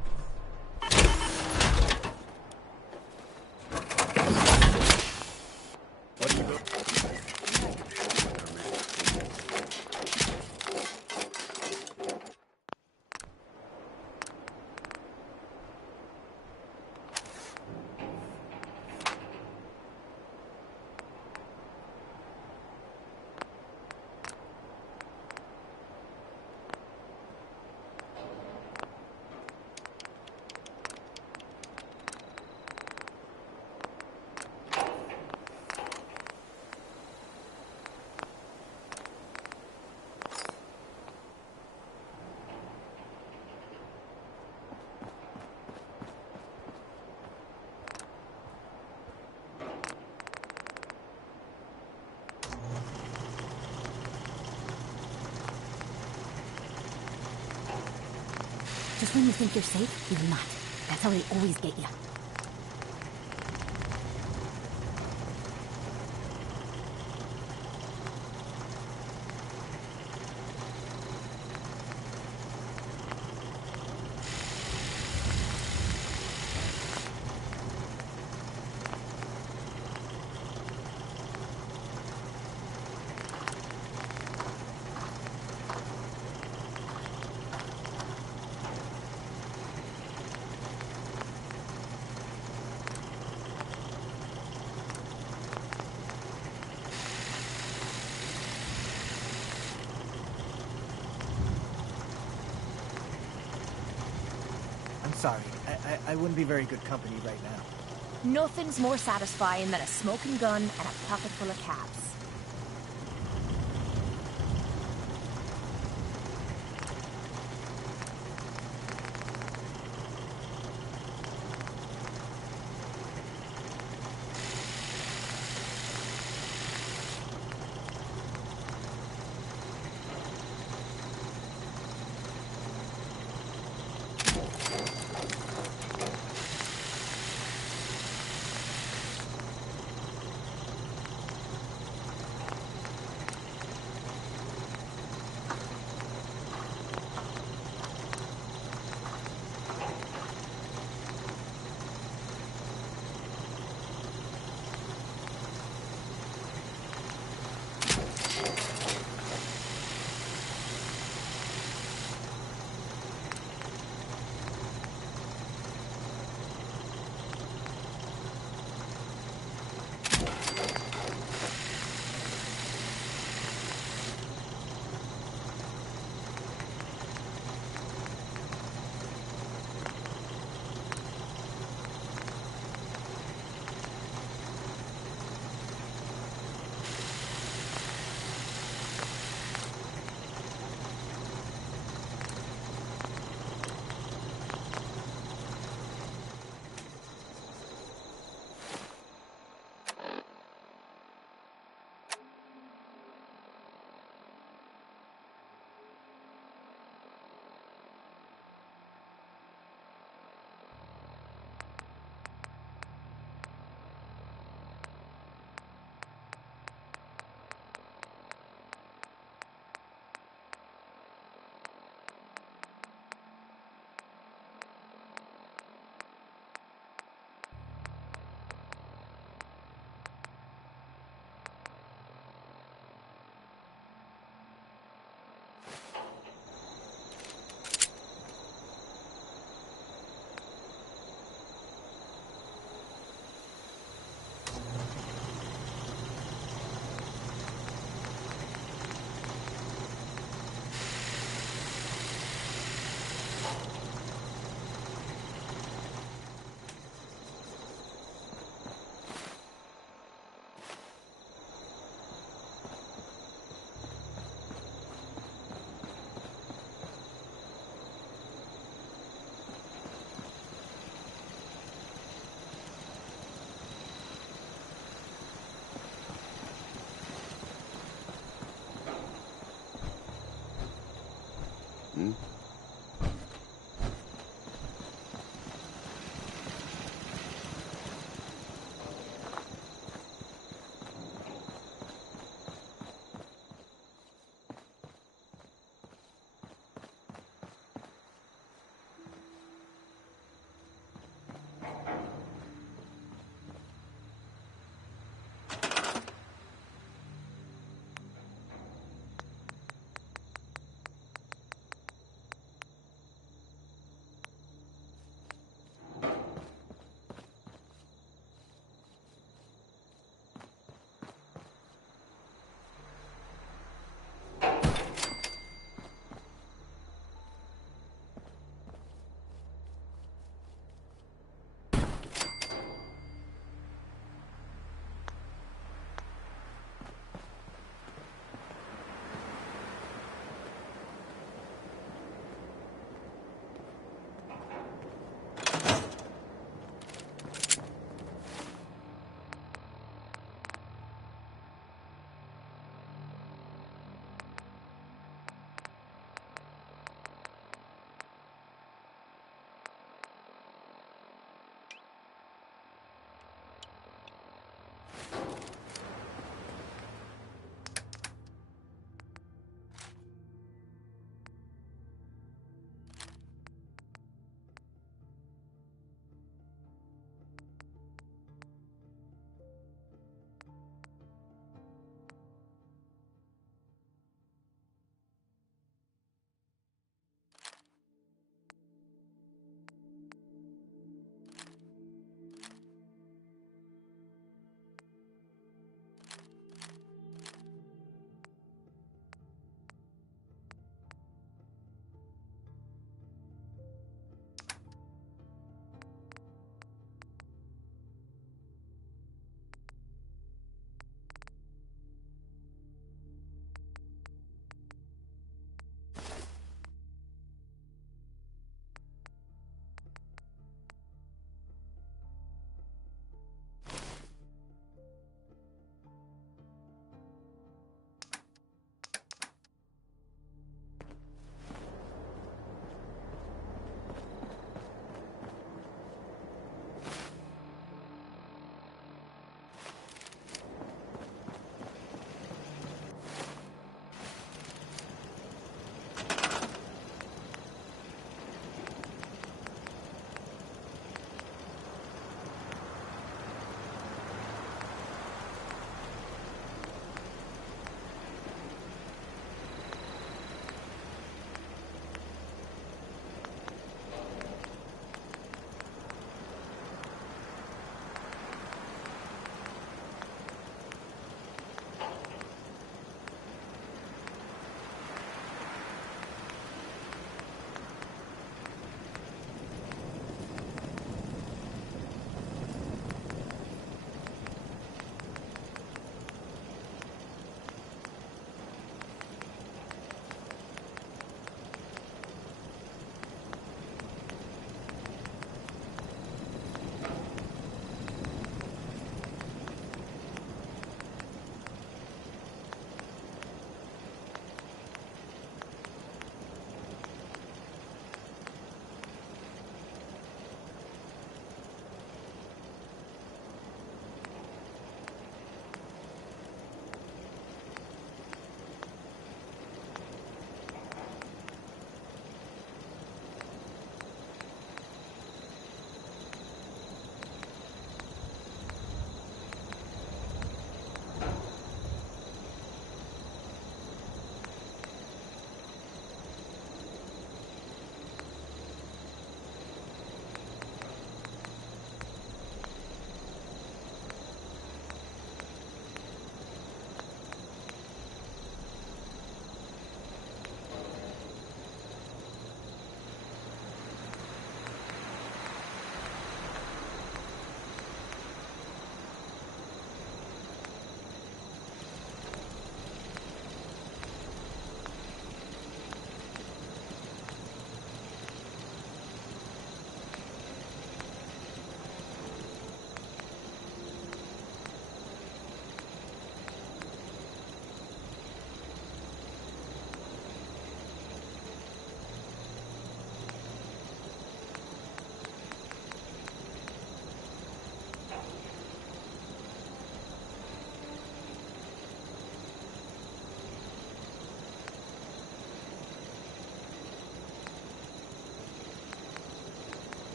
Just when you think you're safe, you're not. That's how they always get you. Sorry, I wouldn't be very good company right now. Nothing's more satisfying than a smoking gun and a pocket full of cabs. Hmm?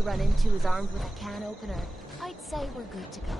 we run into is armed with a can opener, I'd say we're good to go.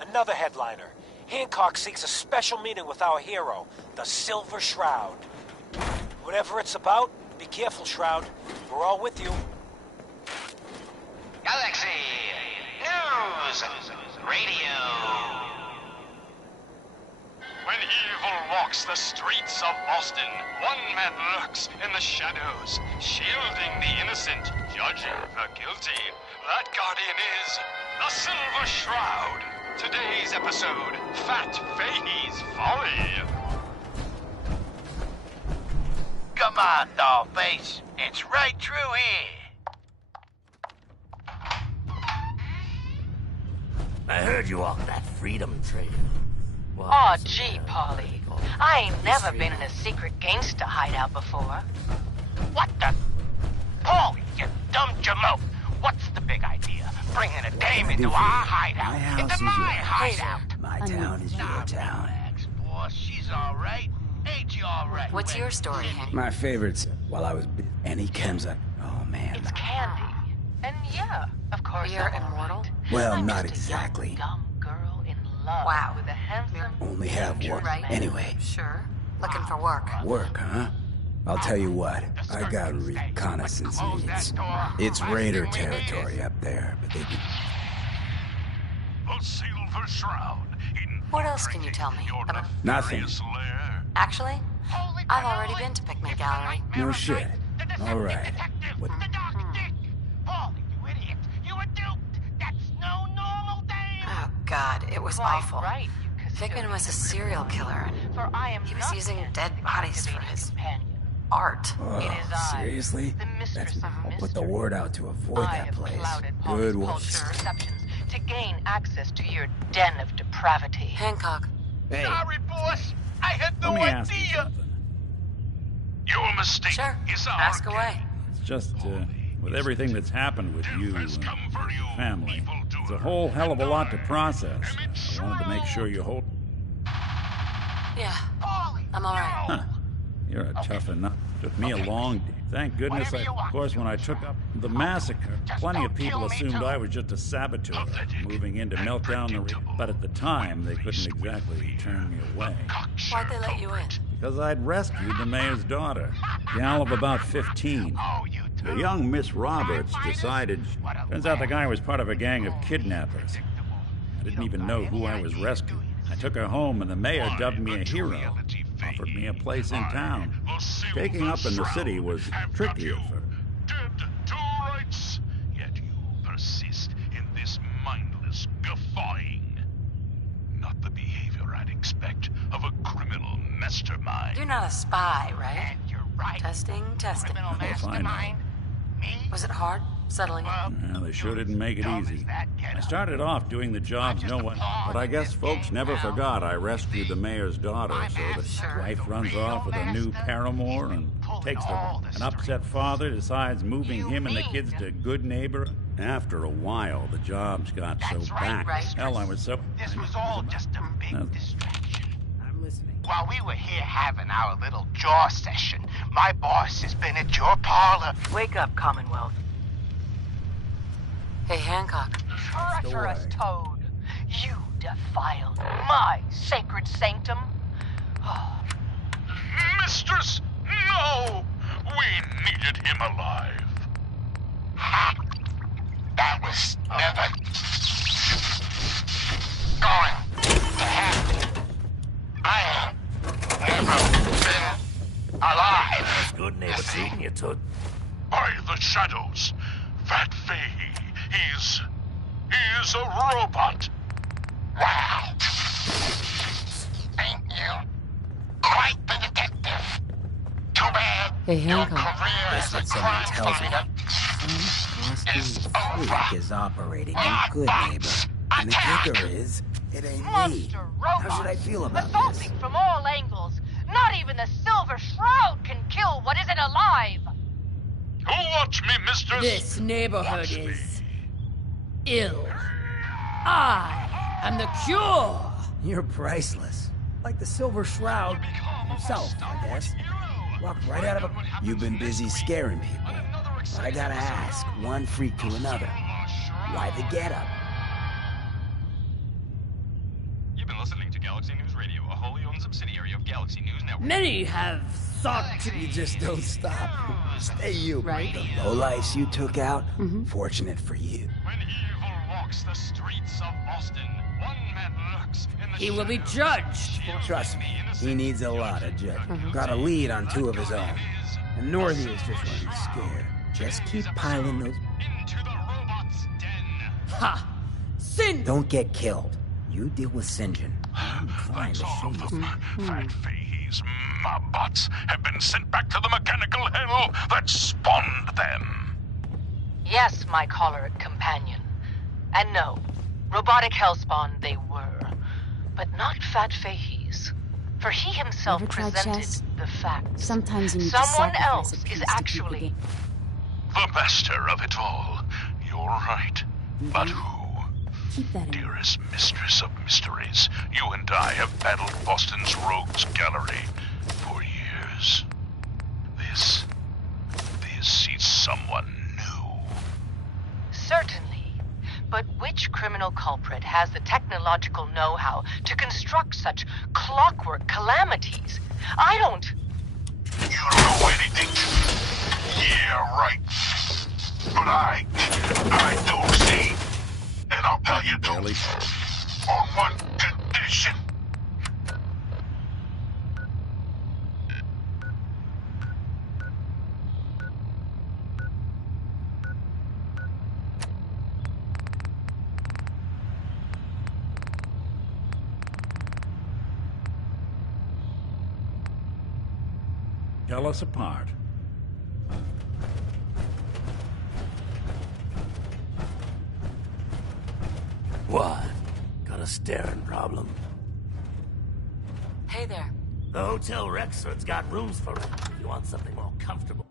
Another headliner. Hancock seeks a special meeting with our hero, the Silver Shroud. Whatever it's about, be careful, Shroud. We're all with you. Galaxy News Radio. When evil walks the streets of Boston, one man lurks in the shadows, shielding the innocent, judging the guilty. That guardian is the Silver Shroud. Today's episode, Fat Fahey's Folly. Come on, Dollface. It's right through here. I heard you off that freedom trail. Aw, gee, Polly. I ain't never been in a secret gangster hideout before. What the? Paulie, you dumb jamoke. What's the big idea? Bringing a dame into our hideout. My house Into is my yours. hideout. My town is your town. Relax, boss. She's all right. Ain't you all right? What's your story, Hank? My favorites while I was and he comes up. Oh man. It's candy. And yeah, of course. You're immortal? Well, I'm not just a young, exactly. dumb girl in love Wow. with a handsome. Only have one. Right. Anyway, Sure. Looking for work. work, huh? I'll tell you what. I got reconnaissance needs. It's raider territory up there, but they can. The Silver Shroud. What else can you tell me? About... Nothing. Actually, I've already been to Picnic Gallery. No shit. All right. What? Paulie, you idiot. You were duped. That's no normal day. Oh, God, it was awful. Right, Pickman was a serial killer, For I am and he was not using yet dead your bodies for captivating his companion. art. Oh, seriously? I'll put the word out to avoid I that have place. clouded Good Paul's work. culture receptions to gain access to your den of depravity. Hancock. Hey. Sorry, boss. I had no Let me ask you idea. something. Your mistake Sure. is our Ask away. It's just, with everything that's happened with you and your family, it's a whole hell of a lot to process. I wanted to make sure you hold... Yeah. I'm all right. Huh. You're a tough enough. Took me a long... Thank goodness, of course, when I took up the massacre, plenty of people assumed I was just a saboteur, moving in to melt down the... But at the time, they couldn't exactly turn me away. Why'd they let you in? Because I'd rescued the mayor's daughter, gal of about 15. The young Miss Roberts decided... Turns out the guy was part of a gang of kidnappers. I didn't even know who I was rescuing. I took her home, and the mayor dubbed me a hero. Offered me a place in town. Taking up in the city was trickier for... Dead to rights. Yet you persist in this mindless guffawing. Not the behavior I'd expect of a criminal mastermind. You're not a spy, right? You're right. Testing. Criminal Oh, fine. mastermind. Me? Was it hard settling in? Well, they sure didn't make it easy. I started off doing the jobs no one... But I guess folks never forgot I rescued the mayor's daughter, so the wife runs off with a new paramour and takes an upset father, decides moving him and the kids to good neighbor. After a while, the jobs got so back. Hell, I was so... This was all just a big distraction. I'm listening. While we were here having our little jaw session, my boss has been at your parlor. Wake up, Commonwealth. Hey, Hancock. Treacherous toad. You defiled my sacred sanctum. Mistress, no! We needed him alive. That was never going to happen. I ain't never been alive. That's good neighbor treating you, Tut. By the shadows, Fat Fahey, he's a robot. Wow. Ain't you quite the detective? Too bad Hey, your Hancock. career That's as a what someone crime tells me. fighter Some Boston freak is operating in good neighbor. And the kicker is, it ain't me. Monster robots, How should I feel about assaulting from all angles. Not even the Silver Shroud can kill what isn't alive. You watch me, mistress. This neighborhood is ill. I am the cure. You're priceless. Like the Silver Shroud yourself, I guess. Walked right out of a... You've been busy scaring people. But I gotta ask, one freak to another. Why the getup? You've been listening to Galaxy News Radio, a wholly owned subsidiary of Galaxy News Network. Many have sought to... You just don't stop. Stay you. Right. The lowlifes you took out, fortunate for you. When evil walks the streets of Boston, one man lurks in the He will be judged. Trust me, he needs a lot of judging. Got a lead on two of his own. And Northy is just running scared. Just keep piling those... into the robot's den. Ha! Sin! Don't get killed. You deal with St. John. I'm inclined to show you. Fat Fahey's mob bots have been sent back to the mechanical hell that spawned them. Yes, my choleric companion. And no, robotic hellspawn they were. But not Fat Fahey's. For he himself Ever tried presented chess? the facts. Sometimes you need to Someone sacrifice else a is piece to keep the actually... game. The master of it all. You're right. But who? Keep that in mind. Dearest mistress of mysteries, you and I have battled Boston's rogues gallery for years. This is someone new. Certainly. But which criminal culprit has the technological know-how to construct such clockwork calamities? I don't... You don't know anything. Yeah, right. But I do see. And I'll tell you too. On one condition. Tell us apart. What? Got a staring problem? Hey there. The Hotel Rexford's got rooms for rent if you want something more comfortable.